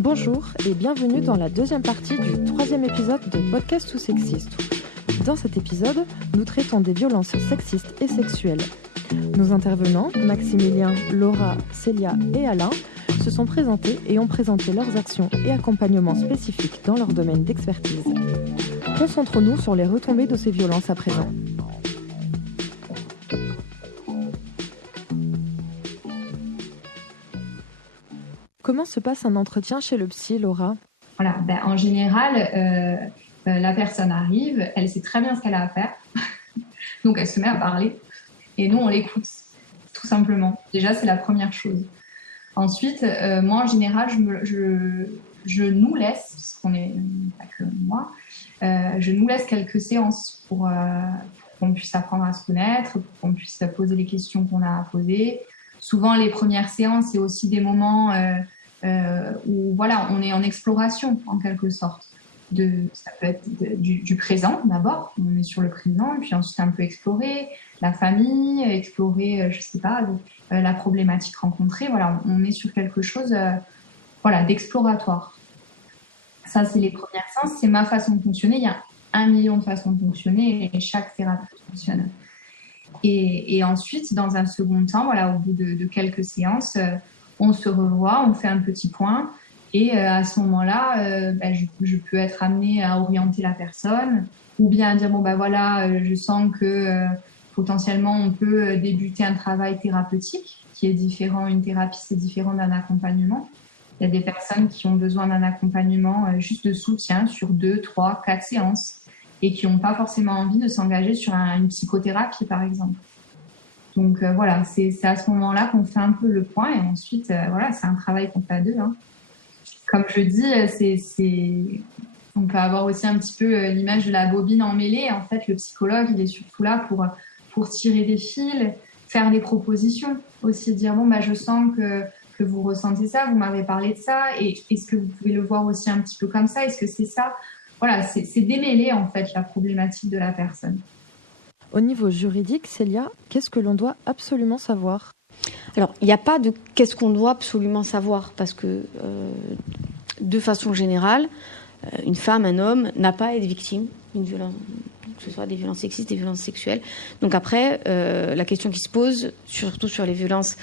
Bonjour et bienvenue dans la deuxième partie du 3e épisode de Podcast ou Sexiste. Dans cet épisode, nous traitons des violences sexistes et sexuelles. Nos intervenants, Maximilien, Laura, Célia et Alain, se sont présentés et ont présenté leurs actions et accompagnements spécifiques dans leur domaine d'expertise. Concentrons-nous sur les retombées de ces violences à présent. Comment se passe un entretien chez le psy, Laura ? Voilà, en général, la personne arrive, elle sait très bien ce qu'elle a à faire, donc elle se met à parler, et nous on l'écoute, tout simplement. Déjà, c'est la première chose. Ensuite, moi en général, je nous laisse, parce qu'on n'est pas que moi, je nous laisse quelques séances pour qu'on puisse apprendre à se connaître, pour qu'on puisse poser les questions qu'on a à poser. Souvent, les premières séances, c'est aussi des moments où voilà, on est en exploration en quelque sorte. Ça peut être du présent d'abord, on est sur le présent, et puis ensuite un peu explorer la famille, explorer, je sais pas, la problématique rencontrée. Voilà, on est sur quelque chose d'exploratoire. Ça, c'est les premières séances, c'est ma façon de fonctionner. Il y a 1 million de façons de fonctionner et chaque thérapeute fonctionne. Et ensuite, dans un second temps, voilà, au bout de quelques séances, on se revoit, on fait un petit point et à ce moment-là, je peux être amenée à orienter la personne ou bien à dire je sens que potentiellement on peut débuter un travail thérapeutique qui est différent. Une thérapie, c'est différent d'un accompagnement. Il y a des personnes qui ont besoin d'un accompagnement juste de soutien sur 2, 3, 4 séances et qui n'ont pas forcément envie de s'engager sur une psychothérapie, par exemple. Donc c'est à ce moment-là qu'on fait un peu le point et ensuite, c'est un travail qu'on fait à deux. Hein. Comme je dis, on peut avoir aussi un petit peu l'image de la bobine emmêlée. En fait, le psychologue, il est surtout là pour tirer des fils, faire des propositions, aussi dire je sens que vous ressentez ça, vous m'avez parlé de ça, et est-ce que vous pouvez le voir aussi un petit peu comme ça, est-ce que c'est ça ? Voilà, c'est démêler en fait la problématique de la personne. Au niveau juridique, Célia, qu'est-ce que l'on doit absolument savoir ? Alors, il n'y a pas de qu'est-ce qu'on doit absolument savoir, parce que de façon générale, une femme, un homme n'a pas à être victime d'une violence, que ce soit des violences sexistes, des violences sexuelles. Donc après, la question qui se pose, surtout sur les violences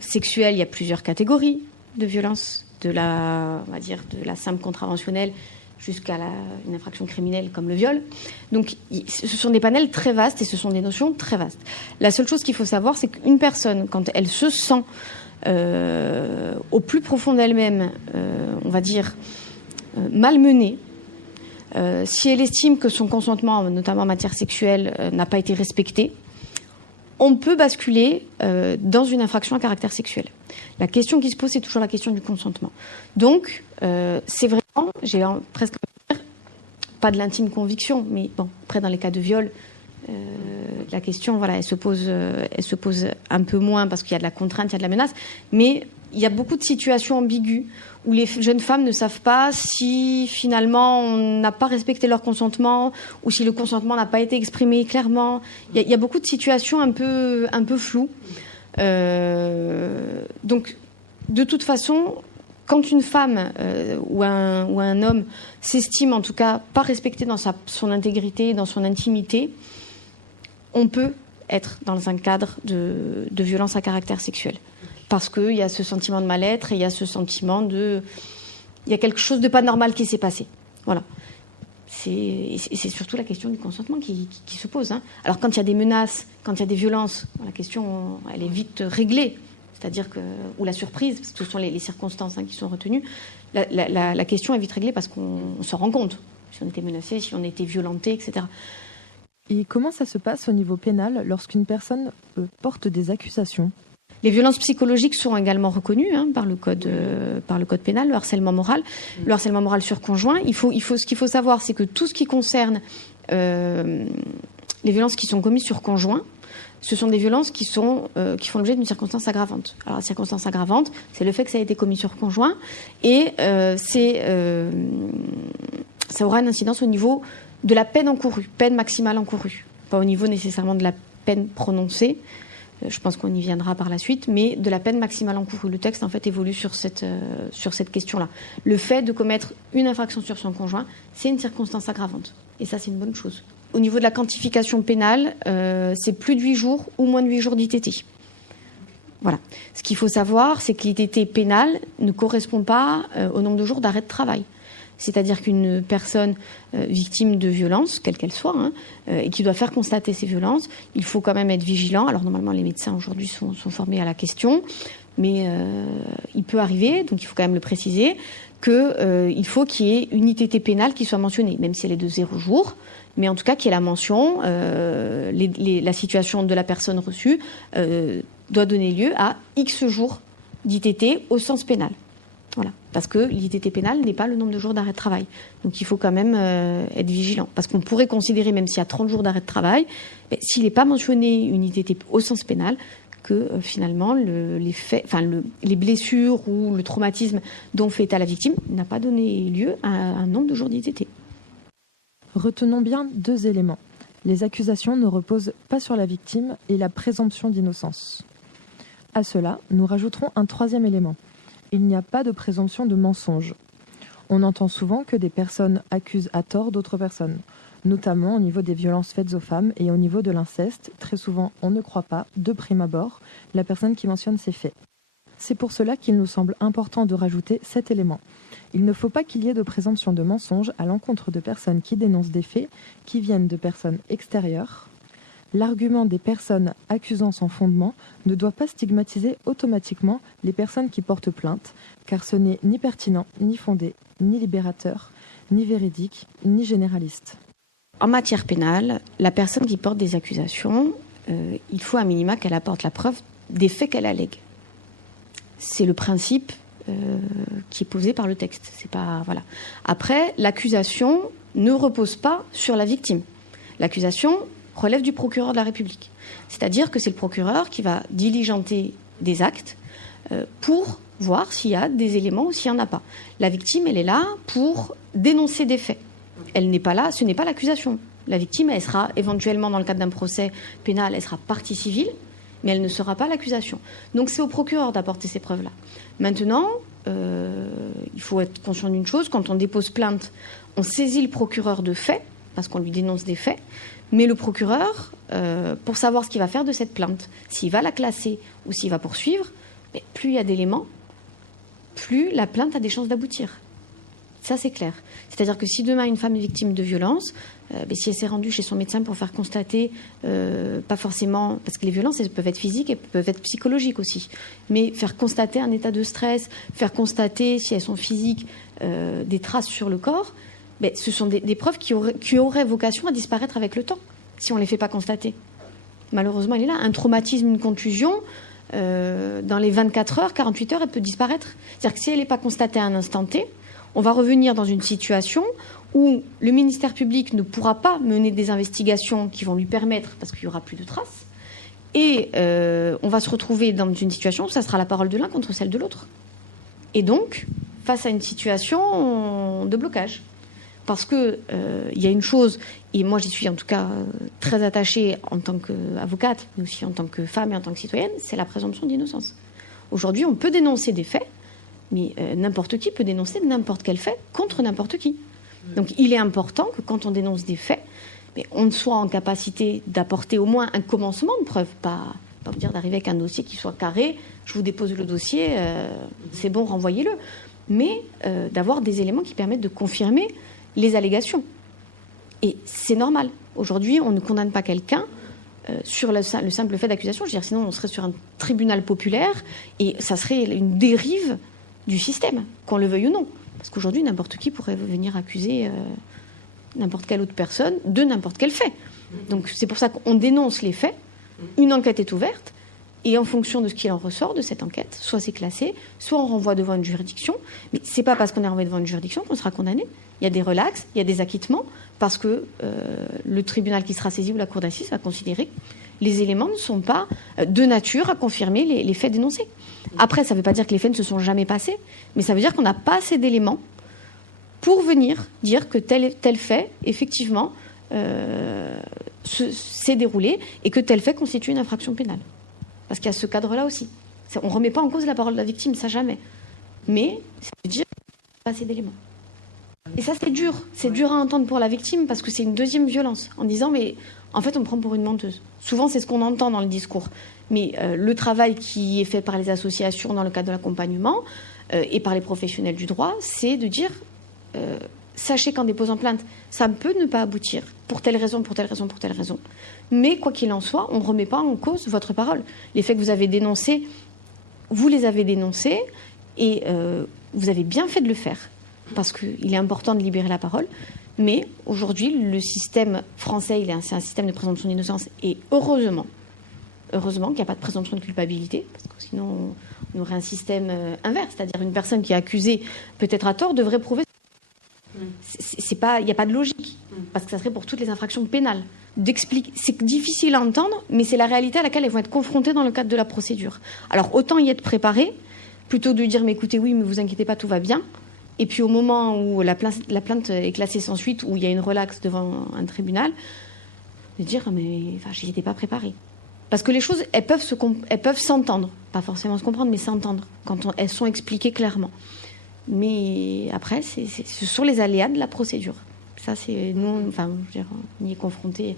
sexuelles, il y a plusieurs catégories de violences, de la simple contraventionnelle jusqu'à une infraction criminelle comme le viol. Donc, ce sont des panels très vastes et ce sont des notions très vastes. La seule chose qu'il faut savoir, c'est qu'une personne, quand elle se sent au plus profond d'elle-même, malmenée, si elle estime que son consentement, notamment en matière sexuelle, n'a pas été respecté, on peut basculer dans une infraction à caractère sexuel. La question qui se pose, c'est toujours la question du consentement. Donc, c'est vraiment, j'ai presque pas de l'intime conviction, mais bon, après dans les cas de viol, la question, elle se pose un peu moins parce qu'il y a de la contrainte, il y a de la menace, mais il y a beaucoup de situations ambiguës où les jeunes femmes ne savent pas si finalement on n'a pas respecté leur consentement ou si le consentement n'a pas été exprimé clairement. Il y a beaucoup de situations un peu floues. Donc, de toute façon, quand une femme ou un homme s'estime en tout cas pas respecté dans son intégrité, dans son intimité, on peut être dans un cadre de violence à caractère sexuel. Parce qu'il y a ce sentiment de mal-être et il y a ce sentiment il y a quelque chose de pas normal qui s'est passé. Voilà. C'est surtout la question du consentement qui se pose. Hein. Alors quand il y a des menaces, quand il y a des violences, la question, elle est vite réglée. C'est-à-dire ou la surprise, parce que ce sont les circonstances qui sont retenues, la question est vite réglée parce qu'on se rend compte si on était menacé, si on était violenté, etc. Et comment ça se passe au niveau pénal lorsqu'une personne porte des accusations ? Les violences psychologiques sont également reconnues par le code pénal, le harcèlement moral. Le harcèlement moral sur conjoint, ce qu'il faut savoir, c'est que tout ce qui concerne les violences qui sont commises sur conjoint, ce sont des violences qui font l'objet d'une circonstance aggravante. Alors la circonstance aggravante, c'est le fait que ça a été commis sur conjoint et ça aura une incidence au niveau de la peine encourue, peine maximale encourue. Pas au niveau nécessairement de la peine prononcée, je pense qu'on y viendra par la suite, mais de la peine maximale encourue. Le texte, en fait, évolue sur cette question-là. Le fait de commettre une infraction sur son conjoint, c'est une circonstance aggravante. Et ça, c'est une bonne chose. Au niveau de la quantification pénale, c'est plus de 8 jours ou moins de 8 jours d'ITT. Voilà. Ce qu'il faut savoir, c'est que l'ITT pénal ne correspond pas au nombre de jours d'arrêt de travail. C'est-à-dire qu'une personne victime de violences, quelle qu'elle soit, et qui doit faire constater ces violences, il faut quand même être vigilant. Alors normalement, les médecins aujourd'hui sont formés à la question, mais il peut arriver, donc il faut quand même le préciser, qu'il faut qu'il y ait une ITT pénale qui soit mentionnée, même si elle est de 0 jours, mais en tout cas qu'il y ait la mention, la situation de la personne reçue doit donner lieu à X jours d'ITT au sens pénal. Voilà, parce que l'ITT pénal n'est pas le nombre de jours d'arrêt de travail. Donc il faut quand même être vigilant. Parce qu'on pourrait considérer, même s'il y a 30 jours d'arrêt de travail, s'il n'est pas mentionné une ITT au sens pénal, que finalement les blessures ou le traumatisme dont fait état la victime n'a pas donné lieu à un nombre de jours d'ITT. Retenons bien 2 éléments. Les accusations ne reposent pas sur la victime et la présomption d'innocence. À cela, nous rajouterons un 3e élément. Il n'y a pas de présomption de mensonge. On entend souvent que des personnes accusent à tort d'autres personnes, notamment au niveau des violences faites aux femmes et au niveau de l'inceste. Très souvent, on ne croit pas, de prime abord, la personne qui mentionne ces faits. C'est pour cela qu'il nous semble important de rajouter cet élément. Il ne faut pas qu'il y ait de présomption de mensonge à l'encontre de personnes qui dénoncent des faits qui viennent de personnes extérieures. L'argument des personnes accusant sans fondement ne doit pas stigmatiser automatiquement les personnes qui portent plainte, car ce n'est ni pertinent, ni fondé, ni libérateur, ni véridique, ni généraliste. En matière pénale, la personne qui porte des accusations, il faut à minima qu'elle apporte la preuve des faits qu'elle allègue. C'est le principe qui est posé par le texte. C'est pas, voilà. Après, l'accusation ne repose pas sur la victime. L'accusation relève du procureur de la République. C'est-à-dire que c'est le procureur qui va diligenter des actes pour voir s'il y a des éléments ou s'il n'y en a pas. La victime, elle est là pour dénoncer des faits. Elle n'est pas là, ce n'est pas l'accusation. La victime, elle sera éventuellement, dans le cadre d'un procès pénal, elle sera partie civile, mais elle ne sera pas l'accusation. Donc c'est au procureur d'apporter ces preuves-là. Maintenant, il faut être conscient d'une chose, quand on dépose plainte, on saisit le procureur de faits, parce qu'on lui dénonce des faits, mais le procureur, pour savoir ce qu'il va faire de cette plainte, s'il va la classer ou s'il va poursuivre, plus il y a d'éléments, plus la plainte a des chances d'aboutir. Ça, c'est clair. C'est-à-dire que si demain une femme est victime de violence, si elle s'est rendue chez son médecin pour faire constater, pas forcément, parce que les violences, elles peuvent être physiques et peuvent être psychologiques aussi, mais faire constater un état de stress, faire constater, si elles sont physiques, des traces sur le corps, ce sont des preuves qui auraient vocation à disparaître avec le temps, si on ne les fait pas constater. Malheureusement, elle est là. Un traumatisme, une contusion, dans les 24 heures, 48 heures, elle peut disparaître. C'est-à-dire que si elle n'est pas constatée à un instant T, on va revenir dans une situation où le ministère public ne pourra pas mener des investigations qui vont lui permettre, parce qu'il n'y aura plus de traces, et on va se retrouver dans une situation où ça sera la parole de l'un contre celle de l'autre. Et donc, face à une situation de blocage. Parce qu'il y a une chose, et moi j'y suis en tout cas très attachée en tant qu'avocate, mais aussi en tant que femme et en tant que citoyenne, c'est la présomption d'innocence. Aujourd'hui, on peut dénoncer des faits, mais n'importe qui peut dénoncer n'importe quel fait contre n'importe qui. Donc il est important que quand on dénonce des faits, on soit en capacité d'apporter au moins un commencement de preuve, pas vous dire d'arriver avec un dossier qui soit carré, je vous dépose le dossier, c'est bon, renvoyez-le, mais d'avoir des éléments qui permettent de confirmer les allégations. Et c'est normal. Aujourd'hui, on ne condamne pas quelqu'un sur le simple fait d'accusation. Je veux dire, sinon, on serait sur un tribunal populaire et ça serait une dérive du système, qu'on le veuille ou non. Parce qu'aujourd'hui, n'importe qui pourrait venir accuser n'importe quelle autre personne de n'importe quel fait. Donc, c'est pour ça qu'on dénonce les faits. Une enquête est ouverte. Et en fonction de ce qu'il en ressort de cette enquête, soit c'est classé, soit on renvoie devant une juridiction. Mais c'est pas parce qu'on est renvoyé devant une juridiction qu'on sera condamné. Il y a des relax, il y a des acquittements, parce que le tribunal qui sera saisi ou la cour d'assises va considérer que les éléments ne sont pas de nature à confirmer les faits dénoncés. Après, ça ne veut pas dire que les faits ne se sont jamais passés, mais ça veut dire qu'on n'a pas assez d'éléments pour venir dire que tel fait, effectivement, s'est déroulé et que tel fait constitue une infraction pénale. parce qu'il y a ce cadre-là aussi. On ne remet pas en cause la parole de la victime, ça jamais. Mais ça veut dire qu'il n'y a pas assez d'éléments. Et ça, c'est dur à entendre pour la victime, parce que c'est une deuxième violence, en disant, mais en fait, on me prend pour une menteuse. Souvent, c'est ce qu'on entend dans le discours. Mais le travail qui est fait par les associations dans le cadre de l'accompagnement et par les professionnels du droit, c'est de dire, sachez qu'en déposant plainte, ça peut ne pas aboutir, pour telle raison, pour telle raison, pour telle raison. Mais quoi qu'il en soit, on ne remet pas en cause votre parole. Les faits que vous avez dénoncés, vous les avez dénoncés, et vous avez bien fait de le faire, parce qu'il est important de libérer la parole. Mais aujourd'hui, le système français, c'est un système de présomption d'innocence, et heureusement qu'il n'y a pas de présomption de culpabilité, parce que sinon on aurait un système inverse, c'est-à-dire une personne qui est accusée, peut-être à tort, devrait prouver. Il n'y a pas de logique, parce que ça serait pour toutes les infractions pénales. C'est difficile à entendre, mais c'est la réalité à laquelle elles vont être confrontées dans le cadre de la procédure. Alors autant y être préparé, plutôt de dire mais écoutez, oui, mais vous inquiétez pas, tout va bien. Et puis au moment où la plainte est classée sans suite, où il y a une relaxe devant un tribunal, de dire mais j'y étais pas préparée. Parce que les choses, elles peuvent s'entendre, pas forcément se comprendre, mais s'entendre quand elles sont expliquées clairement. Mais après, ce sont les aléas de la procédure. Ça, c'est nous, on y est confrontés.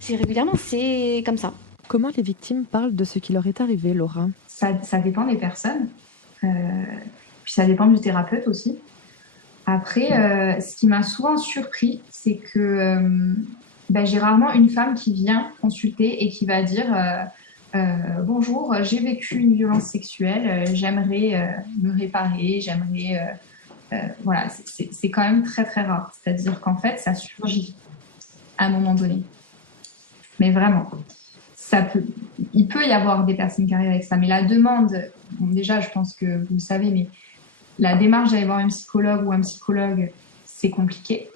C'est régulièrement, c'est comme ça. Comment les victimes parlent de ce qui leur est arrivé, Laura ? Ça dépend des personnes. Puis ça dépend du thérapeute aussi. Après, ce qui m'a souvent surpris, c'est que j'ai rarement une femme qui vient consulter et qui va dire bonjour, j'ai vécu une violence sexuelle, j'aimerais me réparer, voilà, c'est quand même très très rare. C'est-à-dire qu'en fait, ça surgit à un moment donné. Mais vraiment, il peut y avoir des personnes qui arrivent avec ça. Mais la demande, déjà, je pense que vous le savez, mais la démarche d'aller voir un psychologue ou un psychologue, c'est compliqué.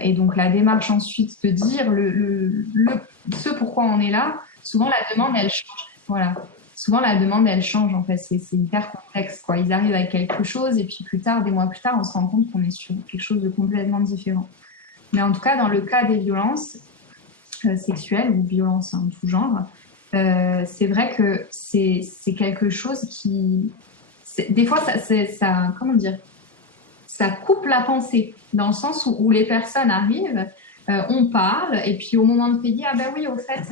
Et donc la démarche ensuite de dire ce pourquoi on est là, souvent la demande elle change. Voilà. Souvent la demande elle change en fait, c'est hyper complexe quoi. Ils arrivent avec quelque chose et puis plus tard, des mois plus tard, on se rend compte qu'on est sur quelque chose de complètement différent. Mais en tout cas dans le cas des violences sexuelles ou violences en tout genre, c'est vrai que c'est quelque chose qui des fois ça comment dire, ça coupe la pensée, dans le sens où les personnes arrivent, on parle, et puis au moment de payer, ah ben oui, au fait,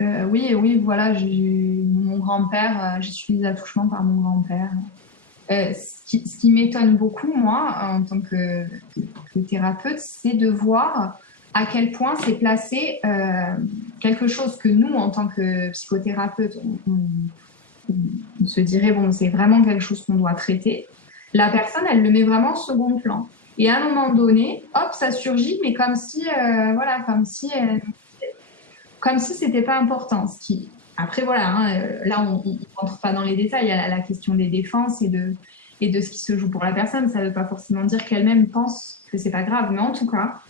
oui, voilà, mon grand-père, j'ai subi des attouchements par mon grand-père. Ce qui m'étonne beaucoup, moi, en tant que thérapeute, c'est de voir à quel point c'est placé quelque chose que nous, en tant que psychothérapeute, on se dirait, bon, c'est vraiment quelque chose qu'on doit traiter. La personne, elle le met vraiment au second plan. Et à un moment donné, hop, ça surgit, mais comme si c'était pas important. Après, voilà, là, on rentre pas dans les détails. Il y a la question des défenses et de ce qui se joue pour la personne. Ça veut pas forcément dire qu'elle-même pense que c'est pas grave. Mais en tout cas,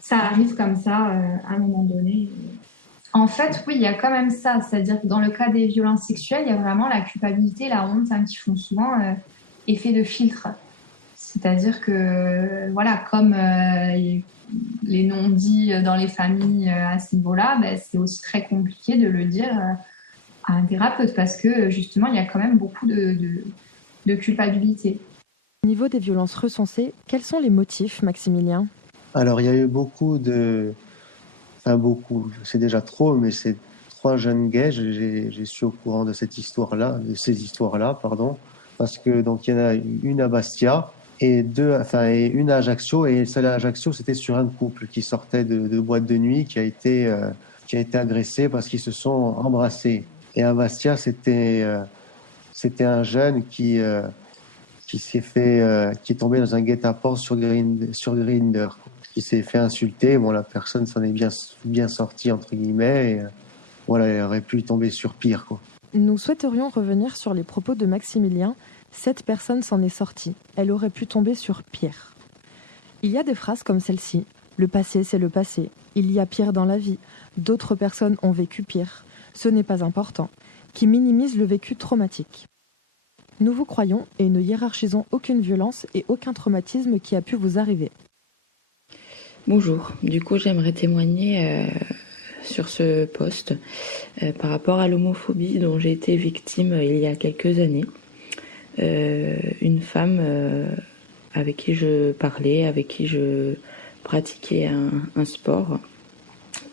ça arrive comme ça à un moment donné. En fait, oui, il y a quand même ça. C'est-à-dire que dans le cas des violences sexuelles, il y a vraiment la culpabilité, la honte qui font souvent effet de filtre. C'est-à-dire que, voilà, comme les non-dits dans les familles à ce niveau-là, c'est aussi très compliqué de le dire à un thérapeute parce que, justement, il y a quand même beaucoup de culpabilité. Au niveau des violences recensées, quels sont les motifs, Maximilien ? Alors, il y a eu beaucoup, c'est déjà trop, mais c'est 3 jeunes gays, j'ai su au courant de ces histoires-là, parce que donc il y en a une à Bastia et une à Ajaccio, et celle à Ajaccio, c'était sur un couple qui sortait de boîte de nuit, qui a été agressé parce qu'ils se sont embrassés. Et à Bastia, c'était un jeune qui est tombé dans un guet-apens sur Grindr, qui s'est fait insulter. Bon, la personne s'en est bien sortie entre guillemets. Et, voilà, elle aurait pu tomber sur pire, quoi. Nous souhaiterions revenir sur les propos de Maximilien. Cette personne s'en est sortie. Elle aurait pu tomber sur pire. Il y a des phrases comme celle-ci. Le passé, c'est le passé. Il y a pire dans la vie. D'autres personnes ont vécu pire. Ce n'est pas important. Qui minimisent le vécu traumatique. Nous vous croyons et ne hiérarchisons aucune violence et aucun traumatisme qui a pu vous arriver. Bonjour. Du coup, j'aimerais témoigner sur ce post par rapport à l'homophobie dont j'ai été victime il y a quelques années. Une femme avec qui je parlais, avec qui je pratiquais un sport,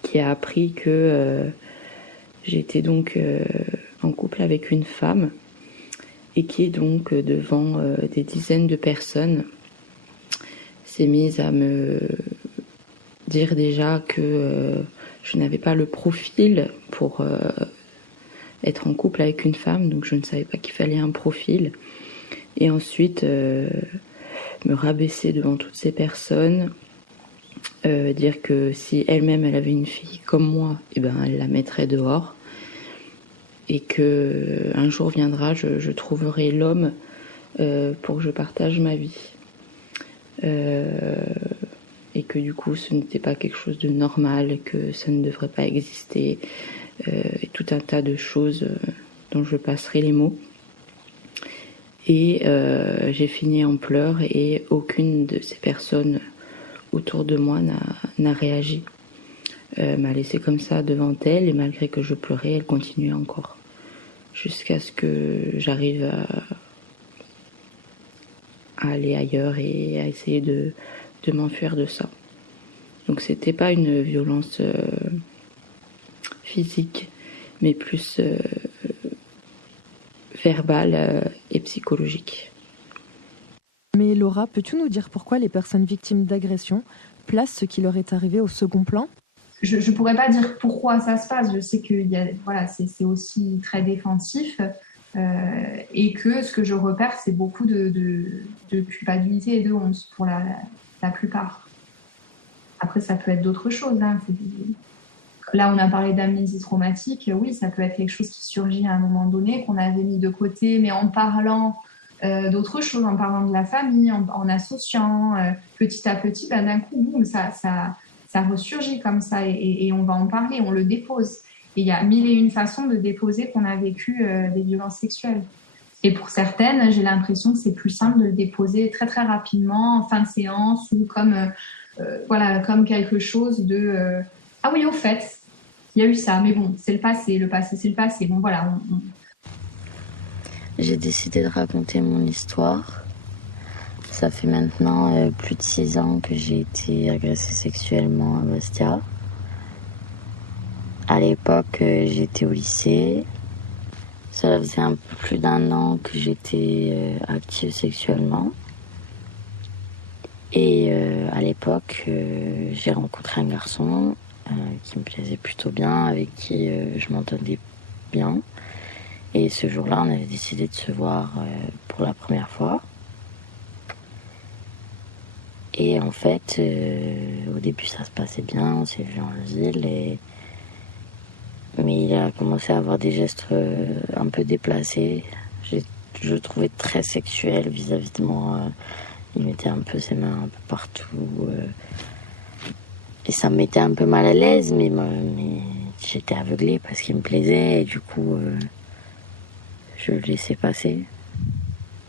qui a appris que j'étais donc en couple avec une femme et qui donc devant des dizaines de personnes s'est mise à me dire déjà que je n'avais pas le profil pour être en couple avec une femme, donc je ne savais pas qu'il fallait un profil. Et ensuite me rabaisser devant toutes ces personnes, dire que si elle-même elle avait une fille comme moi, eh ben elle la mettrait dehors, et que un jour viendra, je trouverai l'homme pour que je partage ma vie, et que du coup ce n'était pas quelque chose de normal, que ça ne devrait pas exister, et tout un tas de choses dont je passerai les mots. Et j'ai fini en pleurs et aucune de ces personnes autour de moi n'a réagi. M'a laissée comme ça devant elle, et malgré que je pleurais, elle continuait encore. Jusqu'à ce que j'arrive à aller ailleurs et à essayer de m'enfuir de ça. Donc c'était pas une violence physique, mais plus verbale et psychologique. Mais Laura, peux-tu nous dire pourquoi les personnes victimes d'agression placent ce qui leur est arrivé au second plan ? Je ne pourrais pas dire pourquoi ça se passe. Je sais que c'est aussi très défensif, et que ce que je repère, c'est beaucoup de culpabilité et de honte pour la plupart. Après, ça peut être d'autres choses. Hein. Là, on a parlé d'amnésie traumatique. Oui, ça peut être quelque chose qui surgit à un moment donné, qu'on avait mis de côté, mais en parlant d'autres choses, en parlant de la famille, en associant petit à petit, d'un coup, boum, ça ressurgit comme ça, et on va en parler, on le dépose. Et il y a 1001 façons de déposer qu'on a vécu des violences sexuelles. Et pour certaines, j'ai l'impression que c'est plus simple de le déposer très très rapidement, en fin de séance, ou comme quelque chose de ah oui, au fait, il y a eu ça, mais bon, c'est le passé c'est le passé. Bon voilà. J'ai décidé de raconter mon histoire. Ça fait maintenant plus de 6 ans que j'ai été agressée sexuellement à Bastia. À l'époque, j'étais au lycée. Ça faisait un peu plus d'1 an que j'étais active sexuellement. Et à l'époque, j'ai rencontré un garçon qui me plaisait plutôt bien, avec qui je m'entendais bien. Et ce jour-là, on avait décidé de se voir pour la première fois. Et en fait, au début, ça se passait bien, on s'est vu en ville, mais il a commencé à avoir des gestes un peu déplacés. Je le trouvais très sexuel vis-à-vis de moi. Il mettait un peu ses mains un peu partout. Et ça me mettait un peu mal à l'aise, mais j'étais aveuglée parce qu'il me plaisait, et du coup, je le laissais passer.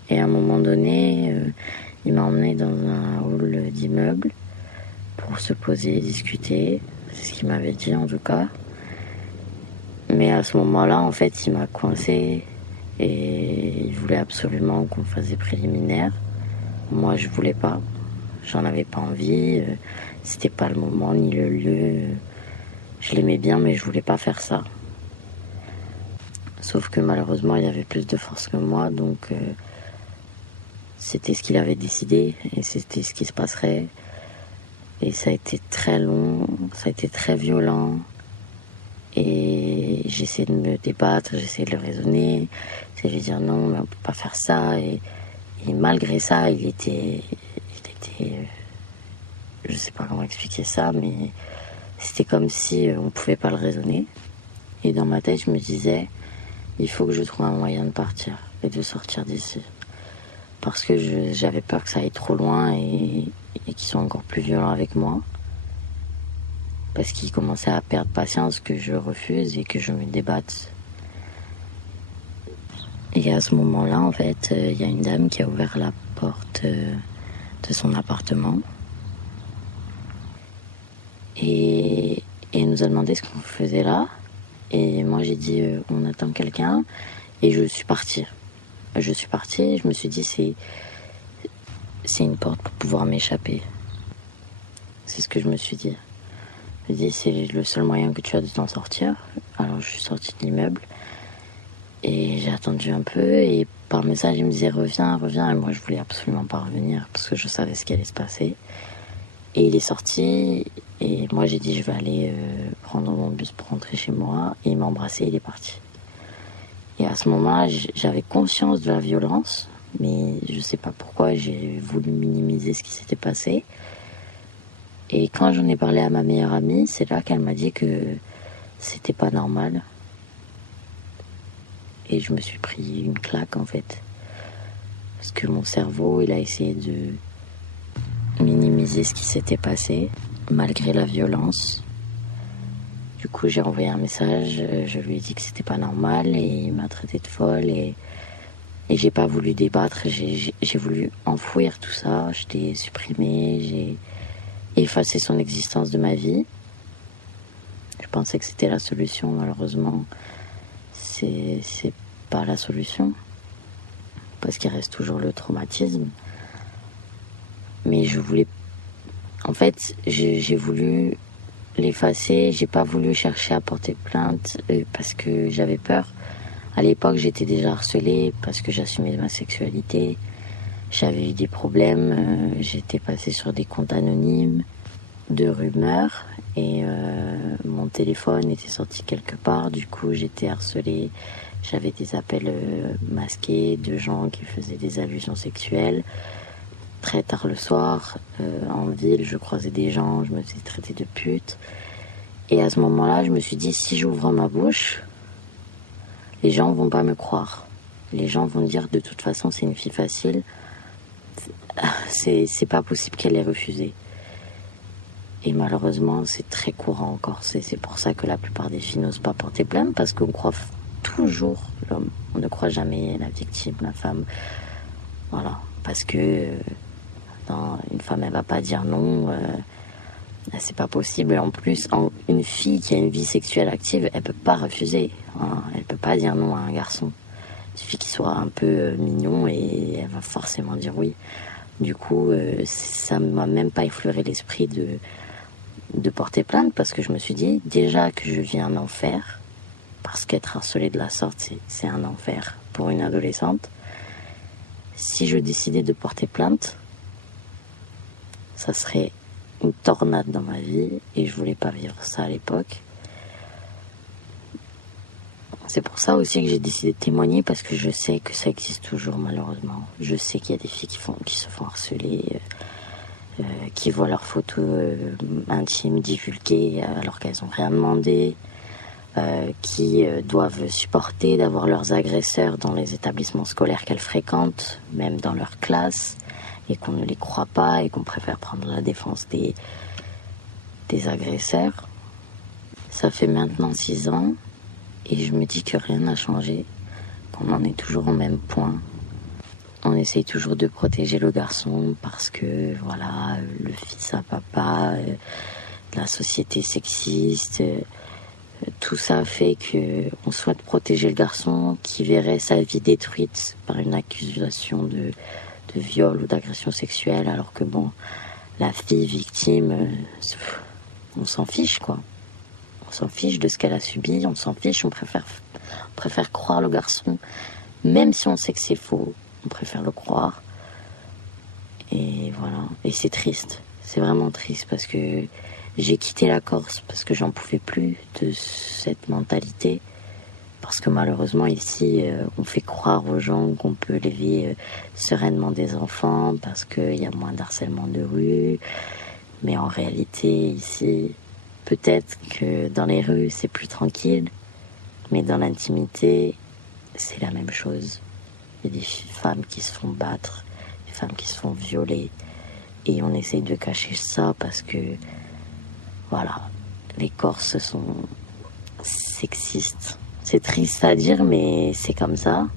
Et à un moment donné, il m'a emmenée dans un hall d'immeuble pour se poser, discuter. C'est ce qu'il m'avait dit en tout cas. Mais à ce moment-là, en fait, il m'a coincée et il voulait absolument qu'on fasse des préliminaires. Moi, je voulais pas. J'en avais pas envie. C'était pas le moment ni le lieu. Je l'aimais bien, mais je voulais pas faire ça. Sauf que malheureusement, il avait plus de force que moi, donc c'était ce qu'il avait décidé et c'était ce qui se passerait. Et ça a été très long, ça a été très violent. Et j'essayais de me débattre, j'essayais de le raisonner, j'essayais de lui dire non, mais on peut pas faire ça. Et malgré ça, il était, je sais pas comment expliquer ça, mais c'était comme si on pouvait pas le raisonner. Et dans ma tête, je me disais, il faut que je trouve un moyen de partir et de sortir d'ici. Parce que j'avais peur que ça aille trop loin et qu'ils soient encore plus violents avec moi. Parce qu'ils commençaient à perdre patience que je refuse et que je me débatte. Et à ce moment-là, en fait, il y a une dame qui a ouvert la porte de son appartement. Et Et elle nous a demandé ce qu'on faisait là. Et moi, j'ai dit, on attend quelqu'un. Et je suis partie. Je me suis dit, c'est une porte pour pouvoir m'échapper. C'est ce que je me suis dit. Je me dis, c'est le seul moyen que tu as de t'en sortir. Alors, je suis sortie de l'immeuble. Et j'ai attendu un peu. Et par message, il me disait, reviens. Et moi, je voulais absolument pas revenir parce que je savais ce qui allait se passer. Et il est sorti. Et moi, j'ai dit, je vais aller prendre mon bus pour rentrer chez moi. Et il m'a embrassé, il est parti. Et à ce moment-là, j'avais conscience de la violence. Mais je sais pas pourquoi j'ai voulu minimiser ce qui s'était passé. Et quand j'en ai parlé à ma meilleure amie, c'est là qu'elle m'a dit que c'était pas normal. Et je me suis pris une claque en fait. Parce que mon cerveau, il a essayé de minimiser ce qui s'était passé, malgré la violence. Du coup, j'ai envoyé un message, je lui ai dit que c'était pas normal et il m'a traité de folle et j'ai pas voulu débattre, j'ai voulu enfouir tout ça, je l'ai supprimé, j'ai effacé son existence de ma vie. Je pensais que c'était la solution, malheureusement, c'est pas la solution, parce qu'il reste toujours le traumatisme. Mais je voulais... En fait, j'ai voulu l'effacer, j'ai pas voulu chercher à porter plainte parce que j'avais peur. À l'époque, j'étais déjà harcelée parce que j'assumais ma sexualité. J'avais eu des problèmes, j'étais passée sur des comptes anonymes de rumeurs et mon téléphone était sorti quelque part. Du coup, j'étais harcelée. J'avais des appels masqués de gens qui faisaient des allusions sexuelles. Très tard le soir, en ville, je croisais des gens, je me faisais traiter de pute. Et à ce moment-là, je me suis dit, si j'ouvre ma bouche, les gens vont pas me croire. Les gens vont dire, de toute façon, c'est une fille facile. C'est pas possible qu'elle ait refusé. Et malheureusement, c'est très courant encore. C'est pour ça que la plupart des filles n'osent pas porter plainte, parce qu'on croit toujours l'homme. On ne croit jamais la victime, la femme. Voilà. Parce que une femme, elle va pas dire non. C'est pas possible. Et en plus, une fille qui a une vie sexuelle active, elle peut pas refuser. Hein. Elle peut pas dire non à un garçon. Il suffit qu'il soit un peu mignon et elle va forcément dire oui. Du coup, ça m'a même pas effleuré l'esprit de porter plainte parce que je me suis dit déjà que je vis un enfer parce qu'être harcelée de la sorte, c'est un enfer pour une adolescente. Si je décidais de porter plainte, ça serait une tornade dans ma vie et je voulais pas vivre ça à l'époque. C'est pour ça aussi que j'ai décidé de témoigner parce que je sais que ça existe toujours malheureusement. Je sais qu'il y a des filles qui se font harceler, qui voient leurs photos intimes divulguées alors qu'elles n'ont rien demandé, qui doivent supporter d'avoir leurs agresseurs dans les établissements scolaires qu'elles fréquentent, même dans leur classe, et qu'on ne les croit pas et qu'on préfère prendre la défense des agresseurs. Ça fait maintenant 6 ans et je me dis que rien n'a changé, qu'on en est toujours au même point. On essaye toujours de protéger le garçon parce que, voilà, le fils à papa, la société sexiste, tout ça fait qu'on souhaite protéger le garçon qui verrait sa vie détruite par une accusation de viol ou d'agression sexuelle, alors que bon, la fille victime, on s'en fiche quoi. On s'en fiche de ce qu'elle a subi, on s'en fiche, on préfère croire le garçon, même si on sait que c'est faux, on préfère le croire. Et voilà, et c'est triste, c'est vraiment triste parce que j'ai quitté la Corse parce que j'en pouvais plus de cette mentalité. Parce que malheureusement ici, on fait croire aux gens qu'on peut élever sereinement des enfants parce qu'il y a moins d'harcèlement de rue. Mais en réalité, ici, peut-être que dans les rues, c'est plus tranquille. Mais dans l'intimité, c'est la même chose. Il y a des femmes qui se font battre, des femmes qui se font violer. Et on essaye de cacher ça parce que, voilà, les Corses sont sexistes. C'est triste à dire, mais c'est comme ça.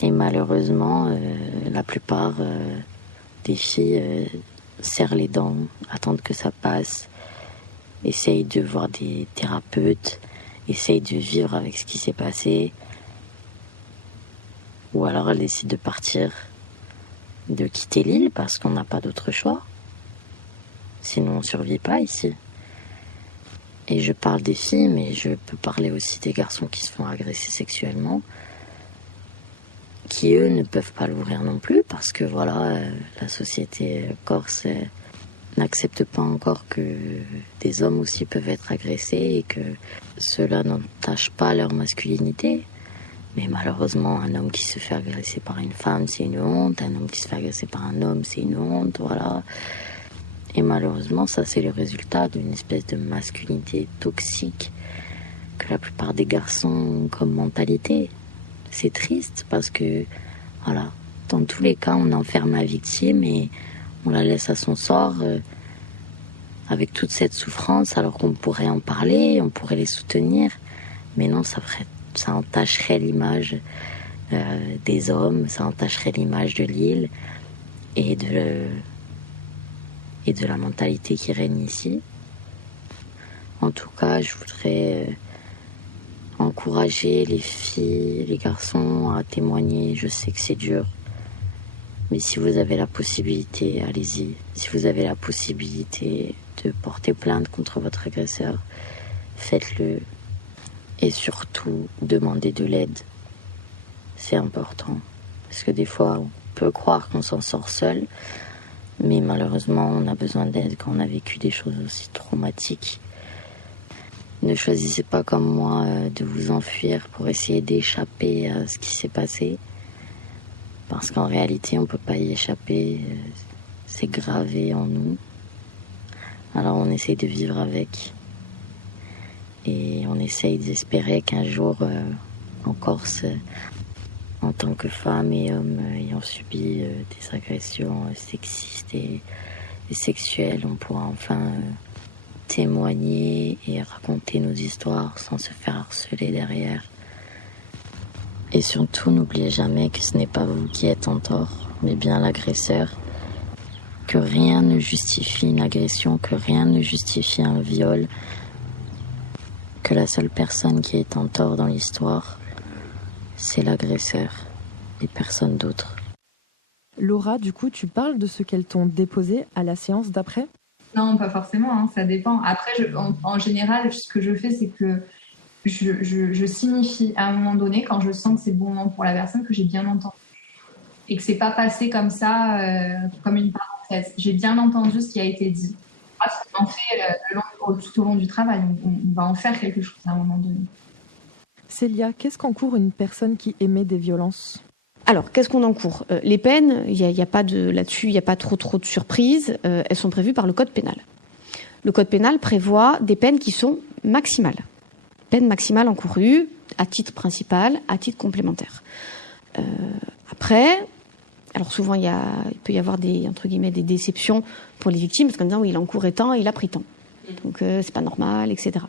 Et malheureusement, la plupart des filles serrent les dents, attendent que ça passe. essaye de voir des thérapeutes, essaye de vivre avec ce qui s'est passé. Ou alors elle décide de partir, de quitter l'île parce qu'on n'a pas d'autre choix. Sinon on ne survit pas ici. Et je parle des filles, mais je peux parler aussi des garçons qui se font agresser sexuellement, qui eux ne peuvent pas l'ouvrir non plus parce que voilà, la société corse n'accepte pas encore que des hommes aussi peuvent être agressés et que cela n'entache pas leur masculinité. Mais malheureusement, un homme qui se fait agresser par une femme, c'est une honte. Un homme qui se fait agresser par un homme, c'est une honte, voilà. Et malheureusement, ça, c'est le résultat d'une espèce de masculinité toxique que la plupart des garçons ont comme mentalité. C'est triste parce que, voilà, dans tous les cas, on enferme la victime et on la laisse à son sort avec toute cette souffrance, alors qu'on pourrait en parler, on pourrait les soutenir. Mais non, ça entacherait l'image des hommes, ça entacherait l'image de l'île et de la mentalité qui règne ici. En tout cas, je voudrais encourager les filles, les garçons à témoigner. Je sais que c'est dur, mais si vous avez la possibilité, allez-y. Si vous avez la possibilité de porter plainte contre votre agresseur, faites-le. Et surtout, demandez de l'aide. C'est important. Parce que des fois, on peut croire qu'on s'en sort seul, mais malheureusement, on a besoin d'aide quand on a vécu des choses aussi traumatiques. Ne choisissez pas comme moi de vous enfuir pour essayer d'échapper à ce qui s'est passé. Parce qu'en réalité, on ne peut pas y échapper. C'est gravé en nous. Alors on essaye de vivre avec. Et on essaye d'espérer qu'un jour, en Corse, en tant que femme et homme ayant subi des agressions sexistes et sexuelles, on pourra enfin témoigner et raconter nos histoires sans se faire harceler derrière. Et surtout, n'oubliez jamais que ce n'est pas vous qui êtes en tort, mais bien l'agresseur. Que rien ne justifie une agression, que rien ne justifie un viol. Que la seule personne qui est en tort dans l'histoire, c'est l'agresseur et personne d'autre. Laura, du coup, tu parles de ce qu'elles t'ont déposé à la séance d'après ? Non, pas forcément, hein, ça dépend. Après, en général, ce que je fais, c'est que je signifie à un moment donné, quand je sens que c'est le bon moment pour la personne, que j'ai bien entendu. Et que c'est pas passé comme ça, comme une parenthèse. J'ai bien entendu ce qui a été dit. Parce qu'on en fait tout au long du travail. On va en faire quelque chose à un moment donné. Célia, qu'est-ce qu'encourt une personne qui émet des violences ? Alors, qu'est-ce qu'on encourt ? Les peines, là-dessus, il n'y a pas trop de surprises. Elles sont prévues par le Code pénal. Le Code pénal prévoit des peines qui sont maximales. Peine maximale encourue à titre principal, à titre complémentaire. Après, alors souvent il peut y avoir des déceptions pour les victimes parce qu'en disant oui, il encourait tant, il a pris tant, donc c'est pas normal, etc.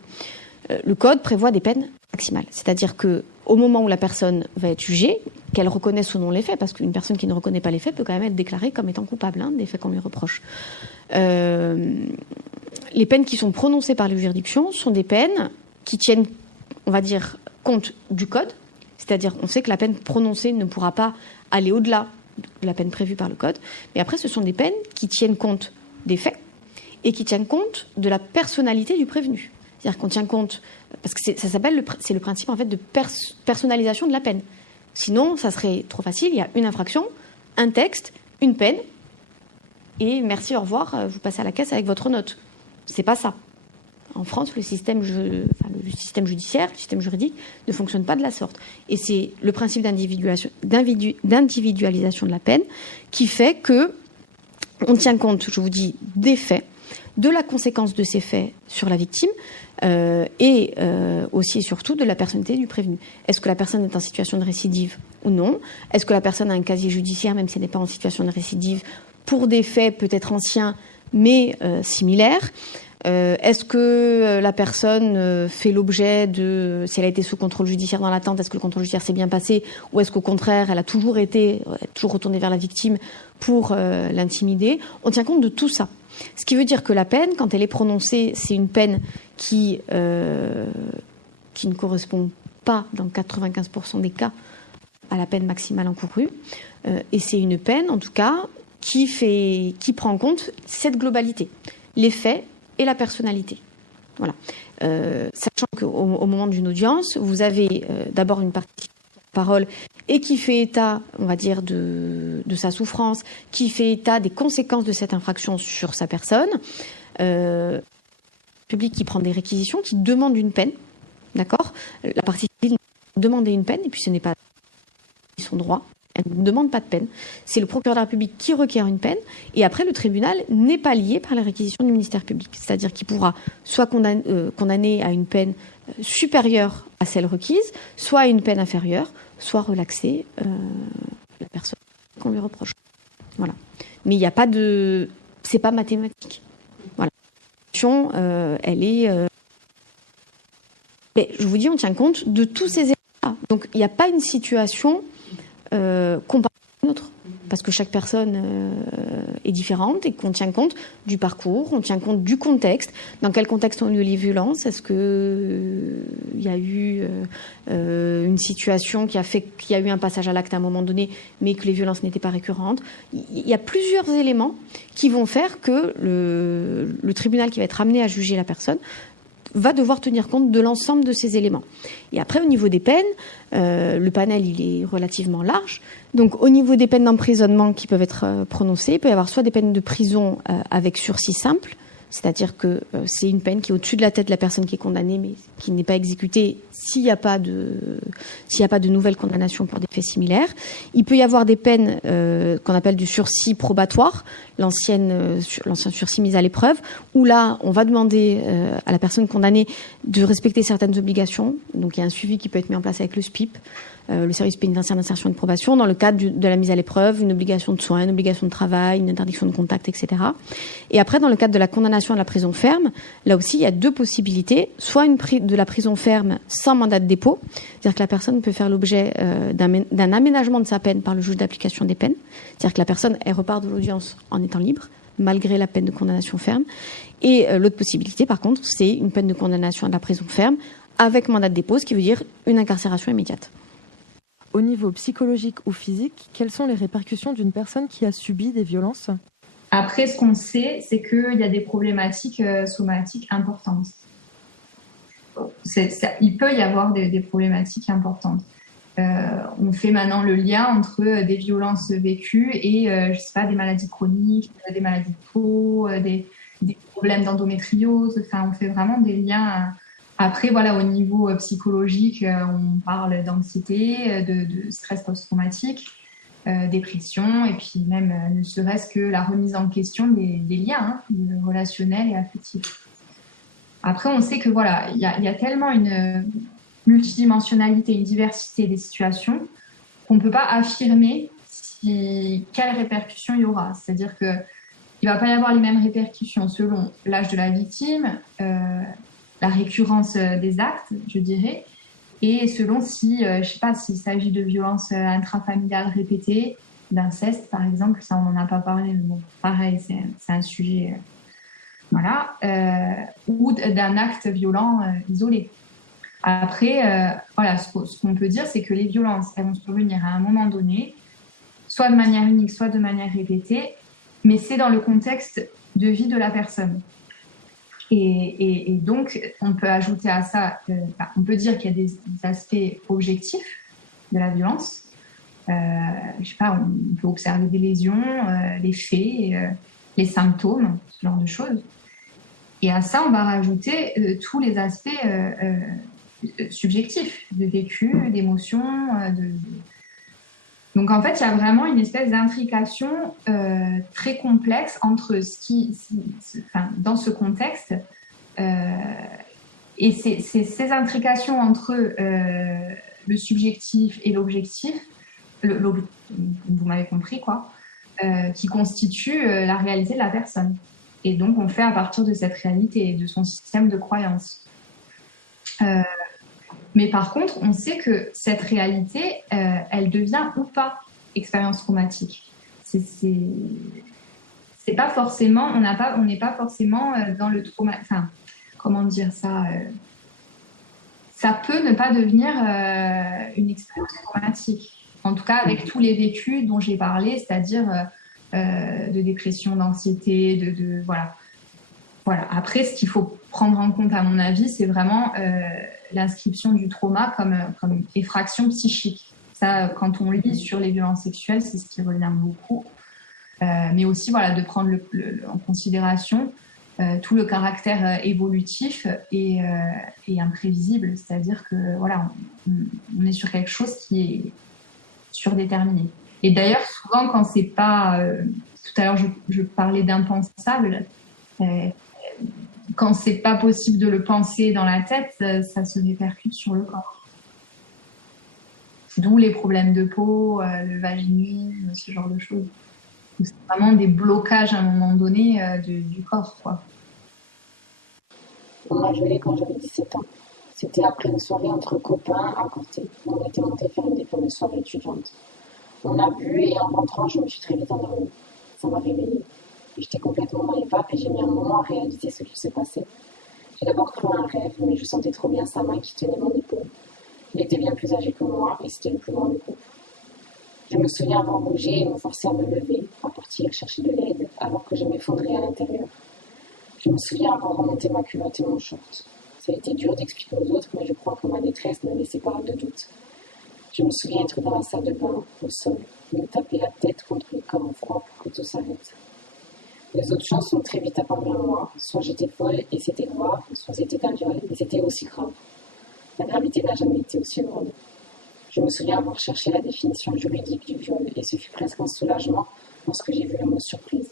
Le Code prévoit des peines maximales, c'est-à-dire que au moment où la personne va être jugée, qu'elle reconnaisse ou non les faits, parce qu'une personne qui ne reconnaît pas les faits peut quand même être déclarée comme étant coupable des faits qu'on lui reproche. Les peines qui sont prononcées par les juridictions sont des peines qui tiennent, on va dire, compte du Code, c'est-à-dire on sait que la peine prononcée ne pourra pas aller au-delà de la peine prévue par le Code, mais après ce sont des peines qui tiennent compte des faits et qui tiennent compte de la personnalité du prévenu. C'est-à-dire qu'on tient compte, parce que c'est le principe en fait de personnalisation de la peine. Sinon, ça serait trop facile, il y a une infraction, un texte, une peine, et merci, au revoir, vous passez à la caisse avec votre note. C'est pas ça. En France, le système judiciaire, le système juridique ne fonctionne pas de la sorte. Et c'est le principe d'individualisation de la peine qui fait que on tient compte, je vous dis, des faits, de la conséquence de ces faits sur la victime et aussi et surtout de la personnalité du prévenu. Est-ce que la personne est en situation de récidive ou non ? Est-ce que la personne a un casier judiciaire, même si elle n'est pas en situation de récidive, pour des faits peut-être anciens, mais similaires ? Est-ce que la personne fait l'objet de... Si elle a été sous contrôle judiciaire dans l'attente, est-ce que le contrôle judiciaire s'est bien passé ? Ou est-ce qu'au contraire, elle a toujours retournée vers la victime pour l'intimider ? On tient compte de tout ça. Ce qui veut dire que la peine, quand elle est prononcée, c'est une peine qui ne correspond pas, dans 95% des cas, à la peine maximale encourue. Et c'est une peine, en tout cas, qui prend en compte cette globalité, les faits et la personnalité. Voilà. Sachant qu'au moment d'une audience, vous avez d'abord une partie de parole et qui fait état, on va dire, de sa souffrance, qui fait état des conséquences de cette infraction sur sa personne. Public qui prend des réquisitions, qui demande une peine, d'accord ? La partie civile demande une peine, et puis ce n'est pas son droit. Elle ne demande pas de peine. C'est le procureur de la République qui requiert une peine. Et après, le tribunal n'est pas lié par la réquisition du ministère public. C'est-à-dire qu'il pourra soit condamner à une peine supérieure à celle requise, soit à une peine inférieure, soit relaxer la personne qu'on lui reproche. Voilà. Mais il n'y a pas de... C'est pas mathématique. Voilà. Elle est... Mais je vous dis, on tient compte de tous ces éléments-là. Donc, il n'y a pas une situation... comparé à une autre, parce que chaque personne est différente et qu'on tient compte du parcours, on tient compte du contexte, dans quel contexte ont lieu les violences, est-ce que il y a eu une situation qui a fait qu'il y a eu un passage à l'acte à un moment donné, mais que les violences n'étaient pas récurrentes. Il y a plusieurs éléments qui vont faire que le tribunal qui va être amené à juger la personne va devoir tenir compte de l'ensemble de ces éléments. Et après, au niveau des peines, le panel, il est relativement large. Donc, au niveau des peines d'emprisonnement qui peuvent être prononcées, il peut y avoir soit des peines de prison avec sursis simple, c'est-à-dire que c'est une peine qui est au-dessus de la tête de la personne qui est condamnée, mais qui n'est pas exécutée s'il n'y a pas de nouvelle condamnation pour des faits similaires. Il peut y avoir des peines qu'on appelle du sursis probatoire, l'ancien sursis mis à l'épreuve, où là, on va demander à la personne condamnée de respecter certaines obligations. Donc, il y a un suivi qui peut être mis en place avec le SPIP, le service pénitentiaire d'insertion et de probation, dans le cadre de la mise à l'épreuve, une obligation de soins, une obligation de travail, une interdiction de contact, etc. Et après, dans le cadre de la condamnation à la prison ferme, là aussi, il y a deux possibilités. Soit de la prison ferme sans mandat de dépôt, c'est-à-dire que la personne peut faire l'objet d'un aménagement de sa peine par le juge d'application des peines, c'est-à-dire que la personne, elle repart de l'audience en étant libre, malgré la peine de condamnation ferme. Et l'autre possibilité, par contre, c'est une peine de condamnation à la prison ferme avec mandat de dépôt, ce qui veut dire une incarcération immédiate. Au niveau psychologique ou physique, quelles sont les répercussions d'une personne qui a subi des violences ? Après, ce qu'on sait, c'est qu'il y a des problématiques somatiques importantes. Il peut y avoir des problématiques importantes. On fait maintenant le lien entre des violences vécues et, je sais pas, des maladies chroniques, des maladies de peau, des problèmes d'endométriose. Enfin, on fait vraiment des liens. Après, voilà, au niveau psychologique, on parle d'anxiété, de stress post-traumatique, dépression, et puis même ne serait-ce que la remise en question des liens relationnels et affectifs. Après, on sait que voilà, il y a tellement une multidimensionnalité, une diversité des situations qu'on ne peut pas affirmer quelles répercussions il y aura. C'est-à-dire qu'il ne va pas y avoir les mêmes répercussions selon l'âge de la victime, la récurrence des actes, je dirais, et selon si, je sais pas, s'il s'agit de violences intrafamiliales répétées, d'inceste par exemple, ça on n'en a pas parlé, mais bon, pareil, c'est un sujet, voilà, ou d'un acte violent isolé. Après, voilà, ce qu'on peut dire, c'est que les violences, elles vont survenir à un moment donné, soit de manière unique, soit de manière répétée, mais c'est dans le contexte de vie de la personne. Et donc, on peut ajouter à ça, on peut dire qu'il y a des aspects objectifs de la violence. Je sais pas, on peut observer des lésions, les faits, les symptômes, ce genre de choses. Et à ça, on va rajouter tous les aspects subjectifs, de vécu, d'émotion. Donc, en fait, il y a vraiment une espèce d'intrication très complexe entre dans ce contexte. Et ces intrications entre le subjectif et l'objectif, vous m'avez compris, quoi, qui constituent la réalité de la personne. Et donc, on fait à partir de cette réalité et de son système de croyance. Mais par contre, on sait que cette réalité, elle devient ou pas expérience traumatique. C'est c'est pas forcément, on n'est pas forcément dans le trauma. Enfin, comment dire ça ça peut ne pas devenir une expérience traumatique. En tout cas, avec tous les vécus dont j'ai parlé, c'est-à-dire de dépression, d'anxiété, voilà. Voilà. Après, ce qu'il faut prendre en compte, à mon avis, c'est vraiment l'inscription du trauma comme effraction psychique. Ça, quand on lit sur les violences sexuelles, c'est ce qui revient beaucoup. Mais aussi, voilà, de prendre en considération tout le caractère évolutif et imprévisible. C'est-à-dire que, voilà, on est sur quelque chose qui est surdéterminé. Et d'ailleurs, souvent, quand c'est pas... tout à l'heure, je parlais d'impensable. Quand c'est pas possible de le penser dans la tête, ça se répercute sur le corps. D'où les problèmes de peau, le vaginisme, ce genre de choses. C'est vraiment des blocages à un moment donné du corps, quoi. On m'a violée quand j'avais 17 ans. C'était après une soirée entre copains à côté. On était montés faire une des fameuses soirées étudiantes. On a bu et en rentrant, je me suis très vite endormie. Ça m'a réveillée. J'étais complètement dans les vapes et j'ai mis un moment à réaliser ce qui se passait. J'ai d'abord cru à un rêve, mais je sentais trop bien sa main qui tenait mon épaule. Il était bien plus âgé que moi et c'était le plus grand du groupe. Je me souviens avoir bougé et me forcer à me lever, à partir chercher de l'aide, alors que je m'effondrais à l'intérieur. Je me souviens avoir remonté ma culotte et mon short. Ça a été dur d'expliquer aux autres, mais je crois que ma détresse ne laissait pas de doute. Je me souviens être dans la salle de bain, au sol, me taper la tête contre le corps froid pour que tout s'arrête. Les autres choses sont très vite apparues à moi. Soit j'étais folle et c'était grave, soit c'était un viol et c'était aussi grave. La gravité n'a jamais été aussi lourde. Je me souviens avoir cherché la définition juridique du viol et ce fut presque un soulagement lorsque j'ai vu le mot surprise.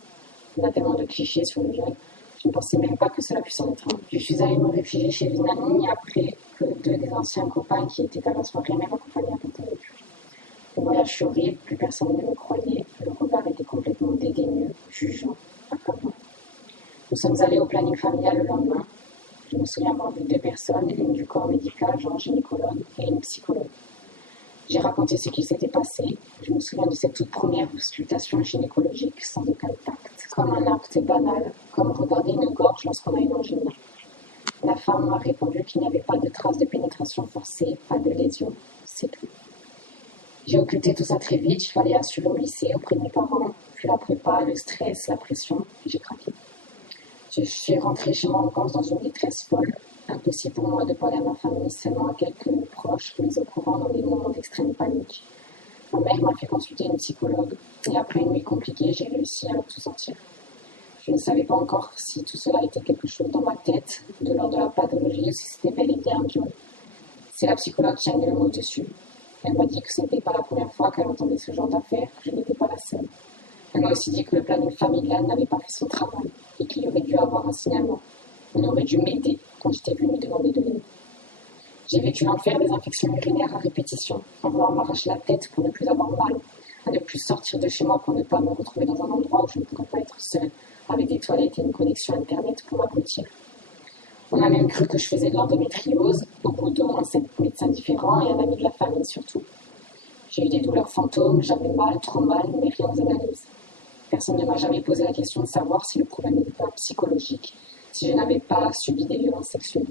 Il y a tellement de clichés sur le viol. Je ne pensais même pas que cela puisse en être un. Je suis allée me réfugier chez une amie après que 2 des anciens copains qui étaient à la soirée m'aient accompagnée à Porto-Rico. Le voyage fut horrible, plus personne ne me croyait. Le regard était complètement dédaigneux, jugeant, accablant. Nous sommes allés au planning familial le lendemain. Je me souviens avoir vu 2 personnes, une du corps médical, genre gynécologue, et une psychologue. J'ai raconté ce qui s'était passé. Je me souviens de cette toute première auscultation gynécologique sans aucun tact, comme un acte banal, comme regarder une gorge lorsqu'on a une angine. La femme m'a répondu qu'il n'y avait pas de traces de pénétration forcée, pas de lésion, c'est tout. J'ai occulté tout ça très vite, il fallait assurer au lycée, auprès de mes parents, puis la prépa, le stress, la pression, et j'ai craqué. Je suis rentrée chez moi en Corse dans une détresse folle. Impossible pour moi de parler à ma famille, seulement à quelques proches mis au courant dans des moments d'extrême panique. Ma mère m'a fait consulter une psychologue et après une nuit compliquée, j'ai réussi à tout sortir. Je ne savais pas encore si tout cela était quelque chose dans ma tête, de l'ordre de la pathologie, ou si c'était bel et bien un viol. C'est la psychologue qui a mis le mot dessus. Elle m'a dit que ce n'était pas la première fois qu'elle entendait ce genre d'affaires, que je n'étais pas la seule. Elle m'a aussi dit que le planning familial n'avait pas fait son travail et qu'il y aurait dû avoir un signalement. On aurait dû m'aider quand j'étais venue demander de l'aide. J'ai vécu l'enfer des infections urinaires à répétition, en voulant m'arracher la tête pour ne plus avoir mal, à ne plus sortir de chez moi pour ne pas me retrouver dans un endroit où je ne pourrais pas être seule, avec des toilettes et une connexion internet pour m'abrutir. On a même cru que je faisais de l'endométriose, au bout d'au moins 5 médecins différents et un ami de la famille surtout. J'ai eu des douleurs fantômes, j'avais mal, trop mal, mais rien aux analyses. Personne ne m'a jamais posé la question de savoir si le problème n'était pas psychologique, si je n'avais pas subi des violences sexuelles.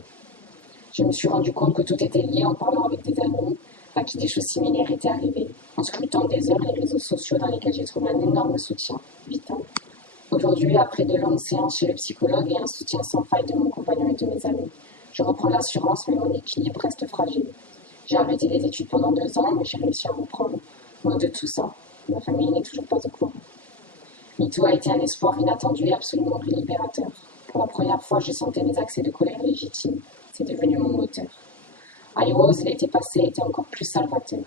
Je me suis rendu compte que tout était lié en parlant avec des amis à qui des choses similaires étaient arrivées, en scrutant des heures les réseaux sociaux dans lesquels j'ai trouvé un énorme soutien vital. Aujourd'hui, après de longues séances chez le psychologue et un soutien sans faille de mon compagnon et de mes amis, je reprends l'assurance, mais mon équilibre reste fragile. J'ai arrêté les études pendant 2 ans, mais j'ai réussi à reprendre. Loin de tout ça, ma famille n'est toujours pas au courant. MeToo a été un espoir inattendu et absolument libérateur. Pour la première fois, je sentais des accès de colère légitimes. C'est devenu mon moteur. À Heroes, l'été passé était encore plus salvateur.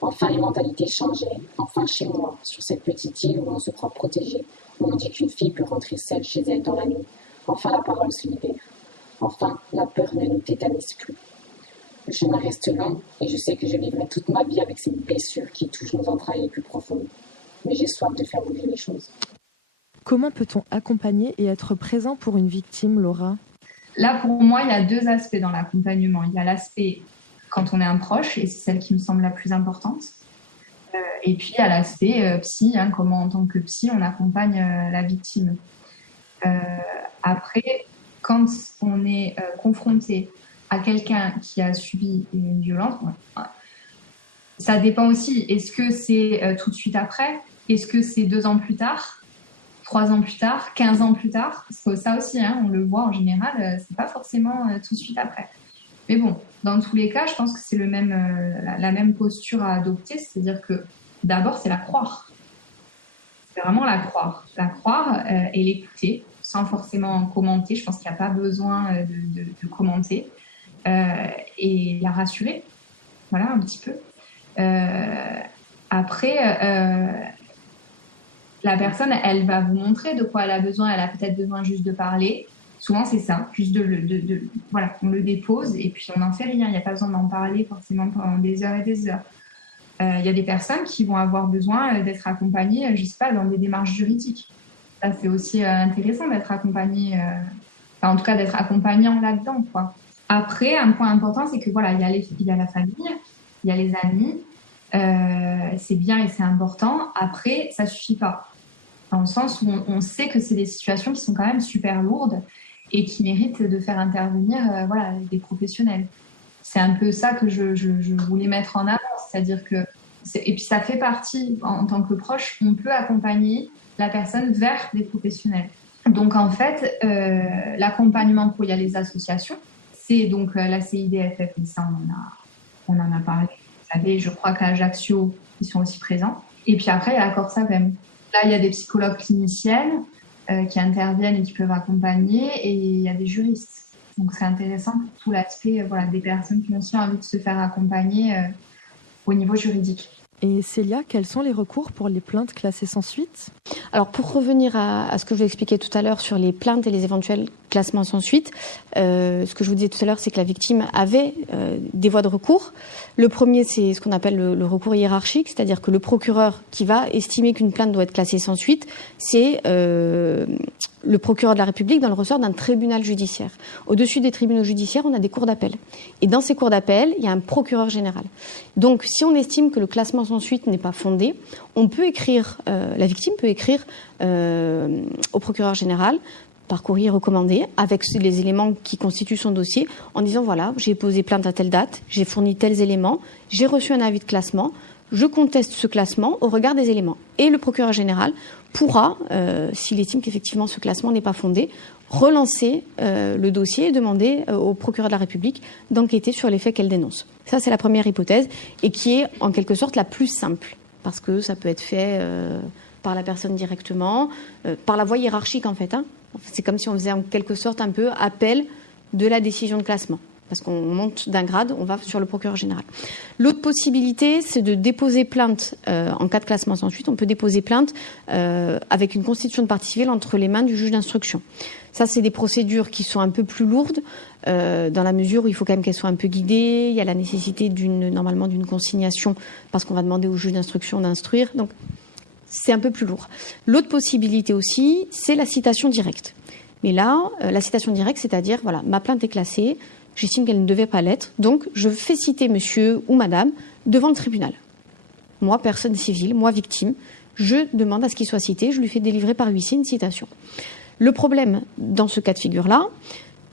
Enfin, les mentalités changeaient. Enfin, chez moi, sur cette petite île où on se croit protégé, où on dit qu'une fille peut rentrer seule chez elle dans la nuit. Enfin, la parole se libère. Enfin, la peur ne nous tétanise plus. Le chemin reste long et je sais que je vivrai toute ma vie avec ces blessures qui touchent nos entrailles les plus profondes. Mais j'ai soif de faire bouger les choses. Comment peut-on accompagner et être présent pour une victime, Laura ? Là, pour moi, il y a 2 aspects dans l'accompagnement. Il y a l'aspect quand on est un proche, et c'est celle qui me semble la plus importante. Et puis, il y a l'aspect psy, comment en tant que psy, on accompagne la victime. Après, quand on est confronté à quelqu'un qui a subi une violence, ça dépend aussi. Est-ce que c'est tout de suite après? Est-ce que c'est 2 ans plus tard, 3 ans plus tard, 15 ans plus tard? Parce que ça aussi, on le voit en général, c'est pas forcément tout de suite après. Mais bon, dans tous les cas, je pense que c'est la même posture à adopter, c'est-à-dire que d'abord, c'est la croire. C'est vraiment la croire. La croire et l'écouter, sans forcément commenter. Je pense qu'il n'y a pas besoin de commenter. Et la rassurer, voilà, un petit peu. Après, la personne, elle va vous montrer de quoi elle a besoin. Elle a peut-être besoin juste de parler. Souvent, c'est ça, juste voilà, on le dépose et puis on n'en fait rien. Il n'y a pas besoin d'en parler forcément pendant des heures et des heures. Il y a des personnes qui vont avoir besoin d'être accompagnées, je ne sais pas, dans des démarches juridiques. Ça, c'est aussi intéressant d'être accompagné, en tout cas d'être accompagnant là-dedans, quoi. Après, un point important, c'est que voilà, il y a la famille, il y a les amis, c'est bien et c'est important. Après, ça suffit pas, dans le sens où on sait que c'est des situations qui sont quand même super lourdes et qui méritent de faire intervenir voilà, des professionnels. C'est un peu ça que je voulais mettre en avant, c'est-à-dire que, et puis ça fait partie, en tant que proche, on peut accompagner la personne vers des professionnels. Donc en fait, l'accompagnement, il y a les associations, c'est donc la CIDFF, et ça on en a parlé, vous savez, je crois qu'à Ajaccio, ils sont aussi présents. Et puis après, il y a la Corsapem. Là, il y a des psychologues cliniciennes qui interviennent et qui peuvent accompagner, et il y a des juristes. Donc c'est intéressant pour tout l'aspect voilà, des personnes qui ont aussi envie de se faire accompagner au niveau juridique. Et Célia, quels sont les recours pour les plaintes classées sans suite? Alors pour revenir à ce que je vous expliquais tout à l'heure sur les plaintes et les éventuels classements sans suite, ce que je vous disais tout à l'heure, c'est que la victime avait des voies de recours. Le premier, c'est ce qu'on appelle le recours hiérarchique, c'est-à-dire que le procureur qui va estimer qu'une plainte doit être classée sans suite, c'est le procureur de la République dans le ressort d'un tribunal judiciaire. Au-dessus des tribunaux judiciaires, on a des cours d'appel. Et dans ces cours d'appel, il y a un procureur général. Donc, si on estime que le classement sans suite n'est pas fondé, on peut écrire, la victime peut écrire au procureur général par courrier recommandé, avec les éléments qui constituent son dossier, en disant voilà, j'ai posé plainte à telle date, j'ai fourni tels éléments, j'ai reçu un avis de classement, je conteste ce classement au regard des éléments. Et le procureur général pourra, s'il estime qu'effectivement ce classement n'est pas fondé, relancer le dossier et demander au procureur de la République d'enquêter sur les faits qu'elle dénonce. Ça, c'est la première hypothèse, et qui est en quelque sorte la plus simple, parce que ça peut être fait par la personne directement, par la voie hiérarchique en fait. C'est comme si on faisait en quelque sorte un peu appel de la décision de classement. Parce qu'on monte d'un grade, on va sur le procureur général. L'autre possibilité, c'est de déposer plainte en cas de classement sans suite. On peut déposer plainte avec une constitution de partie civile entre les mains du juge d'instruction. Ça, c'est des procédures qui sont un peu plus lourdes, dans la mesure où il faut quand même qu'elles soient un peu guidées. Il y a la nécessité normalement d'une consignation, parce qu'on va demander au juge d'instruction d'instruire. Donc, c'est un peu plus lourd. L'autre possibilité aussi, c'est la citation directe. Mais là, la citation directe, c'est-à-dire, voilà, ma plainte est classée, j'estime qu'elle ne devait pas l'être, donc je fais citer monsieur ou madame devant le tribunal. Moi, personne civile, moi, victime, je demande à ce qu'il soit cité, je lui fais délivrer par huissier une citation. Le problème dans ce cas de figure-là,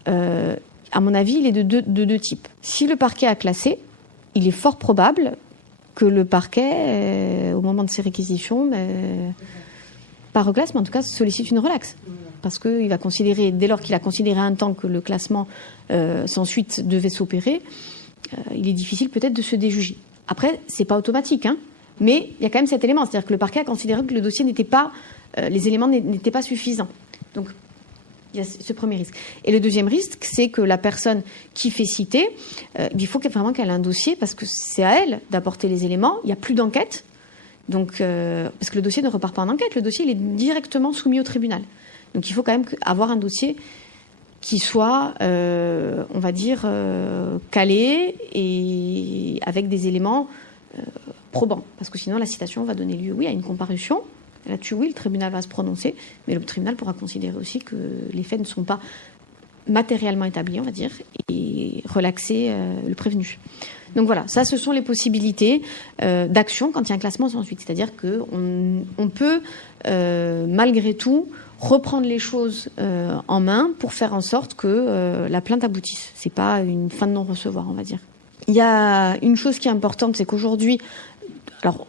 à mon avis, il est de deux types. Si le parquet a classé, il est fort probable que le parquet, au moment de ses réquisitions, pas reclasse, mais en tout cas sollicite une relaxe. Parce qu'il va considérer, dès lors qu'il a considéré un temps que le classement sans suite devait s'opérer, il est difficile peut-être de se déjuger. Après, c'est pas automatique, mais il y a quand même cet élément, c'est-à-dire que le parquet a considéré que le dossier n'était pas, les éléments n'étaient pas suffisants. Donc, il y a ce premier risque. Et le deuxième risque, c'est que la personne qui fait citer, il faut vraiment qu'elle ait un dossier, parce que c'est à elle d'apporter les éléments. Il n'y a plus d'enquête, donc, parce que le dossier ne repart pas en enquête, le dossier il est directement soumis au tribunal. Donc il faut quand même avoir un dossier qui soit, on va dire, calé et avec des éléments probants. Parce que sinon, la citation va donner lieu, oui, à une comparution. Là-dessus, oui, le tribunal va se prononcer, mais le tribunal pourra considérer aussi que les faits ne sont pas matériellement établi, on va dire, et relaxer le prévenu. Donc voilà, ça, ce sont les possibilités d'action quand il y a un classement sans suite. C'est-à-dire qu'on peut, malgré tout, reprendre les choses en main pour faire en sorte que la plainte aboutisse. C'est pas une fin de non-recevoir, on va dire. Il y a une chose qui est importante, c'est qu'aujourd'hui, alors,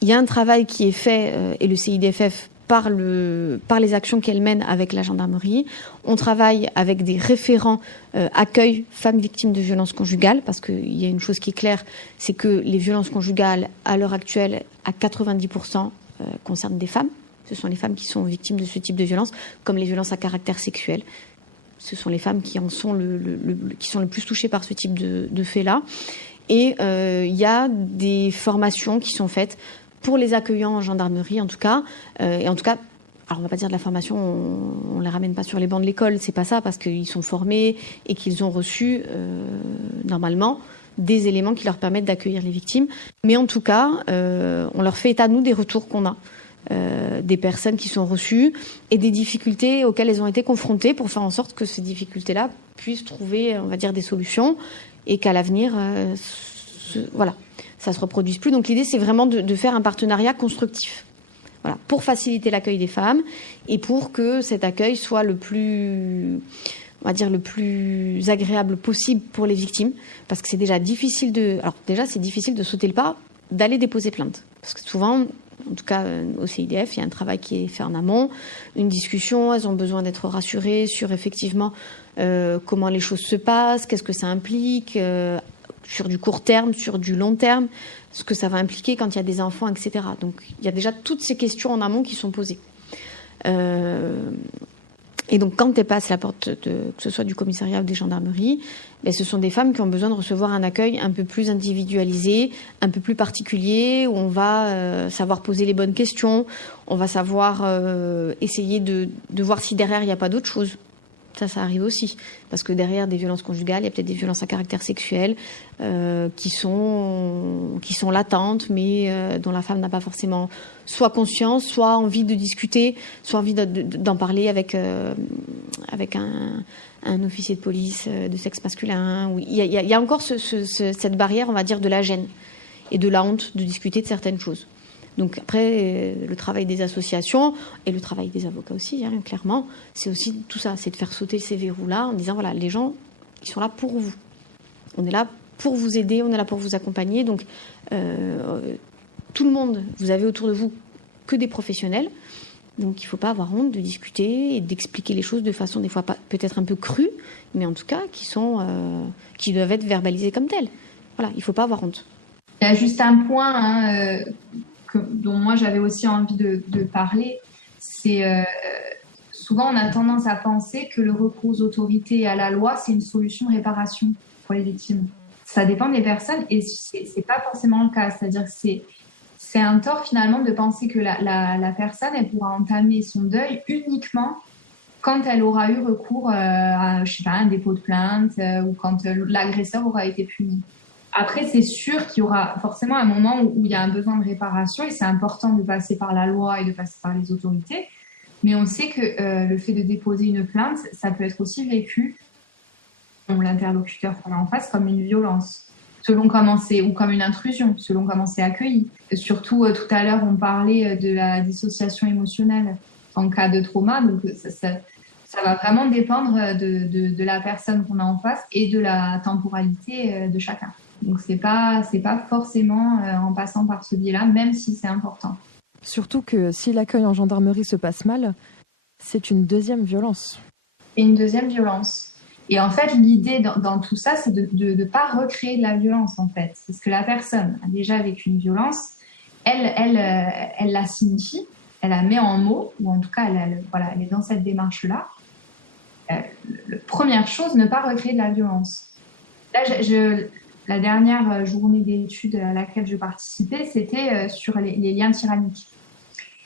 il y a un travail qui est fait, et le CIDFF, par les actions qu'elle mène avec la gendarmerie. On travaille avec des référents accueil femmes victimes de violences conjugales, parce qu'il y a une chose qui est claire, c'est que les violences conjugales, à l'heure actuelle, à 90%, concernent des femmes. Ce sont les femmes qui sont victimes de ce type de violences, comme les violences à caractère sexuel. Ce sont les femmes qui sont qui sont le plus touchées par ce type de fait-là. Et il y a des formations qui sont faites pour les accueillants en gendarmerie, en tout cas. Et en tout cas, alors on va pas dire de la formation, on les ramène pas sur les bancs de l'école, c'est pas ça, parce qu'ils sont formés et qu'ils ont reçu, normalement, des éléments qui leur permettent d'accueillir les victimes. Mais en tout cas, on leur fait état, nous, des retours qu'on a. Des personnes qui sont reçues et des difficultés auxquelles elles ont été confrontées pour faire en sorte que ces difficultés-là puissent trouver, on va dire, des solutions et qu'à l'avenir, voilà, ça se reproduise plus. Donc l'idée, c'est vraiment de faire un partenariat constructif, voilà, pour faciliter l'accueil des femmes et pour que cet accueil soit le plus, on va dire, le plus agréable possible pour les victimes, parce que c'est déjà difficile c'est difficile de sauter le pas, d'aller déposer plainte, parce que souvent, en tout cas au CIDF, il y a un travail qui est fait en amont, une discussion, elles ont besoin d'être rassurées sur effectivement comment les choses se passent, qu'est-ce que ça implique, sur du court terme, sur du long terme, ce que ça va impliquer quand il y a des enfants, etc. Donc il y a déjà toutes ces questions en amont qui sont posées. Et donc quand elles passent la porte, que ce soit du commissariat ou des gendarmeries, ce sont des femmes qui ont besoin de recevoir un accueil un peu plus individualisé, un peu plus particulier, où on va savoir poser les bonnes questions, on va savoir essayer de voir si derrière il n'y a pas d'autre chose. Ça arrive aussi, parce que derrière des violences conjugales, il y a peut-être des violences à caractère sexuel qui sont latentes, mais dont la femme n'a pas forcément soit conscience, soit envie de discuter, soit envie d'en parler avec un officier de police de sexe masculin. Il y a encore cette barrière, on va dire, de la gêne et de la honte de discuter de certaines choses. Donc après, le travail des associations et le travail des avocats aussi, clairement, c'est aussi tout ça, c'est de faire sauter ces verrous-là en disant, voilà, les gens, ils sont là pour vous. On est là pour vous aider, on est là pour vous accompagner. Donc, tout le monde, vous avez autour de vous que des professionnels. Donc, il ne faut pas avoir honte de discuter et d'expliquer les choses de façon, des fois, peut-être un peu crue, mais en tout cas, qui doivent être verbalisées comme telles. Voilà, il ne faut pas avoir honte. Il y a juste un point dont moi j'avais aussi envie de parler, c'est souvent on a tendance à penser que le recours aux autorités et à la loi c'est une solution de réparation pour les victimes. Ça dépend des personnes et c'est pas forcément le cas, c'est-à-dire que c'est un tort finalement de penser que la personne elle pourra entamer son deuil uniquement quand elle aura eu recours à un dépôt de plainte ou quand l'agresseur aura été puni. Après, c'est sûr qu'il y aura forcément un moment où il y a un besoin de réparation et c'est important de passer par la loi et de passer par les autorités. Mais on sait que le fait de déposer une plainte, ça peut être aussi vécu par l'interlocuteur qu'on a en face comme une violence, selon comment c'est, ou comme une intrusion, selon comment c'est accueilli. Surtout, tout à l'heure, on parlait de la dissociation émotionnelle en cas de trauma. Donc, ça va vraiment dépendre de la personne qu'on a en face et de la temporalité de chacun. Donc, c'est pas forcément en passant par ce biais-là, même si c'est important. Surtout que si l'accueil en gendarmerie se passe mal, c'est une deuxième violence. C'est une deuxième violence. Et en fait, l'idée dans tout ça, c'est de ne pas recréer de la violence, en fait. Parce que la personne a déjà vécu une violence, elle la signifie, elle la met en mots, ou en tout cas, elle est dans cette démarche-là. La première chose, ne pas recréer de la violence. Là, la dernière journée d'études à laquelle je participais, c'était sur les liens tyranniques.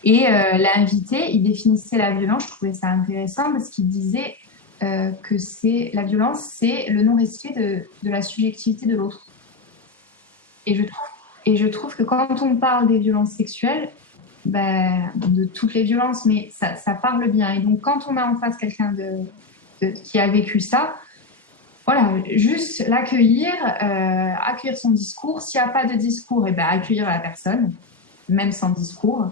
Et l'invité, il définissait la violence, je trouvais ça intéressant, parce qu'il disait que la violence, c'est le non-respect de la subjectivité de l'autre. Et je trouve que quand on parle des violences sexuelles, de toutes les violences, mais ça parle bien. Et donc, quand on a en face quelqu'un de qui a vécu ça, voilà, juste l'accueillir, accueillir son discours. S'il n'y a pas de discours, accueillir la personne, même sans discours.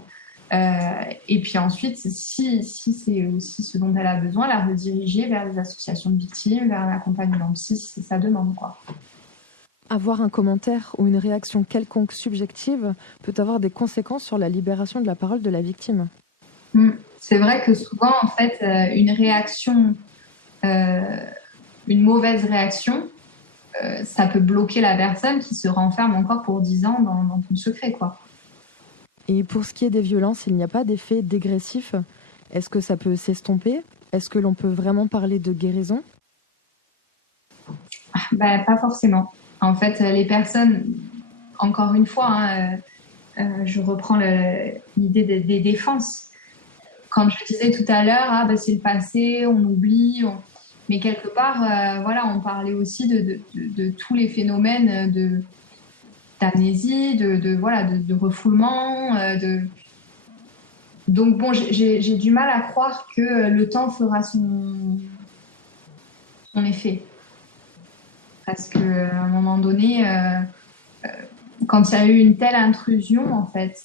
Et puis ensuite, si c'est aussi ce dont elle a besoin, la rediriger vers les associations de victimes, vers un accompagnement psy, si c'est sa demande, quoi. Avoir un commentaire ou une réaction quelconque subjective peut avoir des conséquences sur la libération de la parole de la victime. C'est vrai que souvent, en fait, une réaction, une mauvaise réaction, ça peut bloquer la personne qui se renferme encore pour 10 ans dans ton secret, quoi. Et pour ce qui est des violences, il n'y a pas d'effet dégressif. Est-ce que ça peut s'estomper ? Est-ce que l'on peut vraiment parler de guérison ? Pas forcément. En fait, les personnes, encore une fois, je reprends l'idée des défenses. Quand je disais tout à l'heure, c'est le passé, on oublie, mais quelque part, on parlait aussi de tous les phénomènes d'amnésie, de refoulement. Donc bon, j'ai du mal à croire que le temps fera son effet. Parce qu'à un moment donné, quand il y a eu une telle intrusion, en fait,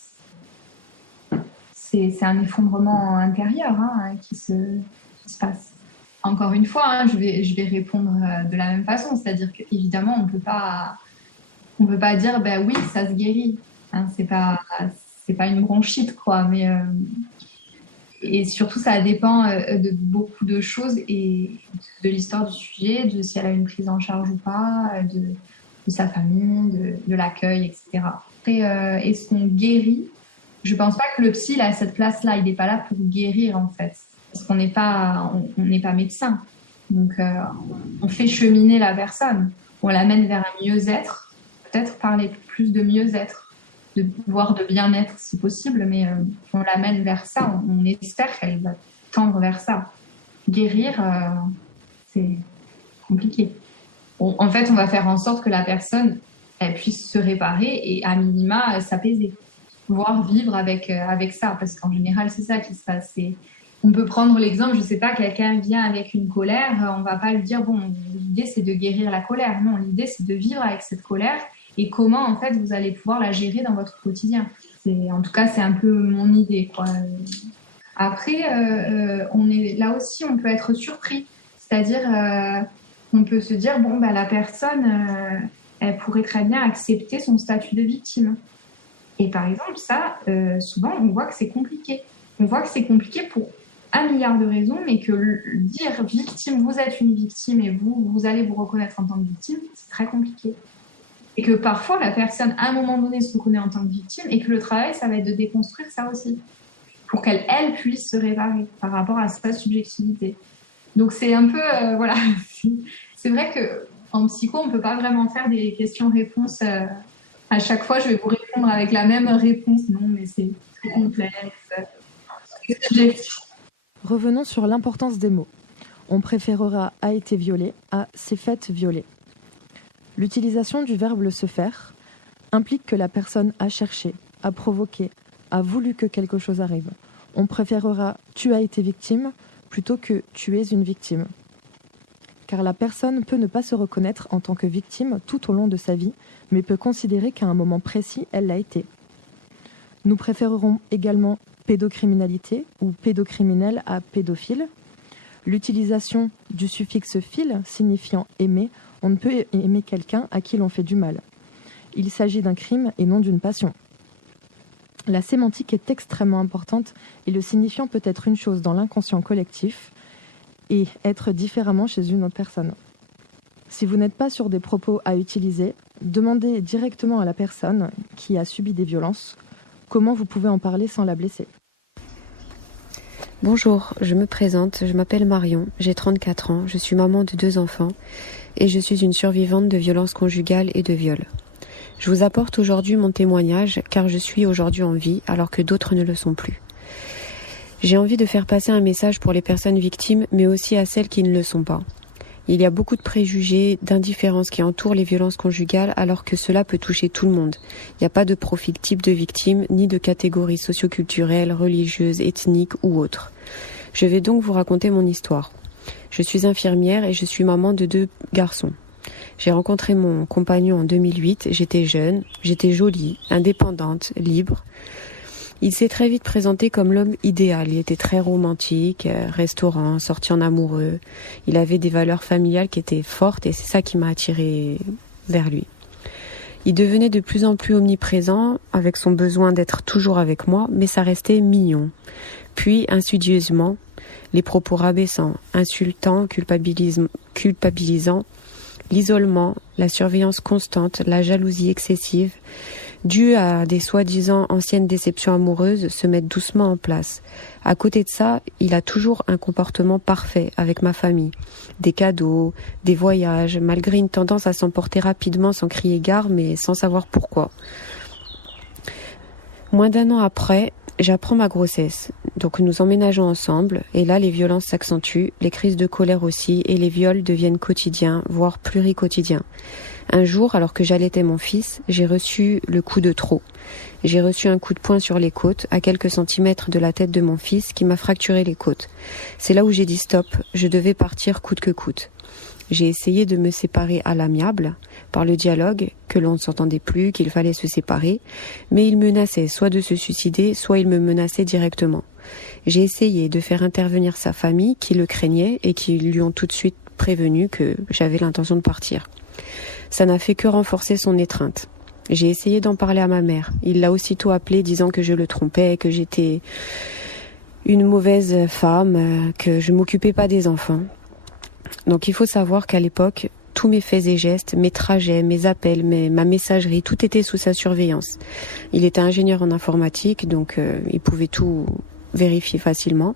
c'est un effondrement intérieur qui se passe. Encore une fois, je vais répondre de la même façon, c'est-à-dire qu'évidemment, on ne peut pas dire oui, ça se guérit. C'est pas une bronchite, quoi. Mais et surtout, ça dépend de beaucoup de choses et de l'histoire du sujet, de si elle a une prise en charge ou pas, de sa famille, de l'accueil, etc. Après, est-ce qu'on guérit ? Je ne pense pas que le psy il a cette place-là. Il n'est pas là pour guérir, en fait. Parce qu'on n'est pas médecin. Donc, on fait cheminer la personne. On l'amène vers un mieux-être. Peut-être parler plus de mieux-être, voire de bien-être si possible, mais on l'amène vers ça. On espère qu'elle va tendre vers ça. Guérir, c'est compliqué. En fait, on va faire en sorte que la personne elle puisse se réparer et à minima s'apaiser, voire vivre avec ça, parce qu'en général, c'est ça qui se passe. On peut prendre l'exemple, je ne sais pas, quelqu'un vient avec une colère, on ne va pas lui dire, bon, l'idée c'est de guérir la colère. Non, l'idée c'est de vivre avec cette colère et comment en fait vous allez pouvoir la gérer dans votre quotidien. En tout cas, c'est un peu mon idée, quoi. Après, là aussi, on peut être surpris. C'est-à-dire, on peut se dire, la personne, elle pourrait très bien accepter son statut de victime. Et par exemple, ça, souvent, on voit que c'est compliqué. On voit que c'est compliqué pour 1 milliard de raisons, mais que dire victime, vous êtes une victime et vous allez vous reconnaître en tant que victime, c'est très compliqué. Et que parfois, la personne, à un moment donné, se reconnaît en tant que victime et que le travail, ça va être de déconstruire ça aussi, pour qu'elle puisse se réparer par rapport à sa subjectivité. Donc, c'est un peu... voilà. C'est vrai qu'en psycho, on ne peut pas vraiment faire des questions-réponses. À chaque fois, je vais vous répondre avec la même réponse. Non, mais c'est très complexe. C'est subjectif. Revenons sur l'importance des mots. On préférera « a été violé » à « s'est faite violer ». L'utilisation du verbe « se faire » implique que la personne a cherché, a provoqué, a voulu que quelque chose arrive. On préférera « tu as été victime » plutôt que « tu es une victime ». Car la personne peut ne pas se reconnaître en tant que victime tout au long de sa vie, mais peut considérer qu'à un moment précis, elle l'a été. Nous préférerons également pédocriminalité ou pédocriminel à pédophile. L'utilisation du suffixe phile signifiant aimer, on ne peut aimer quelqu'un à qui l'on fait du mal. Il s'agit d'un crime et non d'une passion. La sémantique est extrêmement importante et le signifiant peut être une chose dans l'inconscient collectif et être différemment chez une autre personne. Si vous n'êtes pas sur des propos à utiliser, demandez directement à la personne qui a subi des violences comment vous pouvez en parler sans la blesser. Bonjour, je me présente, je m'appelle Marion, j'ai 34 ans, je suis maman de 2 enfants et je suis une survivante de violences conjugales et de viols. Je vous apporte aujourd'hui mon témoignage car je suis aujourd'hui en vie alors que d'autres ne le sont plus. J'ai envie de faire passer un message pour les personnes victimes mais aussi à celles qui ne le sont pas. Il y a beaucoup de préjugés, d'indifférence qui entourent les violences conjugales alors que cela peut toucher tout le monde. Il n'y a pas de profil type de victime, ni de catégorie socioculturelle, religieuse, ethnique ou autre. Je vais donc vous raconter mon histoire. Je suis infirmière et je suis maman de 2 garçons. J'ai rencontré mon compagnon en 2008, j'étais jeune, j'étais jolie, indépendante, libre. Il s'est très vite présenté comme l'homme idéal. Il était très romantique, restaurant, sorti en amoureux. Il avait des valeurs familiales qui étaient fortes et c'est ça qui m'a attirée vers lui. Il devenait de plus en plus omniprésent avec son besoin d'être toujours avec moi, mais ça restait mignon. Puis, insidieusement, les propos rabaissants, insultants, culpabilisants, l'isolement, la surveillance constante, la jalousie excessive, due à des soi-disant anciennes déceptions amoureuses, se mettent doucement en place. À côté de ça, il a toujours un comportement parfait avec ma famille. Des cadeaux, des voyages, malgré une tendance à s'emporter rapidement sans crier gare, mais sans savoir pourquoi. Moins d'1 an après, j'apprends ma grossesse. Donc nous emménageons ensemble, et là les violences s'accentuent, les crises de colère aussi, et les viols deviennent quotidiens, voire pluriquotidiens. Un jour, alors que j'allaitais mon fils, j'ai reçu le coup de trop. J'ai reçu un coup de poing sur les côtes, à quelques centimètres de la tête de mon fils, qui m'a fracturé les côtes. C'est là où j'ai dit stop, je devais partir coûte que coûte. J'ai essayé de me séparer à l'amiable, par le dialogue, que l'on ne s'entendait plus, qu'il fallait se séparer, mais il menaçait soit de se suicider, soit il me menaçait directement. J'ai essayé de faire intervenir sa famille, qui le craignait et qui lui ont tout de suite prévenu que j'avais l'intention de partir. Ça n'a fait que renforcer son étreinte. J'ai essayé d'en parler à ma mère. Il l'a aussitôt appelé disant que je le trompais, que j'étais une mauvaise femme, que je m'occupais pas des enfants. Donc il faut savoir qu'à l'époque, tous mes faits et gestes, mes trajets, mes appels, ma messagerie, tout était sous sa surveillance. Il était ingénieur en informatique, donc il pouvait tout vérifier facilement.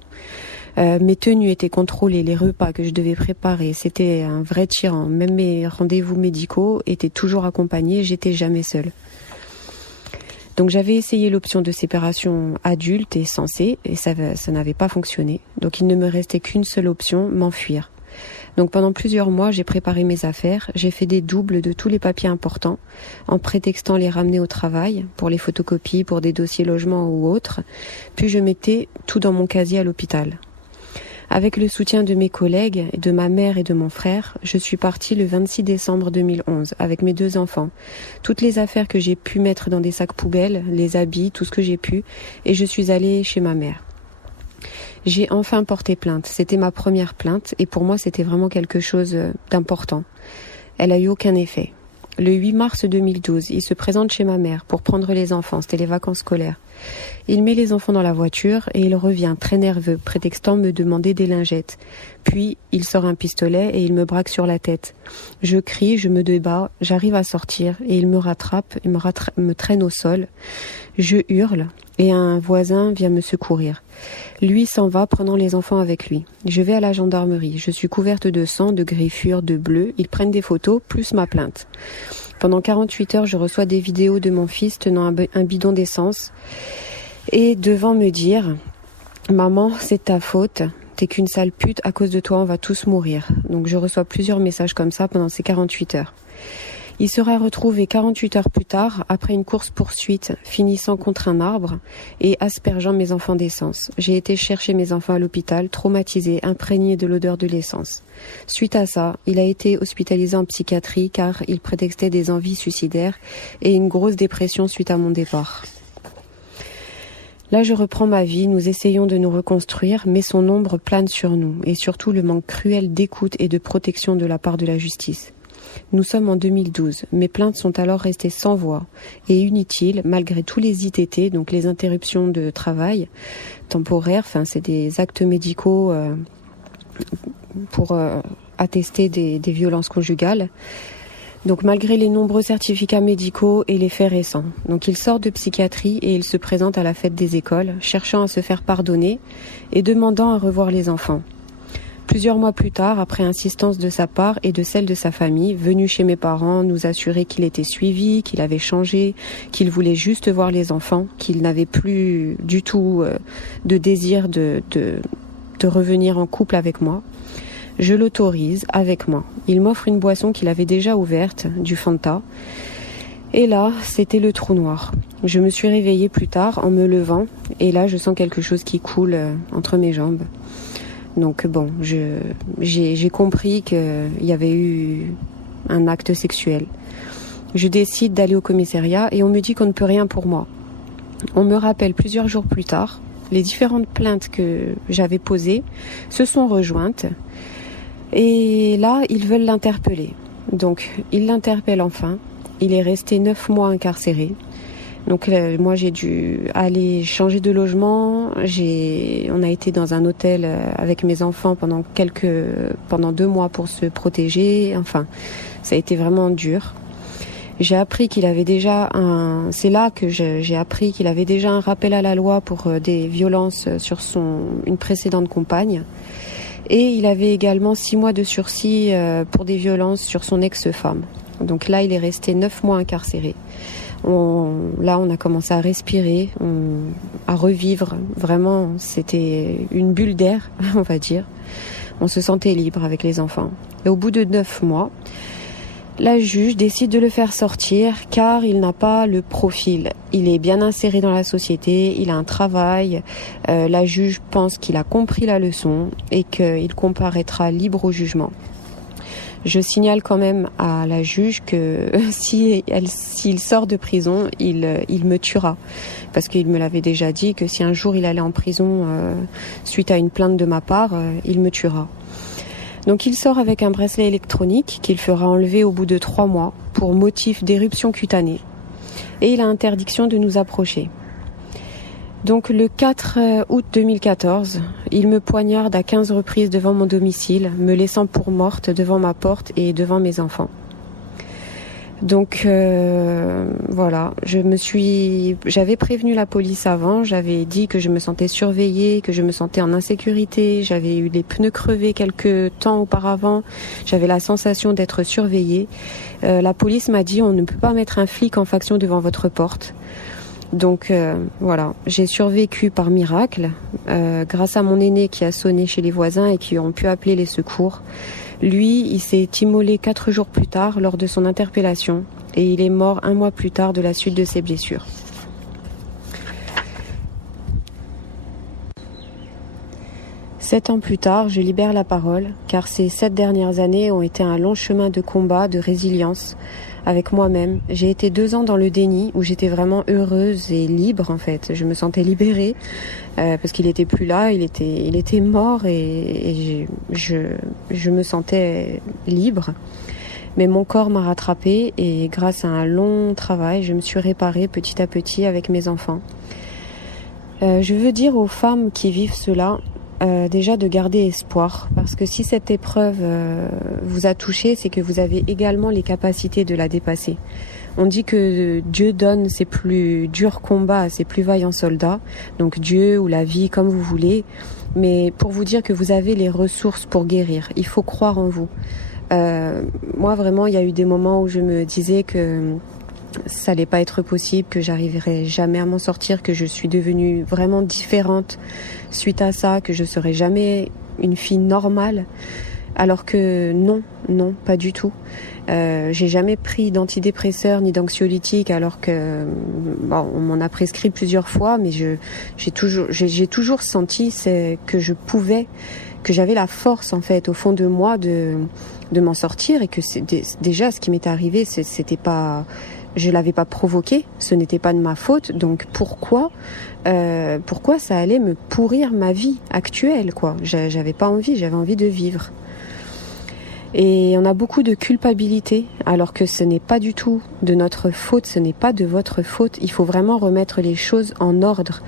Mes tenues étaient contrôlées, les repas que je devais préparer, c'était un vrai tyran. Même mes rendez-vous médicaux étaient toujours accompagnés, j'étais jamais seule. Donc j'avais essayé l'option de séparation adulte et sensée, et ça n'avait pas fonctionné. Donc il ne me restait qu'une seule option, m'enfuir. Donc pendant plusieurs mois, j'ai préparé mes affaires, j'ai fait des doubles de tous les papiers importants, en prétextant les ramener au travail, pour les photocopies, pour des dossiers logement ou autres, puis je mettais tout dans mon casier à l'hôpital. Avec le soutien de mes collègues, de ma mère et de mon frère, je suis partie le 26 décembre 2011 avec mes 2 enfants. Toutes les affaires que j'ai pu mettre dans des sacs poubelles, les habits, tout ce que j'ai pu, et je suis allée chez ma mère. J'ai enfin porté plainte. C'était ma première plainte et pour moi c'était vraiment quelque chose d'important. Elle a eu aucun effet. Le 8 mars 2012, il se présente chez ma mère pour prendre les enfants, c'était les vacances scolaires. Il met les enfants dans la voiture et il revient très nerveux, prétextant me demander des lingettes. Puis il sort un pistolet et il me braque sur la tête. Je crie, je me débat, j'arrive à sortir et il me rattrape, me traîne au sol. Je hurle et un voisin vient me secourir. Lui s'en va prenant les enfants avec lui. Je vais à la gendarmerie, je suis couverte de sang, de griffures, de bleu. Ils prennent des photos plus ma plainte. Pendant 48 heures, je reçois des vidéos de mon fils tenant un bidon d'essence et devant me dire « Maman, c'est ta faute, t'es qu'une sale pute, à cause de toi, on va tous mourir. » Donc je reçois plusieurs messages comme ça pendant ces 48 heures. Il sera retrouvé 48 heures plus tard, après une course-poursuite, finissant contre un arbre et aspergeant mes enfants d'essence. J'ai été chercher mes enfants à l'hôpital, traumatisés, imprégnés de l'odeur de l'essence. Suite à ça, il a été hospitalisé en psychiatrie car il prétextait des envies suicidaires et une grosse dépression suite à mon départ. Là, je reprends ma vie, nous essayons de nous reconstruire, mais son ombre plane sur nous, et surtout le manque cruel d'écoute et de protection de la part de la justice. Nous sommes en 2012. Mes plaintes sont alors restées sans voix et inutiles malgré tous les ITT, donc les interruptions de travail temporaires. Enfin, c'est des actes médicaux pour attester des violences conjugales. Donc malgré les nombreux certificats médicaux et les faits récents. Donc il sort de psychiatrie et il se présente à la fête des écoles, cherchant à se faire pardonner et demandant à revoir les enfants. Plusieurs mois plus tard, après insistance de sa part et de celle de sa famille, venu chez mes parents nous assurer qu'il était suivi, qu'il avait changé, qu'il voulait juste voir les enfants, qu'il n'avait plus du tout de désir de revenir en couple avec moi. Je l'autorise avec moi. Il m'offre une boisson qu'il avait déjà ouverte, du Fanta. Et là, c'était le trou noir. Je me suis réveillée plus tard en me levant et là, je sens quelque chose qui coule entre mes jambes. Donc bon, j'ai compris qu'il y avait eu un acte sexuel. Je décide d'aller au commissariat et on me dit qu'on ne peut rien pour moi. On me rappelle plusieurs jours plus tard, les différentes plaintes que j'avais posées se sont rejointes et là, ils veulent l'interpeller. Donc, ils l'interpellent enfin. Il est resté 9 mois incarcéré. Donc moi j'ai dû aller changer de logement. On a été dans un hôtel avec mes enfants pendant 2 mois pour se protéger. Enfin, ça a été vraiment dur. J'ai appris qu'il avait déjà c'est là que j'ai appris qu'il avait déjà un rappel à la loi pour des violences sur une précédente compagne. Et il avait également 6 mois de sursis pour des violences sur son ex-femme. Donc là, il est resté 9 mois incarcéré. Là, on a commencé à respirer, à revivre. Vraiment, c'était une bulle d'air, on va dire. On se sentait libre avec les enfants. Et au bout de 9 mois, la juge décide de le faire sortir car il n'a pas le profil. Il est bien inséré dans la société, il a un travail. La juge pense qu'il a compris la leçon et qu'il comparaîtra libre au jugement. Je signale quand même à la juge que s'il sort de prison, il me tuera. Parce qu'il me l'avait déjà dit que si un jour il allait en prison suite à une plainte de ma part, il me tuera. Donc il sort avec un bracelet électronique qu'il fera enlever au bout de 3 mois pour motif d'éruption cutanée. Et il a interdiction de nous approcher. Donc le 4 août 2014, il me poignarde à 15 reprises devant mon domicile, me laissant pour morte devant ma porte et devant mes enfants. Donc voilà, j'avais prévenu la police avant, j'avais dit que je me sentais surveillée, que je me sentais en insécurité, j'avais eu les pneus crevés quelques temps auparavant, j'avais la sensation d'être surveillée. La police m'a dit on ne peut pas mettre un flic en faction devant votre porte. Donc voilà, j'ai survécu par miracle, grâce à mon aîné qui a sonné chez les voisins et qui ont pu appeler les secours. Lui, il s'est immolé 4 jours plus tard lors de son interpellation et il est mort 1 mois plus tard de la suite de ses blessures. Sept ans plus tard, je libère la parole car ces 7 dernières années ont été un long chemin de combat, de résilience avec moi-même. J'ai été 2 ans dans le déni où j'étais vraiment heureuse et libre en fait. Je me sentais libérée parce qu'il était plus là, il était mort et je me sentais libre. Mais mon corps m'a rattrapée et grâce à un long travail, je me suis réparée petit à petit avec mes enfants. Je veux dire aux femmes qui vivent cela, déjà de garder espoir, parce que si cette épreuve vous a touché, c'est que vous avez également les capacités de la dépasser. On dit que Dieu donne ses plus durs combats à ses plus vaillants soldats, donc Dieu ou la vie, comme vous voulez, mais pour vous dire que vous avez les ressources pour guérir, il faut croire en vous. Moi vraiment, il y a eu des moments où je me disais que ça allait pas être possible, que j'arriverais jamais à m'en sortir, que je suis devenue vraiment différente suite à ça, que je serais jamais une fille normale, alors que non, pas du tout. J'ai jamais pris d'antidépresseurs ni d'anxiolytiques, alors que on m'en a prescrit plusieurs fois, mais j'ai toujours senti que je pouvais, que j'avais la force en fait au fond de moi de m'en sortir, et que déjà ce qui m'était arrivé, c'était pas, je l'avais pas provoqué, ce n'était pas de ma faute, donc pourquoi ça allait me pourrir ma vie actuelle, quoi. J'avais pas envie, j'avais envie de vivre. Et on a beaucoup de culpabilité, alors que ce n'est pas du tout de notre faute, ce n'est pas de votre faute. Il faut vraiment remettre les choses en ordre.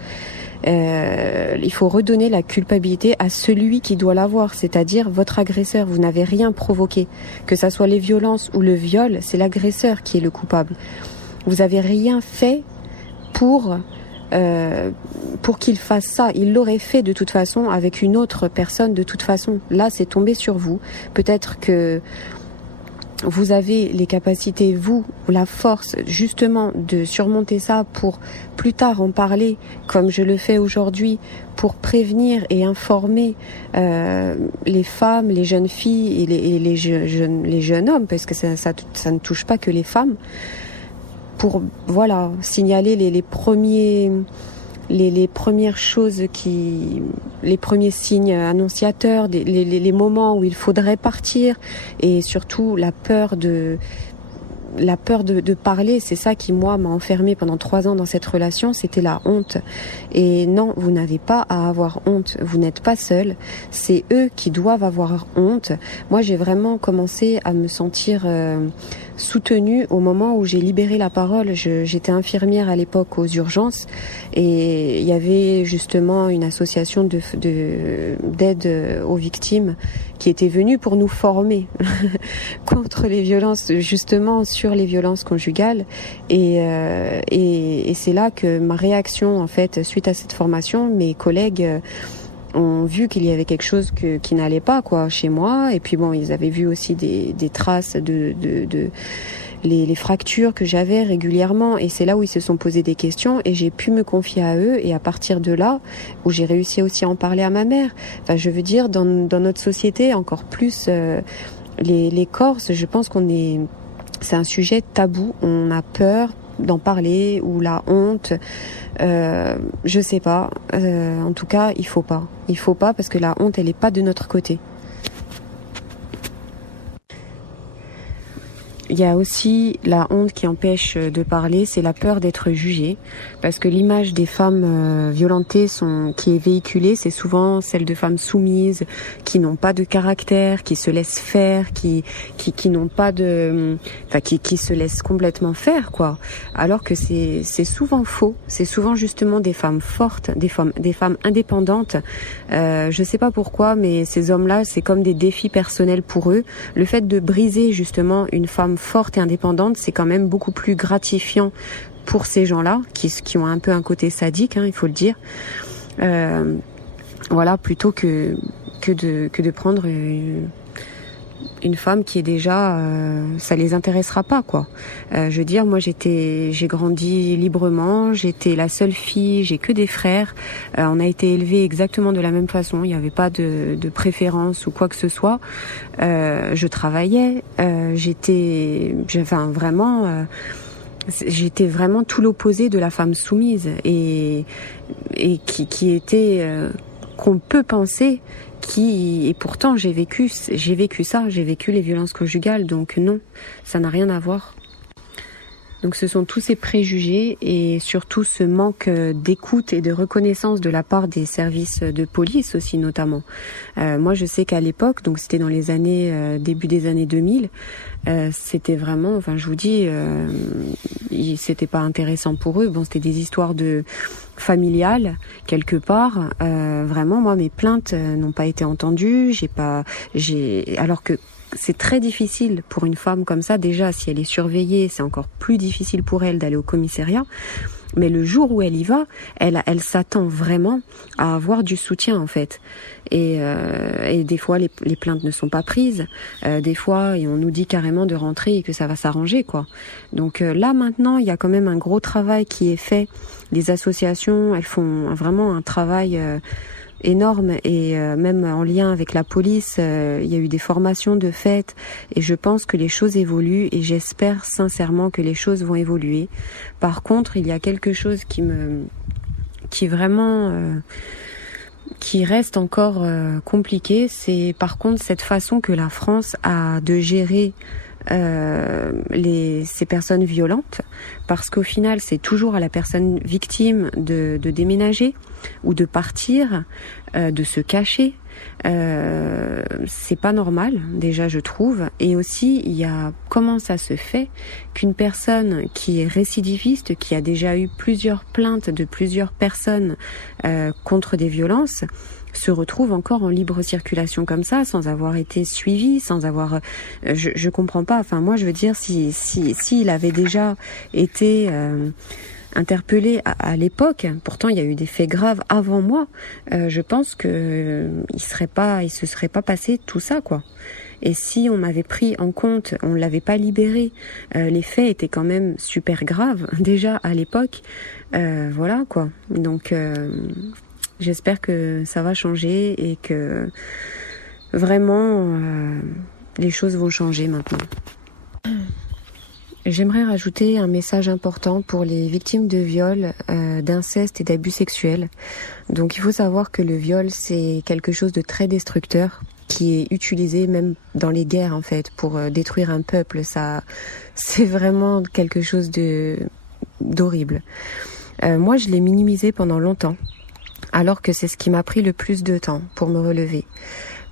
Il faut redonner la culpabilité à celui qui doit l'avoir, c'est-à-dire votre agresseur. Vous n'avez rien provoqué. Que ça soit les violences ou le viol, c'est l'agresseur qui est le coupable. Vous n'avez rien fait pour qu'il fasse ça. Il l'aurait fait de toute façon avec une autre personne de toute façon. Là, c'est tombé sur vous. Peut-être que vous avez les capacités, vous, la force, justement, de surmonter ça pour plus tard en parler, comme je le fais aujourd'hui, pour prévenir et informer les femmes, les jeunes filles et les jeunes hommes, parce que ça ne touche pas que les femmes, pour signaler les premiers les premières choses les premiers signes annonciateurs, les moments où il faudrait partir, et surtout la peur de parler. C'est ça qui, moi, m'a enfermée pendant 3 ans dans cette relation, c'était la honte. Et non, vous n'avez pas à avoir honte, vous n'êtes pas seul, c'est eux qui doivent avoir honte. Moi, j'ai vraiment commencé à me sentir soutenue au moment où j'ai libéré la parole. J'étais infirmière à l'époque aux urgences, et il y avait justement une association d'aide aux victimes qui était venue pour nous former contre les violences, justement sur les violences conjugales. Et c'est là que ma réaction, en fait, suite à cette formation, mes collègues ont vu qu'il y avait quelque chose qui n'allait pas, quoi, chez moi. Et puis bon, ils avaient vu aussi des traces de les fractures que j'avais régulièrement, et c'est là où ils se sont posés des questions, et j'ai pu me confier à eux, et à partir de là, où j'ai réussi aussi à en parler à ma mère. Enfin, je veux dire, dans notre société, encore plus les Corses, je pense c'est un sujet tabou, on a peur d'en parler, ou la honte, je sais pas, en tout cas, il faut pas parce que la honte, elle est pas de notre côté. Il y a aussi la honte qui empêche de parler, c'est la peur d'être jugée, parce que l'image des femmes violentées qui est véhiculée, c'est souvent celle de femmes soumises, qui n'ont pas de caractère, qui se laissent faire, qui n'ont pas qui se laissent complètement faire, quoi. Alors que c'est souvent faux, c'est souvent justement des femmes fortes, des femmes indépendantes. Je sais pas pourquoi, mais ces hommes-là, c'est comme des défis personnels pour eux. Le fait de briser justement une femme forte et indépendante, c'est quand même beaucoup plus gratifiant pour ces gens-là, qui ont un peu un côté sadique, il faut le dire. Voilà, plutôt que de prendre une femme qui est déjà, ça les intéressera pas, quoi. Je veux dire, moi j'ai grandi librement, j'étais la seule fille, j'ai que des frères, on a été élevés exactement de la même façon, il n'y avait pas de préférence ou quoi que ce soit. Je travaillais, j'étais vraiment tout l'opposé de la femme soumise, et qui était qu'on peut penser et pourtant j'ai vécu ça, j'ai vécu les violences conjugales, donc non, ça n'a rien à voir. Donc ce sont tous ces préjugés, et surtout ce manque d'écoute et de reconnaissance de la part des services de police aussi, notamment. Moi je sais qu'à l'époque, donc c'était dans les années début des années 2000, c'était vraiment, enfin je vous dis, c'était pas intéressant pour eux. Bon, c'était des histoires familiales quelque part. Vraiment, moi mes plaintes n'ont pas été entendues. Alors que c'est très difficile pour une femme comme ça. Déjà, si elle est surveillée, c'est encore plus difficile pour elle d'aller au commissariat. Mais le jour où elle y va, elle s'attend vraiment à avoir du soutien, en fait. Et des fois, les plaintes ne sont pas prises. Des fois, et on nous dit carrément de rentrer et que ça va s'arranger, quoi. Donc là, maintenant, il y a quand même un gros travail qui est fait. Les associations, elles font vraiment un travail énorme, et même en lien avec la police, il y a eu des formations de fait, et je pense que les choses évoluent, et j'espère sincèrement que les choses vont évoluer. Par contre, il y a quelque chose qui reste encore compliqué, c'est par contre cette façon que la France a de gérer ces personnes violentes, parce qu'au final c'est toujours à la personne victime de déménager ou de partir, de se cacher. C'est pas normal, déjà, je trouve. Et aussi, il y a comment ça se fait qu'une personne qui est récidiviste, qui a déjà eu plusieurs plaintes de plusieurs personnes contre des violences, se retrouve encore en libre circulation comme ça, sans avoir été suivi, sans avoir... je comprends pas. Enfin, moi, je veux dire, s'il avait déjà été interpellé à l'époque, pourtant il y a eu des faits graves avant moi, je pense que il se serait pas passé tout ça, quoi. Et si on m'avait pris en compte, on l'avait pas libéré, les faits étaient quand même super graves déjà à l'époque, voilà, quoi. Donc j'espère que ça va changer, et que vraiment les choses vont changer maintenant. J'aimerais rajouter un message important pour les victimes de viol, d'inceste et d'abus sexuels. Donc il faut savoir que le viol, c'est quelque chose de très destructeur qui est utilisé même dans les guerres en fait pour détruire un peuple. Ça, c'est vraiment quelque chose d'horrible. Moi, je l'ai minimisé pendant longtemps, alors que c'est ce qui m'a pris le plus de temps pour me relever.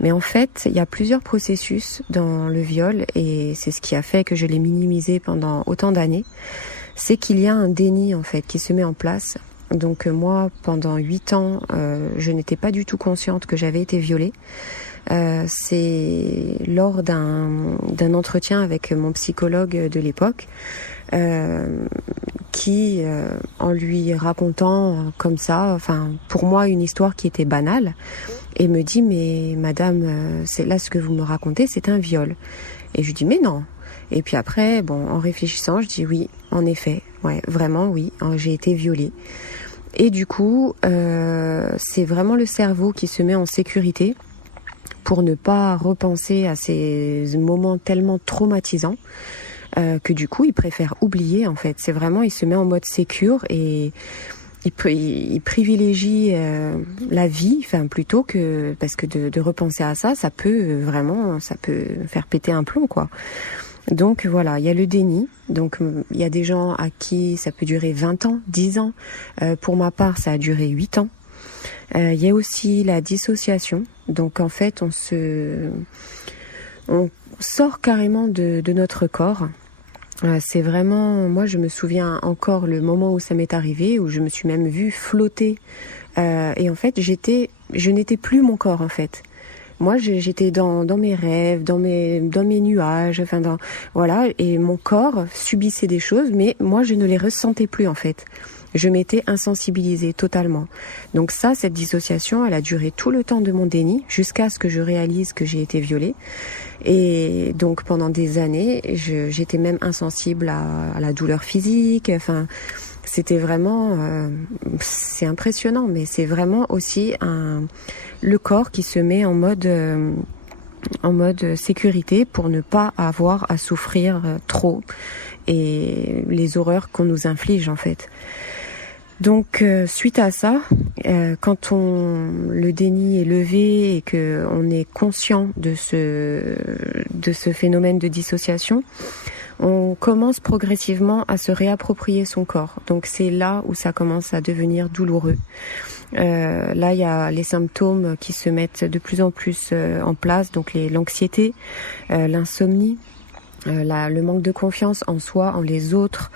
Mais en fait, il y a plusieurs processus dans le viol et c'est ce qui a fait que je l'ai minimisé pendant autant d'années. C'est qu'il y a un déni en fait qui se met en place. Donc moi, pendant 8 ans, je n'étais pas du tout consciente que j'avais été violée. C'est lors d'un entretien avec mon psychologue de l'époque qui, en lui racontant comme ça, enfin pour moi une histoire qui était banale, et me dit mais madame, c'est là ce que vous me racontez, c'est un viol. Et je lui dis mais non. Et puis après, bon, en réfléchissant, je dis oui, en effet, ouais, vraiment oui, j'ai été violée. Et du coup, c'est vraiment le cerveau qui se met en sécurité pour ne pas repenser à ces moments tellement traumatisants que du coup, il préfère oublier en fait. C'est vraiment, il se met en mode sécure et il privilégie la vie, enfin plutôt que parce que de repenser à ça, ça peut faire péter un plomb quoi. Donc voilà, il y a le déni. Donc il y a des gens à qui ça peut durer 20 ans, 10 ans. Pour ma part, ça a duré 8 ans. Il y a aussi la dissociation. Donc en fait, on sort carrément de notre corps. C'est vraiment, moi je me souviens encore le moment où ça m'est arrivé, où je me suis même vue flotter. Et en fait, je n'étais plus mon corps en fait. Moi, j'étais dans mes rêves, dans mes nuages, enfin voilà, et mon corps subissait des choses, mais moi je ne les ressentais plus en fait. Je m'étais insensibilisée totalement. Donc ça, cette dissociation, elle a duré tout le temps de mon déni, jusqu'à ce que je réalise que j'ai été violée. Et donc pendant des années, j'étais même insensible à la douleur physique. Enfin, c'était vraiment, c'est impressionnant, mais c'est vraiment aussi le corps qui se met en mode sécurité pour ne pas avoir à souffrir trop et les horreurs qu'on nous inflige en fait. Donc suite à ça, quand le déni est levé et que on est conscient de ce phénomène de dissociation, on commence progressivement à se réapproprier son corps. Donc c'est là où ça commence à devenir douloureux. Là, il y a les symptômes qui se mettent de plus en plus en place, donc l'anxiété, l'insomnie, le manque de confiance en soi, en les autres,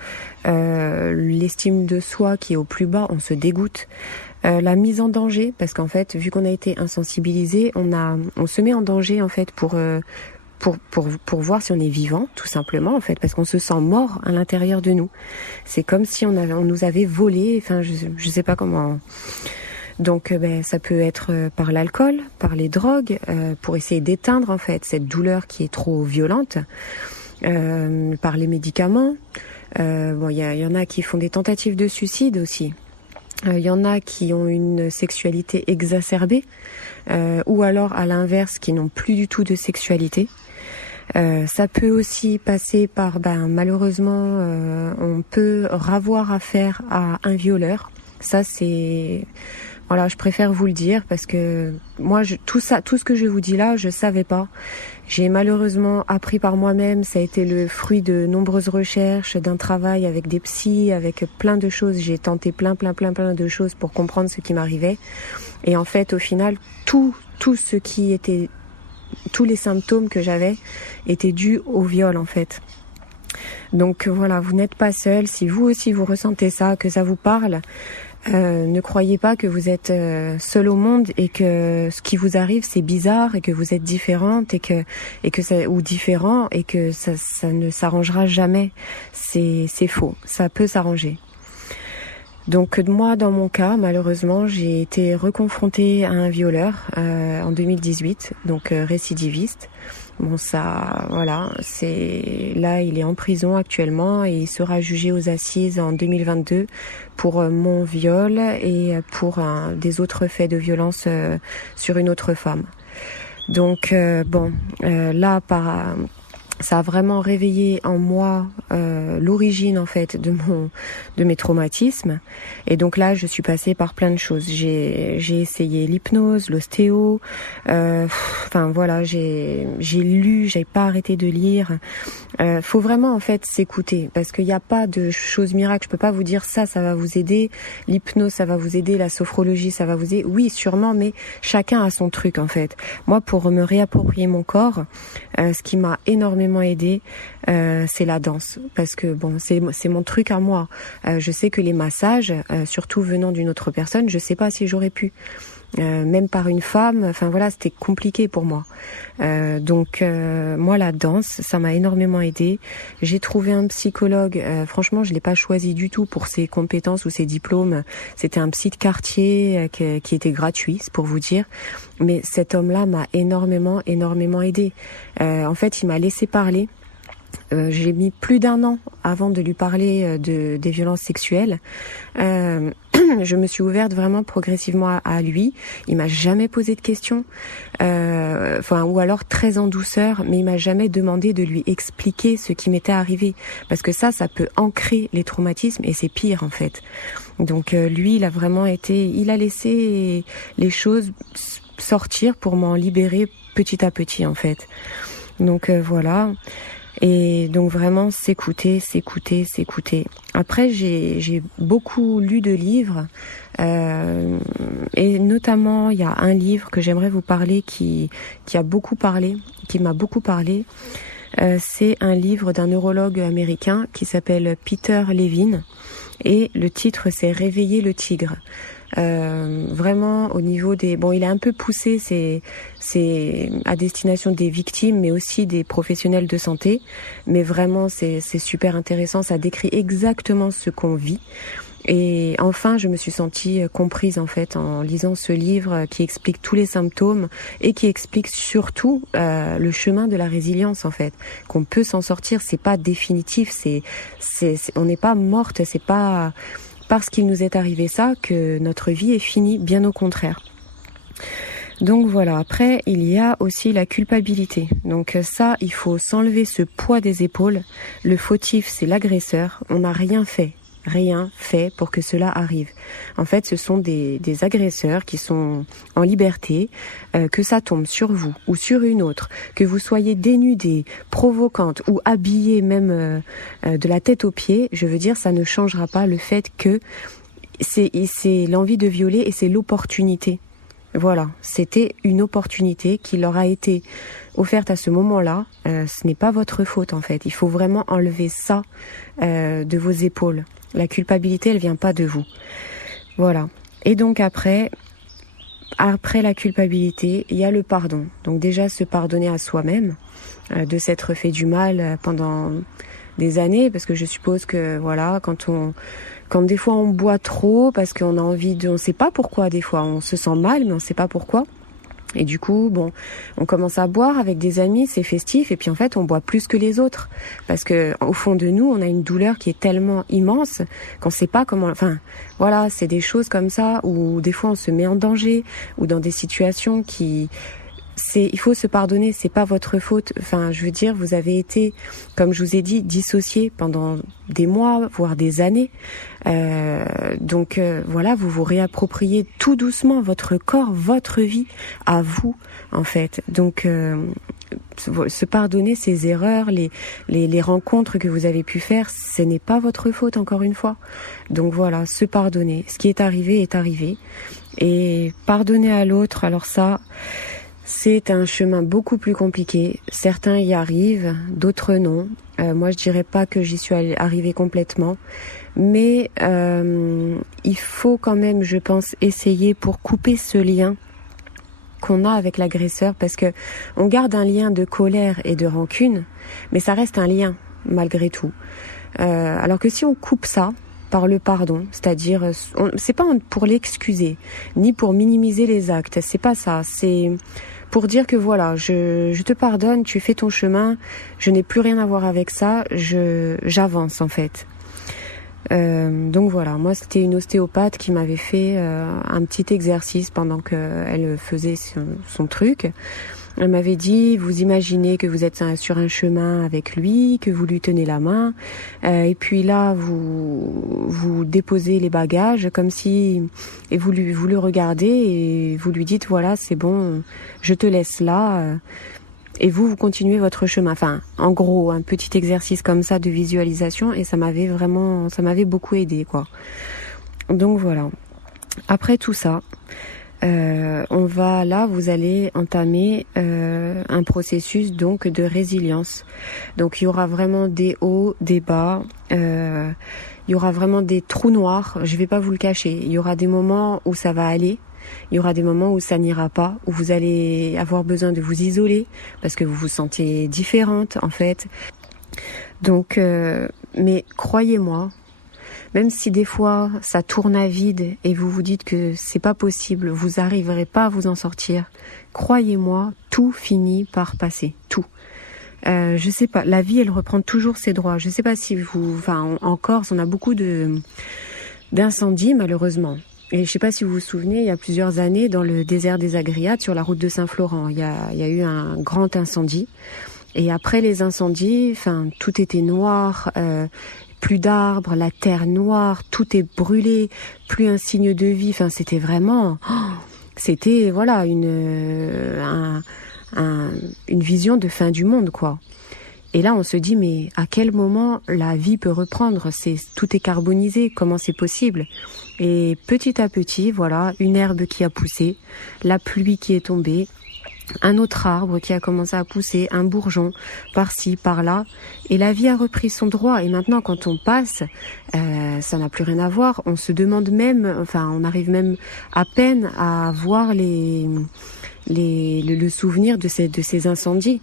l'estime de soi qui est au plus bas, on se dégoûte, la mise en danger, parce qu'en fait, vu qu'on a été insensibilisé, on se met en danger en fait pour voir si on est vivant, tout simplement en fait, parce qu'on se sent mort à l'intérieur de nous. C'est comme si on nous avait volé. Enfin, je sais pas comment. Donc, ça peut être par l'alcool, par les drogues, pour essayer d'éteindre en fait cette douleur qui est trop violente, par les médicaments. Bon, il y en a qui font des tentatives de suicide aussi. Il y en a qui ont une sexualité exacerbée, ou alors à l'inverse, qui n'ont plus du tout de sexualité. Ça peut aussi passer par, malheureusement, on peut avoir affaire à un violeur. Ça, c'est, voilà, je préfère vous le dire parce que moi, tout ce que je vous dis là, je savais pas. J'ai malheureusement appris par moi-même. Ça a été le fruit de nombreuses recherches, d'un travail avec des psys, avec plein de choses. J'ai tenté plein de choses pour comprendre ce qui m'arrivait. Et en fait, au final, tous les symptômes que j'avais étaient dus au viol en fait. Donc voilà, vous n'êtes pas seul. Si vous aussi vous ressentez ça, que ça vous parle, ne croyez pas que vous êtes seul au monde et que ce qui vous arrive c'est bizarre et que vous êtes différente ou différent et que ça ne s'arrangera jamais. C'est faux. Ça peut s'arranger. Donc moi, dans mon cas, malheureusement, j'ai été reconfrontée à un violeur en 2018, donc récidiviste. Bon, ça, voilà, là, il est en prison actuellement et il sera jugé aux assises en 2022 pour mon viol et pour des autres faits de violence sur une autre femme. Donc là, ça a vraiment réveillé en moi l'origine en fait de mes traumatismes. Et donc là, je suis passée par plein de choses. J'ai essayé l'hypnose, l'ostéo. Enfin voilà, j'ai lu, j'ai pas arrêté de lire. Faut vraiment en fait s'écouter parce qu'il n'y a pas de choses miracles. Je peux pas vous dire ça va vous aider. L'hypnose, ça va vous aider. La sophrologie, ça va vous aider. Oui, sûrement, mais chacun a son truc en fait. Moi, pour me réapproprier mon corps, ce qui m'a énormément aidé, c'est la danse, parce que bon, c'est mon truc à moi. Je sais que les massages, surtout venant d'une autre personne, je sais pas si j'aurais pu. Même par une femme, enfin voilà, c'était compliqué pour moi. Donc moi, la danse, ça m'a énormément aidé. J'ai trouvé un psychologue. Franchement, je l'ai pas choisi du tout pour ses compétences ou ses diplômes. C'était un psy de quartier qui était gratuit, c'est pour vous dire. Mais cet homme-là m'a énormément aidé. En fait, il m'a laissé parler. J'ai mis plus d'1 an avant de lui parler des violences sexuelles. Je me suis ouverte vraiment progressivement à lui. Il m'a jamais posé de questions, ou alors très en douceur, mais il m'a jamais demandé de lui expliquer ce qui m'était arrivé, parce que ça peut ancrer les traumatismes et c'est pire en fait. Donc lui, il a vraiment il a laissé les choses sortir pour m'en libérer petit à petit en fait. Donc voilà. Et donc vraiment s'écouter. Après j'ai beaucoup lu de livres et notamment il y a un livre que j'aimerais vous parler qui m'a beaucoup parlé. C'est un livre d'un neurologue américain qui s'appelle Peter Levine et le titre c'est Réveiller le tigre. Vraiment au niveau des... Bon, il est un peu poussé, c'est à destination des victimes, mais aussi des professionnels de santé. Mais vraiment, c'est super intéressant, ça décrit exactement ce qu'on vit. Et enfin, je me suis sentie comprise en fait en lisant ce livre qui explique tous les symptômes et qui explique surtout le chemin de la résilience en fait, qu'on peut s'en sortir. C'est pas définitif, on n'est pas morte, c'est pas parce qu'il nous est arrivé ça que notre vie est finie, bien au contraire. Donc voilà, après il y a aussi la culpabilité. Donc ça, il faut s'enlever ce poids des épaules. Le fautif, c'est l'agresseur. On n'a rien fait pour que cela arrive. En fait, ce sont des agresseurs qui sont en liberté, que ça tombe sur vous ou sur une autre, que vous soyez dénudée, provocante ou habillée même de la tête aux pieds, je veux dire, ça ne changera pas le fait que c'est l'envie de violer et c'est l'opportunité. Voilà, c'était une opportunité qui leur a été offerte à ce moment-là. Ce n'est pas votre faute en fait. Il faut vraiment enlever ça de vos épaules. La culpabilité, elle vient pas de vous. Voilà. Et donc après la culpabilité, il y a le pardon. Donc déjà se pardonner à soi-même de s'être fait du mal pendant des années, parce que je suppose que voilà, quand des fois on boit trop parce qu'on a envie on sait pas pourquoi, des fois on se sent mal mais on sait pas pourquoi. Et du coup, bon, on commence à boire avec des amis, c'est festif, et puis en fait, on boit plus que les autres, parce que au fond de nous, on a une douleur qui est tellement immense qu'on sait pas comment. Enfin, voilà, c'est des choses comme ça où des fois on se met en danger, ou dans des situations il faut se pardonner, c'est pas votre faute. Enfin, je veux dire, vous avez été, comme je vous ai dit, dissocié pendant des mois, voire des années. Donc voilà, vous vous réappropriez tout doucement votre corps, votre vie, à vous, en fait. Donc se pardonner ces erreurs, les rencontres que vous avez pu faire, ce n'est pas votre faute, encore une fois. Donc voilà, se pardonner. Ce qui est arrivé. Et pardonner à l'autre, alors ça... c'est un chemin beaucoup plus compliqué. Certains y arrivent, d'autres non. Moi, je dirais pas que j'y suis arrivée complètement. Mais il faut quand même, je pense, essayer pour couper ce lien qu'on a avec l'agresseur. Parce que on garde un lien de colère et de rancune, mais ça reste un lien, malgré tout. Alors que si on coupe ça par le pardon, c'est-à-dire, c'est pas pour l'excuser, ni pour minimiser les actes, c'est pas ça, c'est pour dire que voilà, je te pardonne, tu fais ton chemin, je n'ai plus rien à voir avec ça, j'avance en fait. Donc voilà, moi c'était une ostéopathe qui m'avait fait un petit exercice pendant qu'elle faisait son truc. Elle m'avait dit, vous imaginez que vous êtes sur un chemin avec lui, que vous lui tenez la main, et puis là, vous déposez les bagages comme si, et vous le regardez et vous lui dites, voilà, c'est bon, je te laisse là, et vous continuez votre chemin. Enfin, en gros, un petit exercice comme ça de visualisation, et ça m'avait beaucoup aidé, quoi. Donc voilà. Après tout ça, vous allez entamer un processus donc de résilience. Donc il y aura vraiment des hauts, des bas, il y aura vraiment des trous noirs, je vais pas vous le cacher. Il y aura des moments où ça va aller, il y aura des moments où ça n'ira pas, où vous allez avoir besoin de vous isoler parce que vous vous sentez différente en fait. Donc mais croyez-moi, même si des fois ça tourne à vide et vous vous dites que c'est pas possible, vous arriverez pas à vous en sortir, croyez-moi, tout finit par passer, tout. Je sais pas, la vie elle reprend toujours ses droits. Je sais pas si en Corse on a beaucoup d'incendies malheureusement. Et je sais pas si vous vous souvenez, il y a plusieurs années dans le désert des Agriades sur la route de Saint-Florent, il y a eu un grand incendie. Et après les incendies, tout était noir. Plus d'arbres, la terre noire, tout est brûlé, plus un signe de vie. C'était vraiment, c'était voilà une vision de fin du monde quoi. Et là on se dit mais à quel moment la vie peut reprendre ? Tout est carbonisé, comment c'est possible ? Et petit à petit voilà, une herbe qui a poussé, la pluie qui est tombée. Un autre arbre qui a commencé à pousser, un bourgeon par-ci, par-là, et la vie a repris son droit. Et maintenant, quand on passe, ça n'a plus rien à voir. On se demande même, on arrive même à peine à voir le souvenir de ces incendies.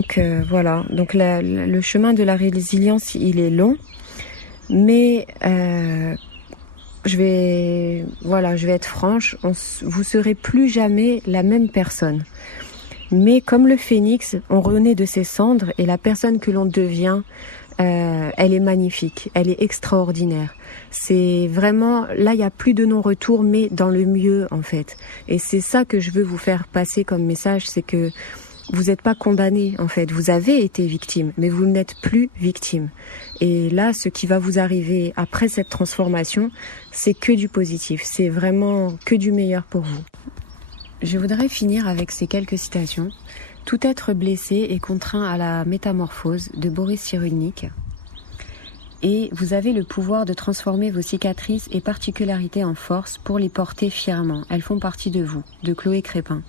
Donc voilà. Donc le chemin de la résilience, il est long, mais je vais être franche. Vous serez plus jamais la même personne. Mais comme le phénix, on renaît de ses cendres et la personne que l'on devient, elle est magnifique, elle est extraordinaire. C'est vraiment, là il n'y a plus de non-retour, mais dans le mieux en fait. Et c'est ça que je veux vous faire passer comme message, c'est que vous n'êtes pas condamné en fait. Vous avez été victime, mais vous n'êtes plus victime. Et là, ce qui va vous arriver après cette transformation, c'est que du positif. C'est vraiment que du meilleur pour vous. Je voudrais finir avec ces quelques citations. Tout être blessé est contraint à la métamorphose de Boris Cyrulnik. Et vous avez le pouvoir de transformer vos cicatrices et particularités en force pour les porter fièrement. Elles font partie de vous, de Chloé Crépin.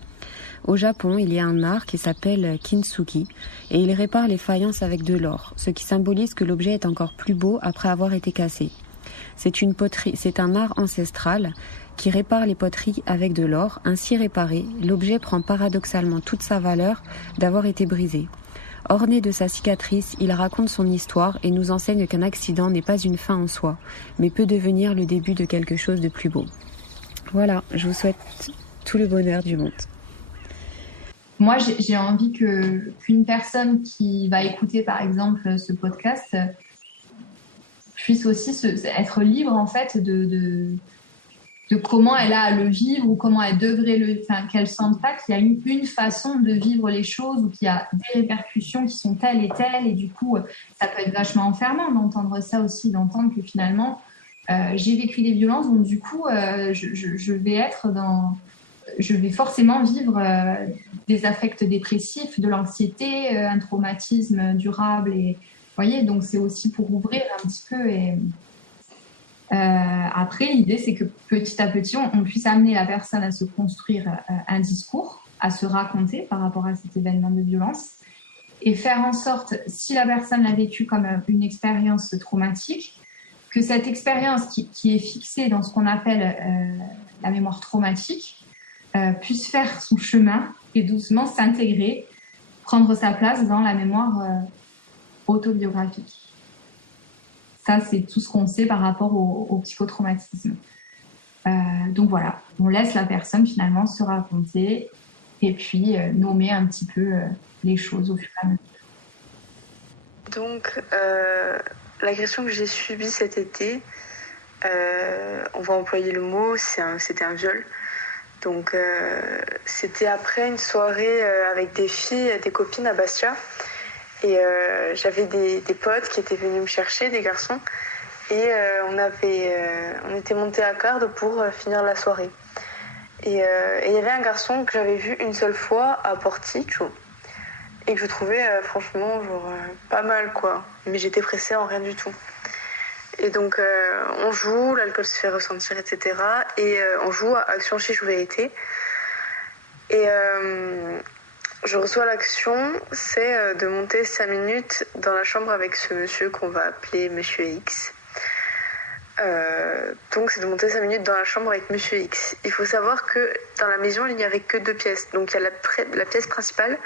Au Japon, il y a un art qui s'appelle kintsugi et il répare les faïences avec de l'or, ce qui symbolise que l'objet est encore plus beau après avoir été cassé. C'est un art ancestral qui répare les poteries avec de l'or. Ainsi réparé, l'objet prend paradoxalement toute sa valeur d'avoir été brisé. Orné de sa cicatrice, il raconte son histoire et nous enseigne qu'un accident n'est pas une fin en soi, mais peut devenir le début de quelque chose de plus beau. Voilà, je vous souhaite tout le bonheur du monde. Moi, j'ai envie qu'une personne qui va écouter, par exemple, ce podcast puisse aussi être libre, en fait, de comment elle a à le vivre ou comment elle devrait qu'elle sente pas qu'il y a une façon de vivre les choses ou qu'il y a des répercussions qui sont telles et telles. Et du coup, ça peut être vachement enfermant d'entendre ça aussi, d'entendre que finalement, j'ai vécu des violences, donc du coup, je vais forcément vivre des affects dépressifs, de l'anxiété, un traumatisme durable. Et vous voyez, donc c'est aussi pour ouvrir un petit peu. Et après, l'idée, c'est que petit à petit, on puisse amener la personne à se construire un discours, à se raconter par rapport à cet événement de violence et faire en sorte, si la personne l'a vécu comme une expérience traumatique, que cette expérience qui est fixée dans ce qu'on appelle la mémoire traumatique puisse faire son chemin et doucement s'intégrer, prendre sa place dans la mémoire autobiographique. Ça, c'est tout ce qu'on sait par rapport au psychotraumatisme. Donc voilà, on laisse la personne finalement se raconter et puis nommer un petit peu les choses au fur et à mesure. Donc, l'agression que j'ai subie cet été, on va employer le mot, c'était un viol. Donc c'était après une soirée avec des filles, des copines à Bastia. Et j'avais des potes qui étaient venus me chercher, des garçons. Et on était montés à Cardes pour finir la soirée. Et il y avait un garçon que j'avais vu une seule fois à Porticcio. Et que je trouvais franchement pas mal quoi. Mais j'étais pressée en rien du tout. Et donc on joue, l'alcool se fait ressentir, etc. Et on joue à Action Chiche ou Vérité. Et je reçois l'action, c'est de monter 5 minutes dans la chambre avec ce monsieur qu'on va appeler Monsieur X. Donc c'est de monter 5 minutes dans la chambre avec Monsieur X. Il faut savoir que dans la maison, il n'y avait que 2 pièces. Donc il y a la pièce principale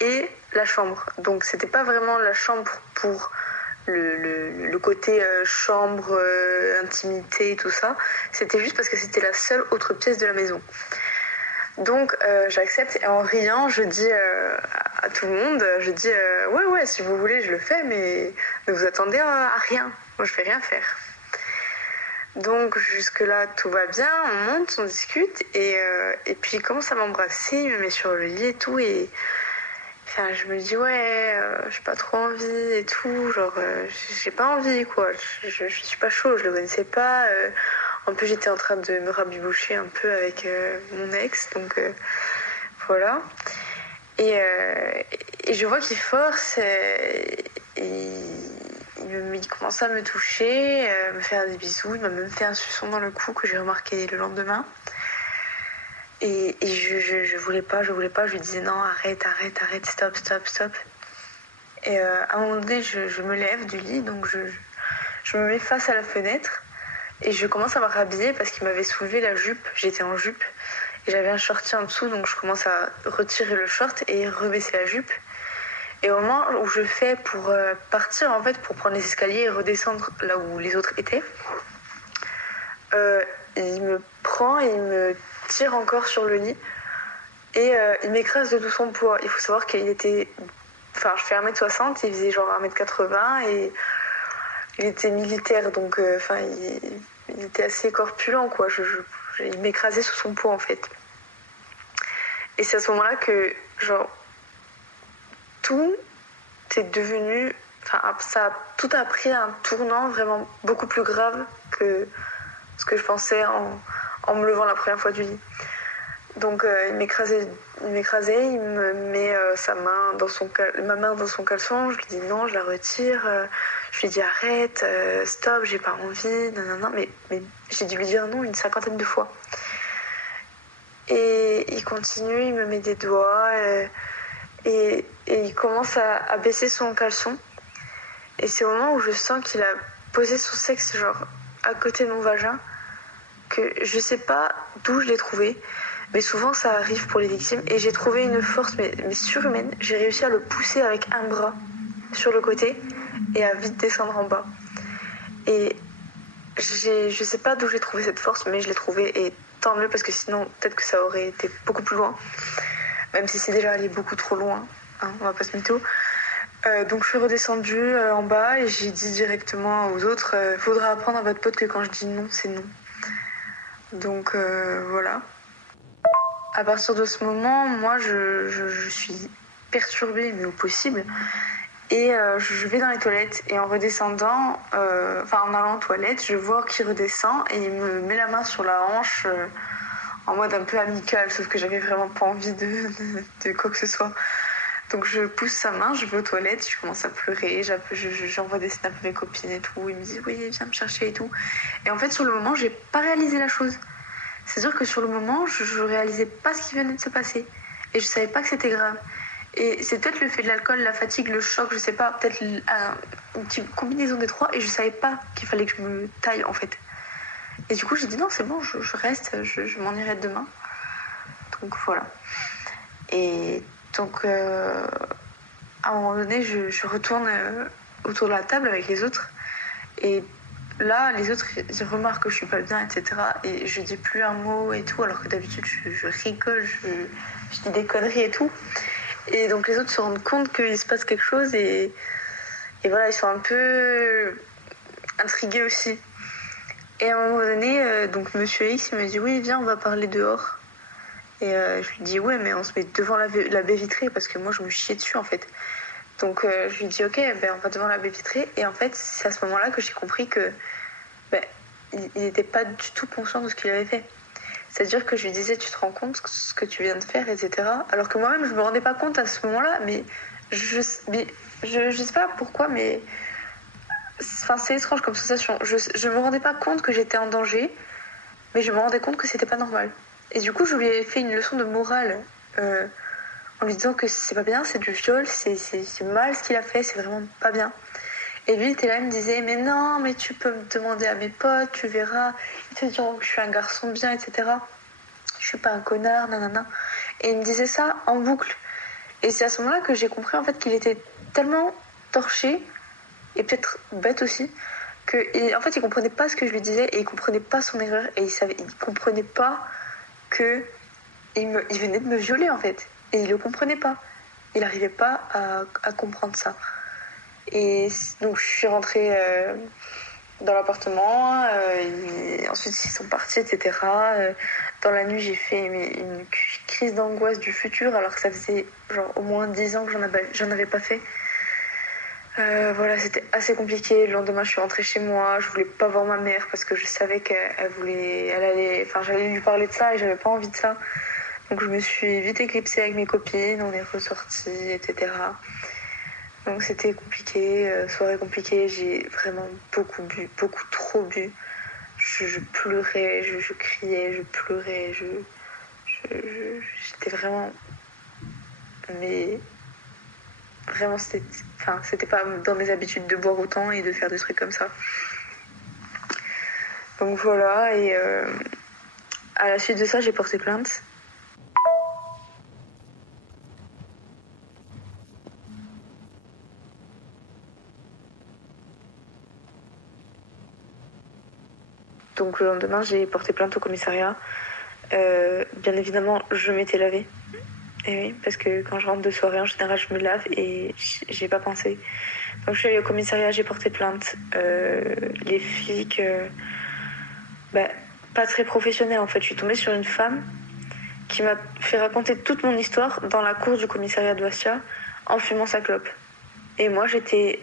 et la chambre. Donc c'était pas vraiment la chambre pour le côté chambre, intimité et tout ça. C'était juste parce que c'était la seule autre pièce de la maison. Donc j'accepte et en riant, je dis à tout le monde, ouais, si vous voulez, je le fais, mais ne vous attendez à rien. Moi, je vais rien faire. Donc jusque-là, tout va bien, on monte, on discute et puis il commence à m'embrasser, il me met sur le lit et tout et enfin, je me dis ouais, j'ai pas trop envie et tout, j'ai pas envie quoi, je suis pas chaud, je le connaissais pas. En plus, j'étais en train de me rabiboucher un peu avec mon ex, donc voilà. Et je vois qu'il force, il commence à me toucher, me faire des bisous, il m'a même fait un suçon dans le cou que j'ai remarqué le lendemain. Et je voulais pas, je lui disais non, arrête, stop. Et à un moment donné, je me lève du lit, donc je me mets face à la fenêtre. Et je commence à me rhabiller parce qu'il m'avait soulevé la jupe. J'étais en jupe et j'avais un shorty en dessous. Donc je commence à retirer le short et rebaisser la jupe. Et au moment où je fais pour partir, en fait, pour prendre les escaliers et redescendre là où les autres étaient, il me prend et il me tire encore sur le lit. Et il m'écrase de tout son poids. Il faut savoir qu'il était... Enfin, je fais 1m60, il faisait genre 1m80 et il était militaire. Donc, il était assez corpulent, quoi. Il m'écrasait sous son poids, en fait. Et c'est à ce moment-là que, tout est devenu... Enfin, tout a pris un tournant vraiment beaucoup plus grave que ce que je pensais en me levant la première fois du lit. Donc, il m'écrasait, il me met ma main dans son caleçon, je lui dis non, je la retire, je lui dis arrête, stop, j'ai pas envie, non, mais j'ai dû lui dire non une 50aine de fois. Et il continue, il me met des doigts, et il commence à baisser son caleçon. Et c'est au moment où je sens qu'il a posé son sexe à côté de mon vagin, que je sais pas d'où je l'ai trouvé. Mais souvent, ça arrive pour les victimes. Et j'ai trouvé une force, mais surhumaine. J'ai réussi à le pousser avec un bras sur le côté et à vite descendre en bas. Et je sais pas d'où j'ai trouvé cette force, mais je l'ai trouvée. Et tant mieux, parce que sinon, peut-être que ça aurait été beaucoup plus loin. Même si c'est déjà allé beaucoup trop loin. Hein, on va pas se mytho. Donc je suis redescendue en bas et j'ai dit directement aux autres faudra apprendre à votre pote que quand je dis non, c'est non. Donc voilà. À partir de ce moment, moi, je suis perturbée, mais au possible. Et je vais dans les toilettes. Et en redescendant, en allant aux toilettes, je vois qu'il redescend et il me met la main sur la hanche en mode un peu amical. Sauf que j'avais vraiment pas envie de quoi que ce soit. Donc je pousse sa main, je vais aux toilettes, je commence à pleurer. J'envoie des snaps à mes copines et tout. Il me dit oui, viens me chercher et tout. Et en fait, sur le moment, j'ai pas réalisé la chose. C'est-à-dire que sur le moment, je réalisais pas ce qui venait de se passer. Et je savais pas que c'était grave. Et c'est peut-être le fait de l'alcool, la fatigue, le choc, je sais pas, peut-être une petite combinaison des trois. Et je savais pas qu'il fallait que je me taille, en fait. Et du coup, j'ai dit non, c'est bon, je reste, je m'en irai demain. Donc voilà. Et donc, à un moment donné, je retourne autour de la table avec les autres. Et là, les autres, ils remarquent que je suis pas bien, etc. Et je dis plus un mot et tout, alors que d'habitude, je rigole, je dis des conneries et tout. Et donc, les autres se rendent compte qu'il se passe quelque chose et voilà, ils sont un peu intrigués aussi. Et à un moment donné, donc Monsieur X, il me dit oui, viens, on va parler dehors. Et je lui dis ouais, mais on se met devant la baie vitrée parce que moi je me chiais dessus en fait. Donc je lui dis ok, on va devant la baie vitrée. Et en fait c'est à ce moment-là que j'ai compris que il n'était pas du tout conscient de ce qu'il avait fait. C'est-à-dire que je lui disais tu te rends compte ce que tu viens de faire, etc. Alors que moi-même je me rendais pas compte à ce moment-là, mais je sais pas pourquoi, mais c'est étrange comme sensation. Je me rendais pas compte que j'étais en danger, mais je me rendais compte que c'était pas normal. Et du coup, je lui ai fait une leçon de morale en lui disant que c'est pas bien, c'est du viol, c'est mal ce qu'il a fait, c'est vraiment pas bien. Et lui, il était là, il me disait mais non, mais tu peux me demander à mes potes, tu verras, ils te diront que je suis un garçon bien, etc. Je suis pas un connard, nanana. Et il me disait ça en boucle. Et c'est à ce moment-là que j'ai compris en fait qu'il était tellement torché et peut-être bête aussi que en fait il comprenait pas ce que je lui disais et il comprenait pas son erreur et il comprenait pas que il venait de me violer en fait et il le comprenait pas, il arrivait pas à comprendre ça. Et donc je suis rentrée dans l'appartement, et ensuite ils sont partis, etc. Dans la nuit j'ai fait une crise d'angoisse du futur alors que ça faisait genre au moins 10 ans que j'en avais pas fait. Voilà, c'était assez compliqué. Le lendemain, je suis rentrée chez moi. Je voulais pas voir ma mère parce que je savais j'allais lui parler de ça et j'avais pas envie de ça. Donc, je me suis vite éclipsée avec mes copines. On est ressortis, etc. Donc, c'était compliqué. Soirée compliquée. J'ai vraiment beaucoup bu, beaucoup trop bu. Je pleurais, je criais, je pleurais. J'étais vraiment. Mais. Vraiment, c'était pas dans mes habitudes de boire autant et de faire des trucs comme ça. Donc voilà, et à la suite de ça, j'ai porté plainte. Donc le lendemain, j'ai porté plainte au commissariat. Bien évidemment, je m'étais lavée. Et oui, parce que quand je rentre de soirée, en général, je me lave et j'ai pas pensé. Donc je suis allée au commissariat, j'ai porté plainte. Les flics, pas très professionnels en fait. Je suis tombée sur une femme qui m'a fait raconter toute mon histoire dans la cour du commissariat de Bastia en fumant sa clope. Et moi, j'étais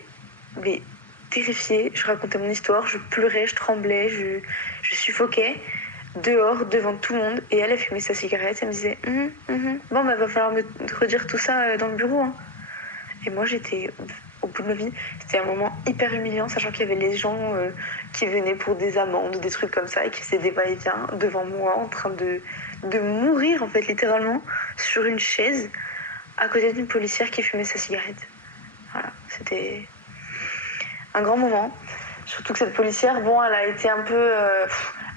terrifiée. Je racontais mon histoire, je pleurais, je tremblais, je suffoquais. Dehors, devant tout le monde, et elle fumait sa cigarette, elle me disait bon va falloir me redire tout ça dans le bureau hein. Et moi j'étais au bout de ma vie. C'était un moment hyper humiliant, sachant qu'il y avait les gens qui venaient pour des amendes, des trucs comme ça, et qui faisaient des va-et-vient devant moi en train de mourir en fait littéralement sur une chaise à côté d'une policière qui fumait sa cigarette. Voilà, c'était un grand moment. Surtout que cette policière, elle a été un peu...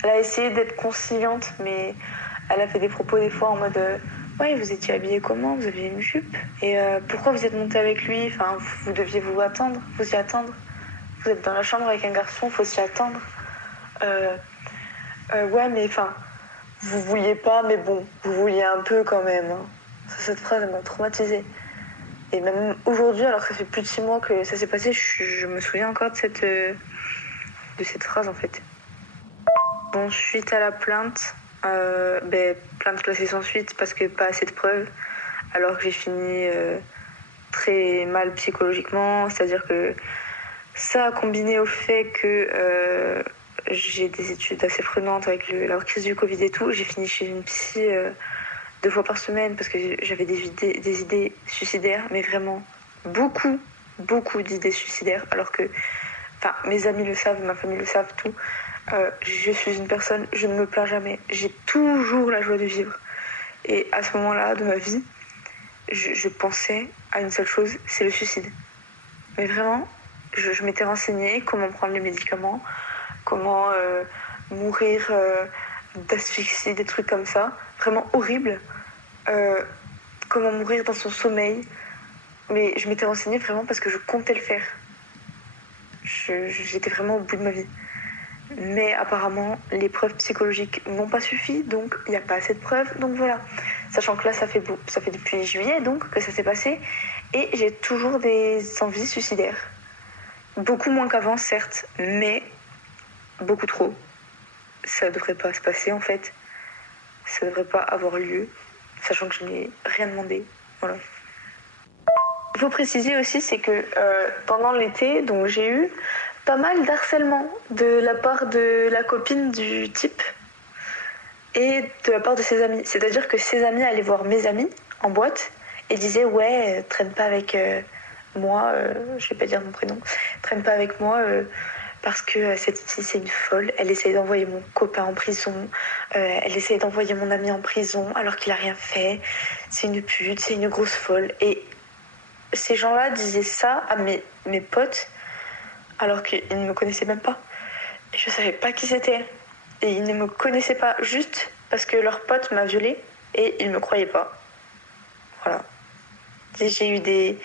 elle a essayé d'être conciliante, mais elle a fait des propos des fois en mode ouais, vous étiez habillée comment? Vous aviez une jupe? Et pourquoi vous êtes montée avec lui? Enfin, vous deviez vous y attendre. Vous êtes dans la chambre avec un garçon, faut s'y attendre. Ouais, mais enfin, vous vouliez pas, mais bon, vous vouliez un peu quand même. Hein. Cette phrase, elle m'a traumatisée. Et même aujourd'hui, alors que ça fait plus de 6 mois que ça s'est passé, je me souviens encore de cette phrase en fait. Bon, suite à la plainte, plainte classée sans suite parce que pas assez de preuves, alors que j'ai fini très mal psychologiquement, c'est-à-dire que ça a combiné au fait que j'ai des études assez prenantes avec la crise du Covid et tout, j'ai fini chez une psy 2 fois par semaine parce que j'avais des idées suicidaires, mais vraiment beaucoup d'idées suicidaires, alors que mes amis le savent, ma famille le savent, tout. Je suis une personne, je ne me plains jamais, j'ai toujours la joie de vivre. Et à ce moment-là de ma vie, je pensais à une seule chose, c'est le suicide. Mais vraiment, je m'étais renseignée comment prendre les médicaments, comment mourir d'asphyxie, des trucs comme ça, vraiment horrible. Comment mourir dans son sommeil. Mais je m'étais renseignée vraiment parce que je comptais le faire. J'étais vraiment au bout de ma vie. Mais apparemment, les preuves psychologiques n'ont pas suffi, donc il n'y a pas assez de preuves, donc voilà. Sachant que là, ça fait depuis juillet donc que ça s'est passé, et j'ai toujours des envies suicidaires. Beaucoup moins qu'avant, certes, mais beaucoup trop. Ça ne devrait pas se passer en fait. Ça ne devrait pas avoir lieu. sachant que je n'ai rien demandé. Voilà. Il faut préciser aussi, c'est que pendant l'été, donc j'ai eu pas mal d'harcèlement de la part de la copine du type et de la part de ses amis. C'est-à-dire que ses amis allaient voir mes amis en boîte et disaient ouais, traîne pas avec moi, je vais pas dire mon prénom, traîne pas avec moi parce que cette fille c'est une folle, elle essaye d'envoyer mon copain en prison, elle essaye d'envoyer mon ami en prison alors qu'il a rien fait, c'est une pute, c'est une grosse folle. Et ces gens-là disaient ça à mes potes alors qu'ils ne me connaissaient même pas. Et je savais pas qui c'était. Et ils ne me connaissaient pas juste parce que leur pote m'a violée et ils me croyaient pas. Voilà. J'ai eu des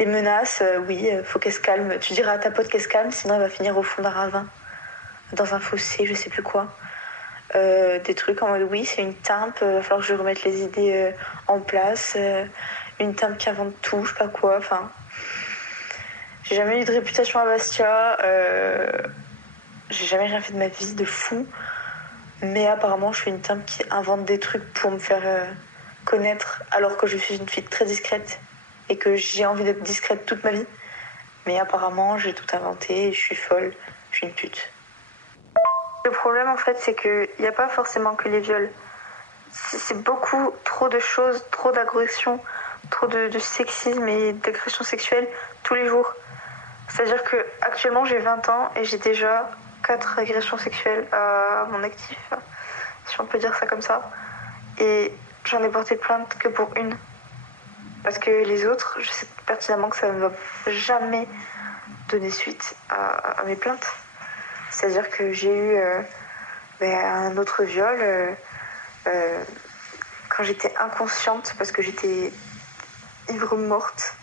menaces, oui, faut qu'elle se calme. Tu diras à ta pote qu'elle se calme, sinon elle va finir au fond d'un ravin, dans un fossé, je sais plus quoi. Des trucs en mode oui, c'est une timpe, va falloir que je remette les idées en place. Une timpe qui invente tout, je sais pas quoi. Enfin, j'ai jamais eu de réputation à Bastia. J'ai jamais rien fait de ma vie de fou. Mais apparemment, je suis une timpe qui invente des trucs pour me faire connaître, alors que je suis une fille très discrète et que j'ai envie d'être discrète toute ma vie. Mais apparemment, j'ai tout inventé, je suis folle, je suis une pute. Le problème, en fait, c'est qu'il n'y a pas forcément que les viols. C'est beaucoup trop de choses, trop d'agressions, trop de sexisme et d'agressions sexuelles tous les jours. C'est-à-dire que actuellement j'ai 20 ans et j'ai déjà 4 agressions sexuelles à mon actif, si on peut dire ça comme ça. Et j'en ai porté plainte que pour une. Parce que les autres, je sais pertinemment que ça ne va jamais donner suite à mes plaintes. C'est-à-dire que j'ai eu un autre viol quand j'étais inconsciente parce que j'étais ivre morte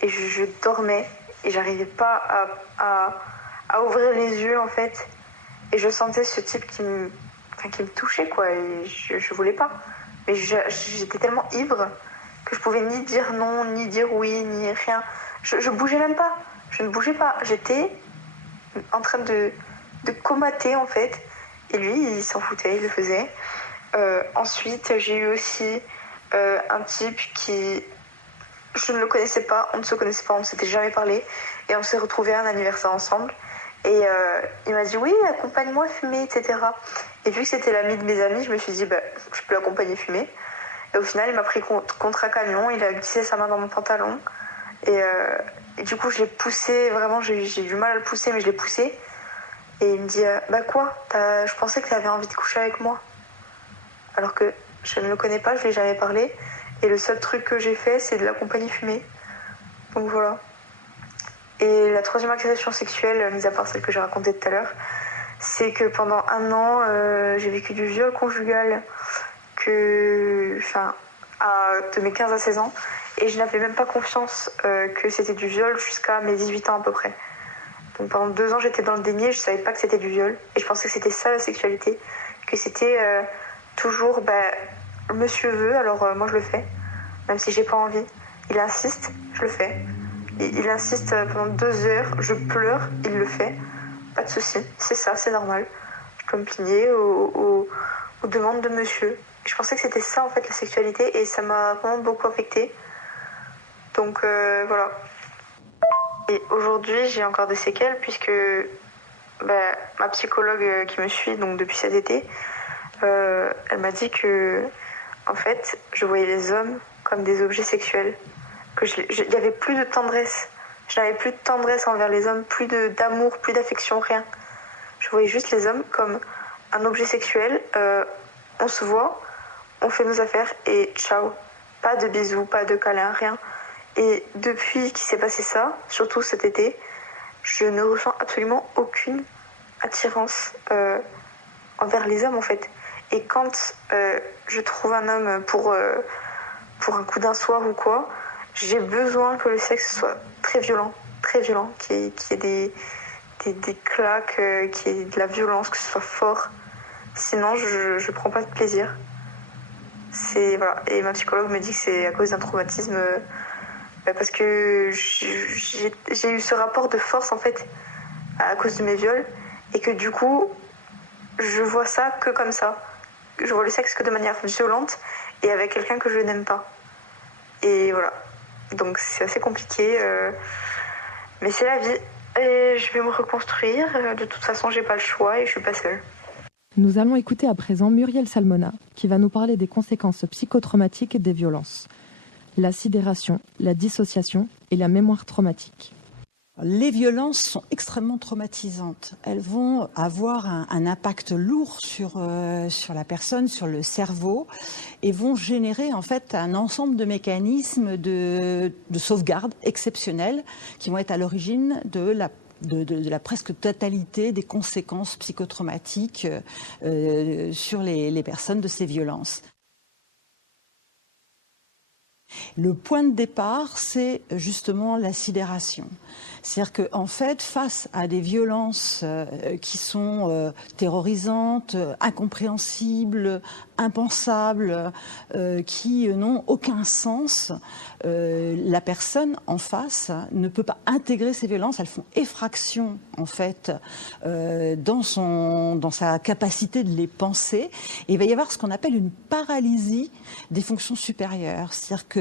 et je dormais et j'arrivais pas à ouvrir les yeux en fait, et je sentais ce type qui me touchait quoi, et je voulais pas, mais j'étais tellement ivre que je pouvais ni dire non, ni dire oui, ni rien. Je bougeais même pas, je ne bougeais pas, j'étais en train de comater en fait, et lui il s'en foutait, il le faisait. Ensuite j'ai eu aussi un type qui, je ne le connaissais pas, on ne se connaissait pas, on ne s'était jamais parlé, et on s'est retrouvés à un anniversaire ensemble, et il m'a dit oui, accompagne-moi fumer, etc. Et vu que c'était l'ami de mes amis, je me suis dit je peux l'accompagner fumer. Et au final il m'a pris contre un camion, il a glissé sa main dans mon pantalon, et du coup je l'ai poussé, vraiment j'ai du mal à le pousser, mais je l'ai poussé, et il me dit quoi, je pensais que tu avais envie de coucher avec moi, alors que je ne le connais pas, je lui ai jamais parlé. Et le seul truc que j'ai fait, c'est de l'accompagner fumer. Donc voilà. Et la troisième agression sexuelle, mis à part celle que j'ai racontée tout à l'heure, c'est que pendant 1 an, j'ai vécu du viol conjugal de mes 15 à 16 ans. Et je n'avais même pas confiance que c'était du viol jusqu'à mes 18 ans à peu près. Donc pendant 2 ans, j'étais dans le déni, je savais pas que c'était du viol. Et je pensais que c'était ça la sexualité, que c'était toujours... monsieur veut, alors moi je le fais, même si j'ai pas envie. Il insiste, je le fais. Il insiste pendant 2 heures, je pleure, il le fait. Pas de souci, c'est ça, c'est normal. Je peux me plier aux demandes de monsieur. Et je pensais que c'était ça en fait la sexualité, et ça m'a vraiment beaucoup affectée. Donc voilà. Et aujourd'hui j'ai encore des séquelles puisque ma psychologue qui me suit donc depuis cet été, elle m'a dit que en fait, je voyais les hommes comme des objets sexuels. Il n'y avait plus de tendresse. Je n'avais plus de tendresse envers les hommes, plus d'amour, plus d'affection, rien. Je voyais juste les hommes comme un objet sexuel. On se voit, on fait nos affaires et ciao. Pas de bisous, pas de câlins, rien. Et depuis qu'il s'est passé ça, surtout cet été, je ne ressens absolument aucune attirance envers les hommes en fait. Et quand je trouve un homme pour un coup d'un soir ou quoi, j'ai besoin que le sexe soit très violent, qu'il y ait des claques, qu'il y ait de la violence, que ce soit fort. Sinon, je prends pas de plaisir. Voilà. Et ma psychologue me dit que c'est à cause d'un traumatisme, parce que j'ai eu ce rapport de force en fait à cause de mes viols, et que du coup, je vois ça que comme ça. Je vois le sexe que de manière violente, et avec quelqu'un que je n'aime pas. Et voilà. Donc c'est assez compliqué, mais c'est la vie. Et je vais me reconstruire. De toute façon, j'ai pas le choix et je suis pas seule. Nous allons écouter à présent Muriel Salmona, qui va nous parler des conséquences psychotraumatiques des violences. La sidération, la dissociation et la mémoire traumatique. Les violences sont extrêmement traumatisantes. Elles vont avoir un impact lourd sur la personne, sur le cerveau, et vont générer en fait un ensemble de mécanismes de sauvegarde exceptionnels qui vont être à l'origine de la presque totalité des conséquences psychotraumatiques sur les personnes de ces violences. Le point de départ, c'est justement la sidération. C'est-à-dire qu'en fait, face à des violences qui sont terrorisantes, incompréhensibles, impensables, qui n'ont aucun sens, la personne en face ne peut pas intégrer ces violences. Elles font effraction, en fait, dans sa capacité de les penser. Et il va y avoir ce qu'on appelle une paralysie des fonctions supérieures. C'est-à-dire que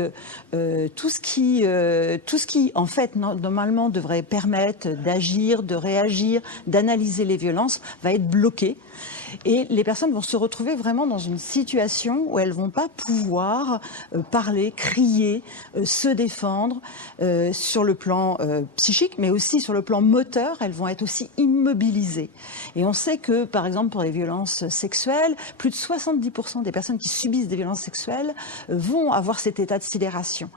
tout ce qui, en fait, normalement devrait permettre d'agir, de réagir, d'analyser les violences, va être bloqué. Et les personnes vont se retrouver vraiment dans une situation où elles vont pas pouvoir parler, crier, se défendre sur le plan psychique, mais aussi sur le plan moteur. Elles vont être aussi immobilisées. Et on sait que, par exemple, pour les violences sexuelles, plus de 70% des personnes qui subissent des violences sexuelles vont avoir cet état de sidération.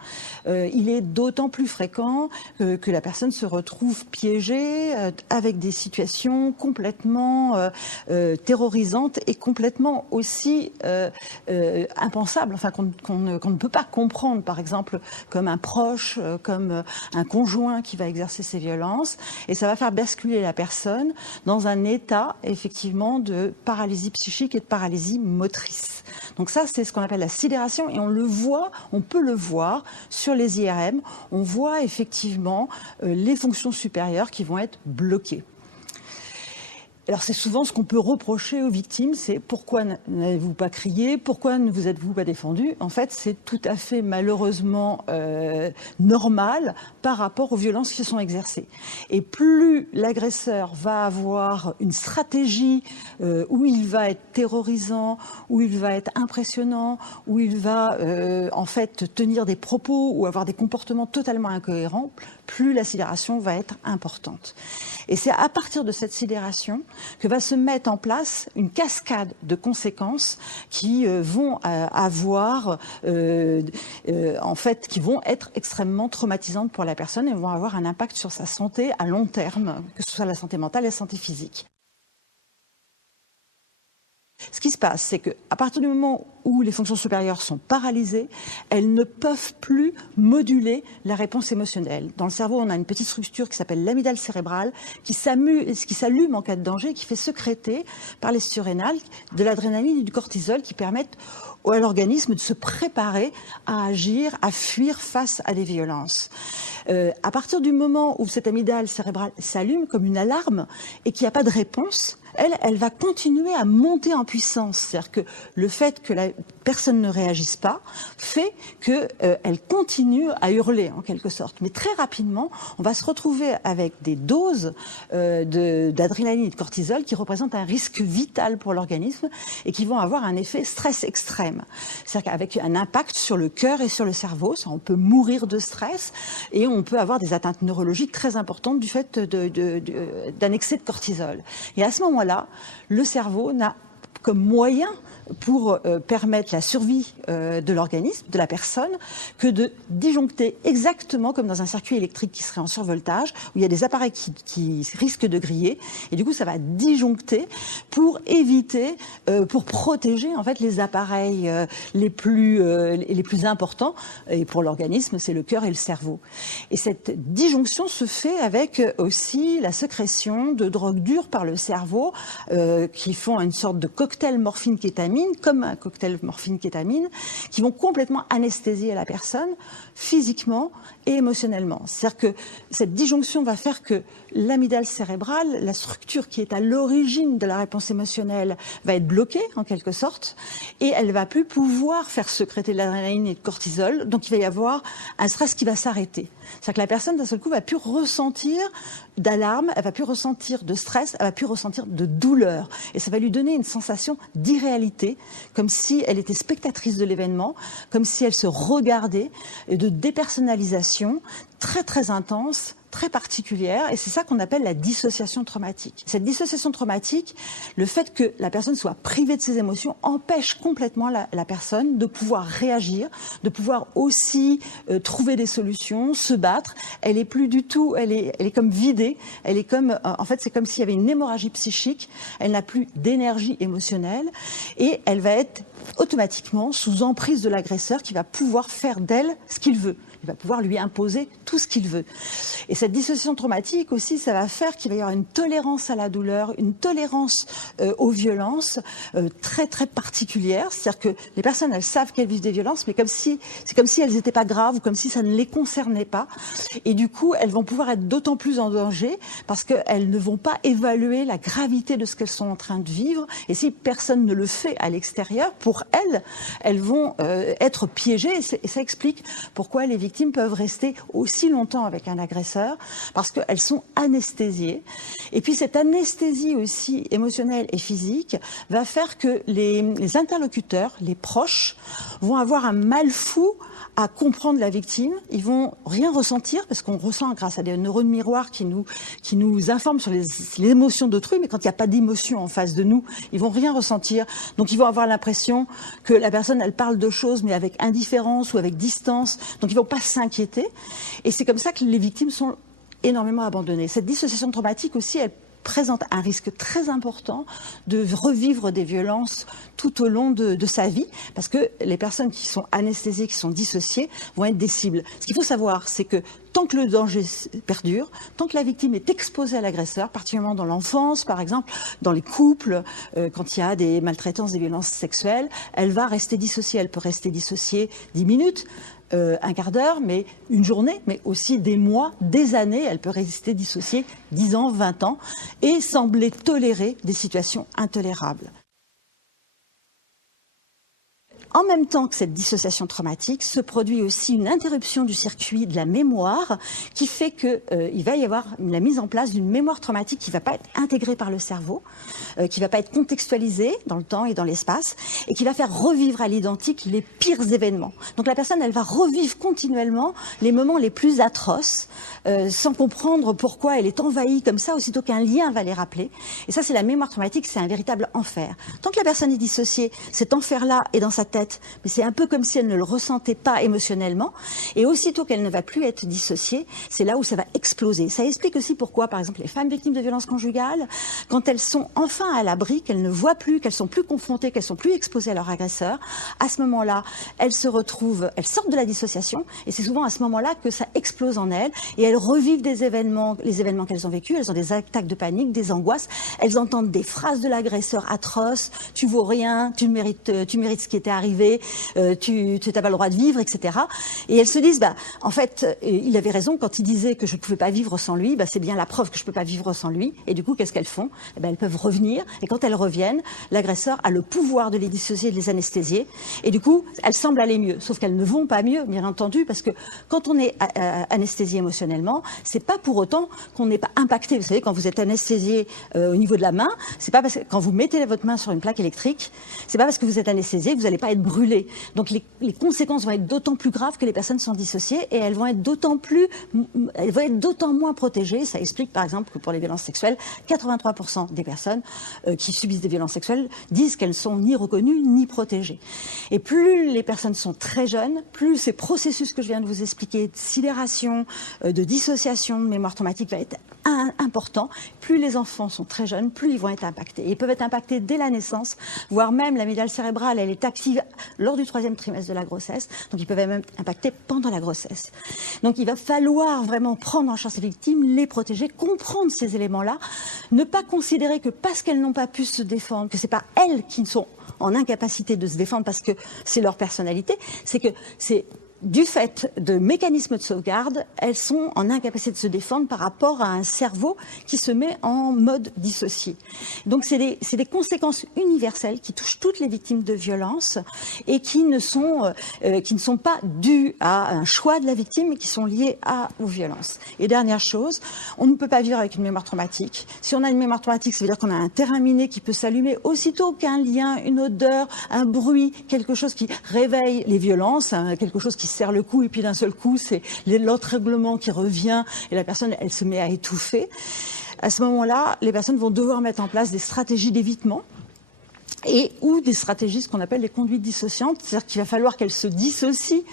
Il est d'autant plus fréquent que la personne se retrouve piégée avec des situations complètement terrorisante et complètement aussi impensable, enfin qu'on ne peut pas comprendre, par exemple comme un proche, comme un conjoint qui va exercer ces violences, et ça va faire basculer la personne dans un état effectivement de paralysie psychique et de paralysie motrice. Donc ça, c'est ce qu'on appelle la sidération, et on peut le voir sur les IRM. On voit effectivement les fonctions supérieures qui vont être bloquées. Alors c'est souvent ce qu'on peut reprocher aux victimes, c'est pourquoi n'avez-vous pas crié, pourquoi ne vous êtes-vous pas défendu. En fait, c'est tout à fait malheureusement normal par rapport aux violences qui sont exercées. Et plus l'agresseur va avoir une stratégie où il va être terrorisant, où il va être impressionnant, où il va en fait tenir des propos ou avoir des comportements totalement incohérents, plus la sidération va être importante. Et c'est à partir de cette sidération que va se mettre en place une cascade de conséquences qui vont avoir, en fait, qui vont être extrêmement traumatisantes pour la personne et vont avoir un impact sur sa santé à long terme, que ce soit la santé mentale et la santé physique. Ce qui se passe, c'est qu'à partir du moment où les fonctions supérieures sont paralysées, elles ne peuvent plus moduler la réponse émotionnelle. Dans le cerveau, on a une petite structure qui s'appelle l'amygdale cérébrale, qui s'allume en cas de danger, qui fait sécréter par les surrénales de l'adrénaline et du cortisol qui permettent à l'organisme de se préparer à agir, à fuir face à des violences. À partir du moment où cette amygdale cérébrale s'allume comme une alarme et qu'il n'y a pas de réponse, elle va continuer à monter en puissance. C'est-à-dire que le fait que la personne ne réagisse pas fait qu'elle continue à hurler, en quelque sorte. Mais très rapidement, on va se retrouver avec des doses d'adrénaline et de cortisol qui représentent un risque vital pour l'organisme et qui vont avoir un effet stress extrême. C'est-à-dire qu'avec un impact sur le cœur et sur le cerveau, on peut mourir de stress et on peut avoir des atteintes neurologiques très importantes du fait d'un excès de cortisol. Et à ce moment-là, le cerveau n'a comme moyen pour permettre la survie de l'organisme, de la personne, que de disjoncter exactement comme dans un circuit électrique qui serait en survoltage, où il y a des appareils qui risquent de griller, et du coup ça va disjoncter pour éviter, pour protéger en fait les appareils les plus importants, et pour l'organisme c'est le cœur et le cerveau. Et cette disjonction se fait avec aussi la sécrétion de drogues dures par le cerveau, qui font une sorte de cocktail morphine-kétamine, kétamine, comme un cocktail morphine-kétamine, qui vont complètement anesthésier la personne physiquement et émotionnellement. C'est-à-dire que cette disjonction va faire que l'amygdale cérébrale, la structure qui est à l'origine de la réponse émotionnelle, va être bloquée en quelque sorte, et elle va plus pouvoir faire sécréter de l'adrénaline et de cortisol, donc il va y avoir un stress qui va s'arrêter. C'est-à-dire que la personne d'un seul coup va plus ressentir d'alarme, elle va plus ressentir de stress, elle va plus ressentir de douleur, et ça va lui donner une sensation d'irréalité, comme si elle était spectatrice de l'événement, comme si elle se regardait, et de dépersonnalisation très très intense, très particulière, et c'est ça qu'on appelle la dissociation traumatique. Cette dissociation traumatique, le fait que la personne soit privée de ses émotions empêche complètement la personne de pouvoir réagir, de pouvoir aussi trouver des solutions, se battre. Elle est plus du tout, elle est comme vidée, elle est comme, en fait c'est comme s'il y avait une hémorragie psychique, elle n'a plus d'énergie émotionnelle, et elle va être automatiquement sous emprise de l'agresseur qui va pouvoir faire d'elle ce qu'il veut. Il va pouvoir lui imposer tout ce qu'il veut. Et cette dissociation traumatique aussi, ça va faire qu'il va y avoir une tolérance à la douleur, une tolérance aux violences très très particulière. C'est-à-dire que les personnes, elles savent qu'elles vivent des violences, mais c'est comme si elles n'étaient pas graves ou comme si ça ne les concernait pas. Et du coup, elles vont pouvoir être d'autant plus en danger parce qu'elles ne vont pas évaluer la gravité de ce qu'elles sont en train de vivre. Et si personne ne le fait à l'extérieur, pour elles vont être piégées. Et ça explique pourquoi les victimes peuvent rester aussi longtemps avec un agresseur, parce qu'elles sont anesthésiées. Et puis cette anesthésie aussi émotionnelle et physique va faire que les interlocuteurs, les proches, vont avoir un mal fou à comprendre la victime. Ils vont rien ressentir, parce qu'on ressent grâce à des neurones miroirs qui nous informent sur les émotions d'autrui, mais quand il n'y a pas d'émotion en face de nous, ils vont rien ressentir. Donc ils vont avoir l'impression que la personne, elle parle de choses, mais avec indifférence ou avec distance. Donc ils vont pas s'inquiéter. Et c'est comme ça que les victimes sont énormément abandonnées. Cette dissociation traumatique aussi, elle présente un risque très important de revivre des violences tout au long de sa vie, parce que les personnes qui sont anesthésiées, qui sont dissociées, vont être des cibles. Ce qu'il faut savoir, c'est que tant que le danger perdure, tant que la victime est exposée à l'agresseur, particulièrement dans l'enfance, par exemple, dans les couples, quand il y a des maltraitances, des violences sexuelles, elle va rester dissociée. Elle peut rester dissociée 10 minutes, un quart d'heure, mais une journée, mais aussi des mois, des années. Elle peut rester dissociée 10 ans, 20 ans, et sembler tolérer des situations intolérables. En même temps que cette dissociation traumatique, se produit aussi une interruption du circuit de la mémoire qui fait qu'il va y avoir la mise en place d'une mémoire traumatique qui ne va pas être intégrée par le cerveau, qui ne va pas être contextualisée dans le temps et dans l'espace, et qui va faire revivre à l'identique les pires événements. Donc la personne, elle va revivre continuellement les moments les plus atroces, sans comprendre pourquoi elle est envahie comme ça, aussitôt qu'un lien va les rappeler. Et ça, c'est la mémoire traumatique, c'est un véritable enfer. Tant que la personne est dissociée, cet enfer-là est dans sa tête, mais c'est un peu comme si elle ne le ressentait pas émotionnellement, et aussitôt qu'elle ne va plus être dissociée, c'est là où ça va exploser. Ça explique aussi pourquoi, par exemple, les femmes victimes de violences conjugales, quand elles sont enfin à l'abri, qu'elles ne voient plus, qu'elles sont plus confrontées, qu'elles sont plus exposées à leur agresseur, à ce moment-là, elles se retrouvent, elles sortent de la dissociation, et c'est souvent à ce moment-là que ça explose en elles, et elles revivent des événements, les événements qu'elles ont vécus, elles ont des attaques de panique, des angoisses, elles entendent des phrases de l'agresseur atroces, tu vaux rien, tu mérites ce qui était arrivé, tu n'as pas le droit de vivre, etc. Et elles se disent, en fait, il avait raison quand il disait que je ne pouvais pas vivre sans lui, c'est bien la preuve que je ne peux pas vivre sans lui. Et du coup, qu'est-ce qu'elles font ? Elles peuvent revenir, et quand elles reviennent, l'agresseur a le pouvoir de les dissocier, de les anesthésier, et du coup, elles semblent aller mieux. Sauf qu'elles ne vont pas mieux, bien entendu, parce que quand on est anesthésié émotionnellement, c'est pas pour autant qu'on n'est pas impacté. Vous savez, quand vous êtes anesthésié au niveau de la main, c'est pas parce que quand vous mettez votre main sur une plaque électrique, c'est pas parce que vous êtes anesthésié que vous n'allez pas être brûlé. Donc les conséquences vont être d'autant plus graves que les personnes sont dissociées, et elles vont être d'autant moins protégées. Ça explique par exemple que pour les violences sexuelles, 83% des personnes qui subissent des violences sexuelles disent qu'elles ne sont ni reconnues ni protégées. Et plus les personnes sont très jeunes, plus ces processus que je viens de vous expliquer, de sidération, de dissociation, de mémoire traumatique va être important. Plus les enfants sont très jeunes, plus ils vont être impactés. Et ils peuvent être impactés dès la naissance, voire même l'amygdale cérébrale, elle est active lors du 3e trimestre de la grossesse, donc ils peuvent être même impactés pendant la grossesse. Donc il va falloir vraiment prendre en charge ces victimes, les protéger, comprendre ces éléments-là, ne pas considérer que parce qu'elles n'ont pas pu se défendre, que c'est pas elles qui sont en incapacité de se défendre parce que c'est leur personnalité, c'est que c'est du fait de mécanismes de sauvegarde, elles sont en incapacité de se défendre par rapport à un cerveau qui se met en mode dissocié. Donc c'est des conséquences universelles qui touchent toutes les victimes de violences et qui ne sont pas dues à un choix de la victime, mais qui sont liées aux violences. Et dernière chose, on ne peut pas vivre avec une mémoire traumatique. Si on a une mémoire traumatique, ça veut dire qu'on a un terrain miné qui peut s'allumer aussitôt qu'un lien, une odeur, un bruit, quelque chose qui réveille les violences, quelque chose qui serre le cou, et puis d'un seul coup, c'est l'autre règlement qui revient et la personne, elle se met à étouffer. À ce moment-là, les personnes vont devoir mettre en place des stratégies d'évitement ou des stratégies, ce qu'on appelle les conduites dissociantes, c'est-à-dire qu'il va falloir qu'elles se dissocient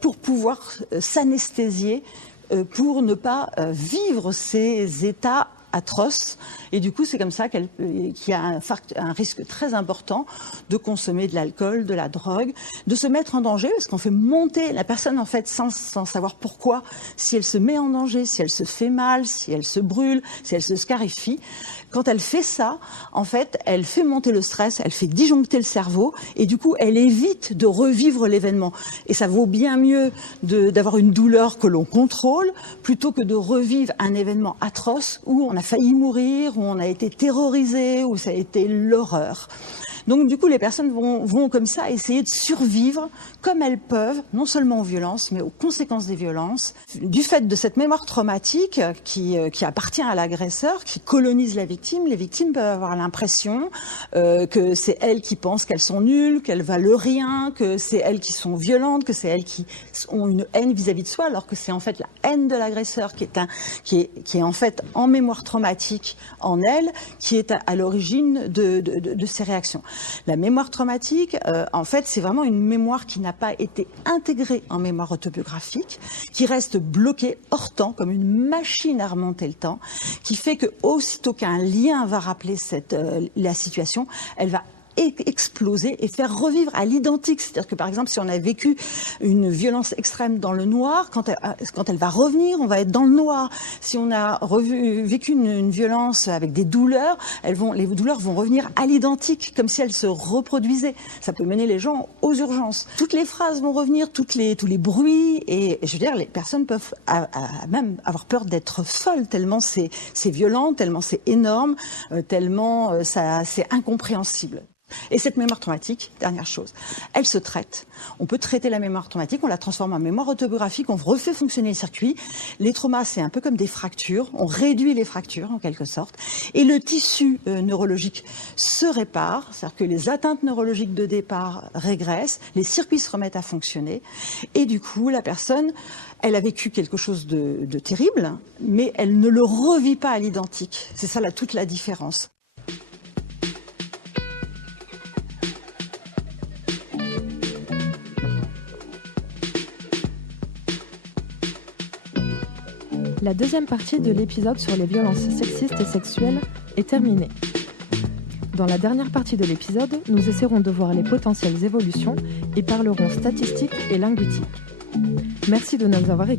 pour pouvoir s'anesthésier, pour ne pas vivre ces états atroce, et du coup c'est comme ça qu'il y a un risque très important de consommer de l'alcool, de la drogue, de se mettre en danger, parce qu'on fait monter la personne en fait sans savoir pourquoi, si elle se met en danger, si elle se fait mal, si elle se brûle, si elle se scarifie. Quand elle fait ça, en fait, elle fait monter le stress, elle fait disjoncter le cerveau, et du coup, elle évite de revivre l'événement. Et ça vaut bien mieux d'avoir une douleur que l'on contrôle, plutôt que de revivre un événement atroce où on a failli mourir, où on a été terrorisé, où ça a été l'horreur. Donc du coup, les personnes vont comme ça essayer de survivre comme elles peuvent, non seulement aux violences, mais aux conséquences des violences. Du fait de cette mémoire traumatique qui appartient à l'agresseur, qui colonise la victime, les victimes peuvent avoir l'impression que c'est elles qui pensent qu'elles sont nulles, qu'elles valent rien, que c'est elles qui sont violentes, que c'est elles qui ont une haine vis-à-vis de soi, alors que c'est en fait la haine de l'agresseur qui est en fait en mémoire traumatique en elle, qui est à l'origine de ces réactions. La mémoire traumatique, en fait, c'est vraiment une mémoire qui n'a pas été intégrée en mémoire autobiographique, qui reste bloquée hors temps, comme une machine à remonter le temps, qui fait que aussitôt qu'un lien va rappeler la situation, elle va exploser et faire revivre à l'identique. C'est-à-dire que, par exemple, si on a vécu une violence extrême dans le noir, quand elle va revenir, on va être dans le noir. Si on a vécu une violence avec des douleurs, les douleurs vont revenir à l'identique, comme si elles se reproduisaient. Ça peut mener les gens aux urgences. Toutes les phrases vont revenir, tous les bruits, et je veux dire, les personnes peuvent même avoir peur d'être folles, tellement c'est violent, tellement c'est énorme, tellement c'est incompréhensible. Et cette mémoire traumatique, dernière chose, elle se traite. On peut traiter la mémoire traumatique, on la transforme en mémoire autobiographique, on refait fonctionner les circuits. Les traumas, c'est un peu comme des fractures, on réduit les fractures en quelque sorte, et le tissu neurologique se répare, c'est-à-dire que les atteintes neurologiques de départ régressent, les circuits se remettent à fonctionner, et du coup, la personne, elle a vécu quelque chose de terrible, mais elle ne le revit pas à l'identique. C'est ça toute la différence. La deuxième partie de l'épisode sur les violences sexistes et sexuelles est terminée. Dans la dernière partie de l'épisode, nous essaierons de voir les potentielles évolutions et parlerons statistiques et linguistique. Merci de nous avoir écoutés.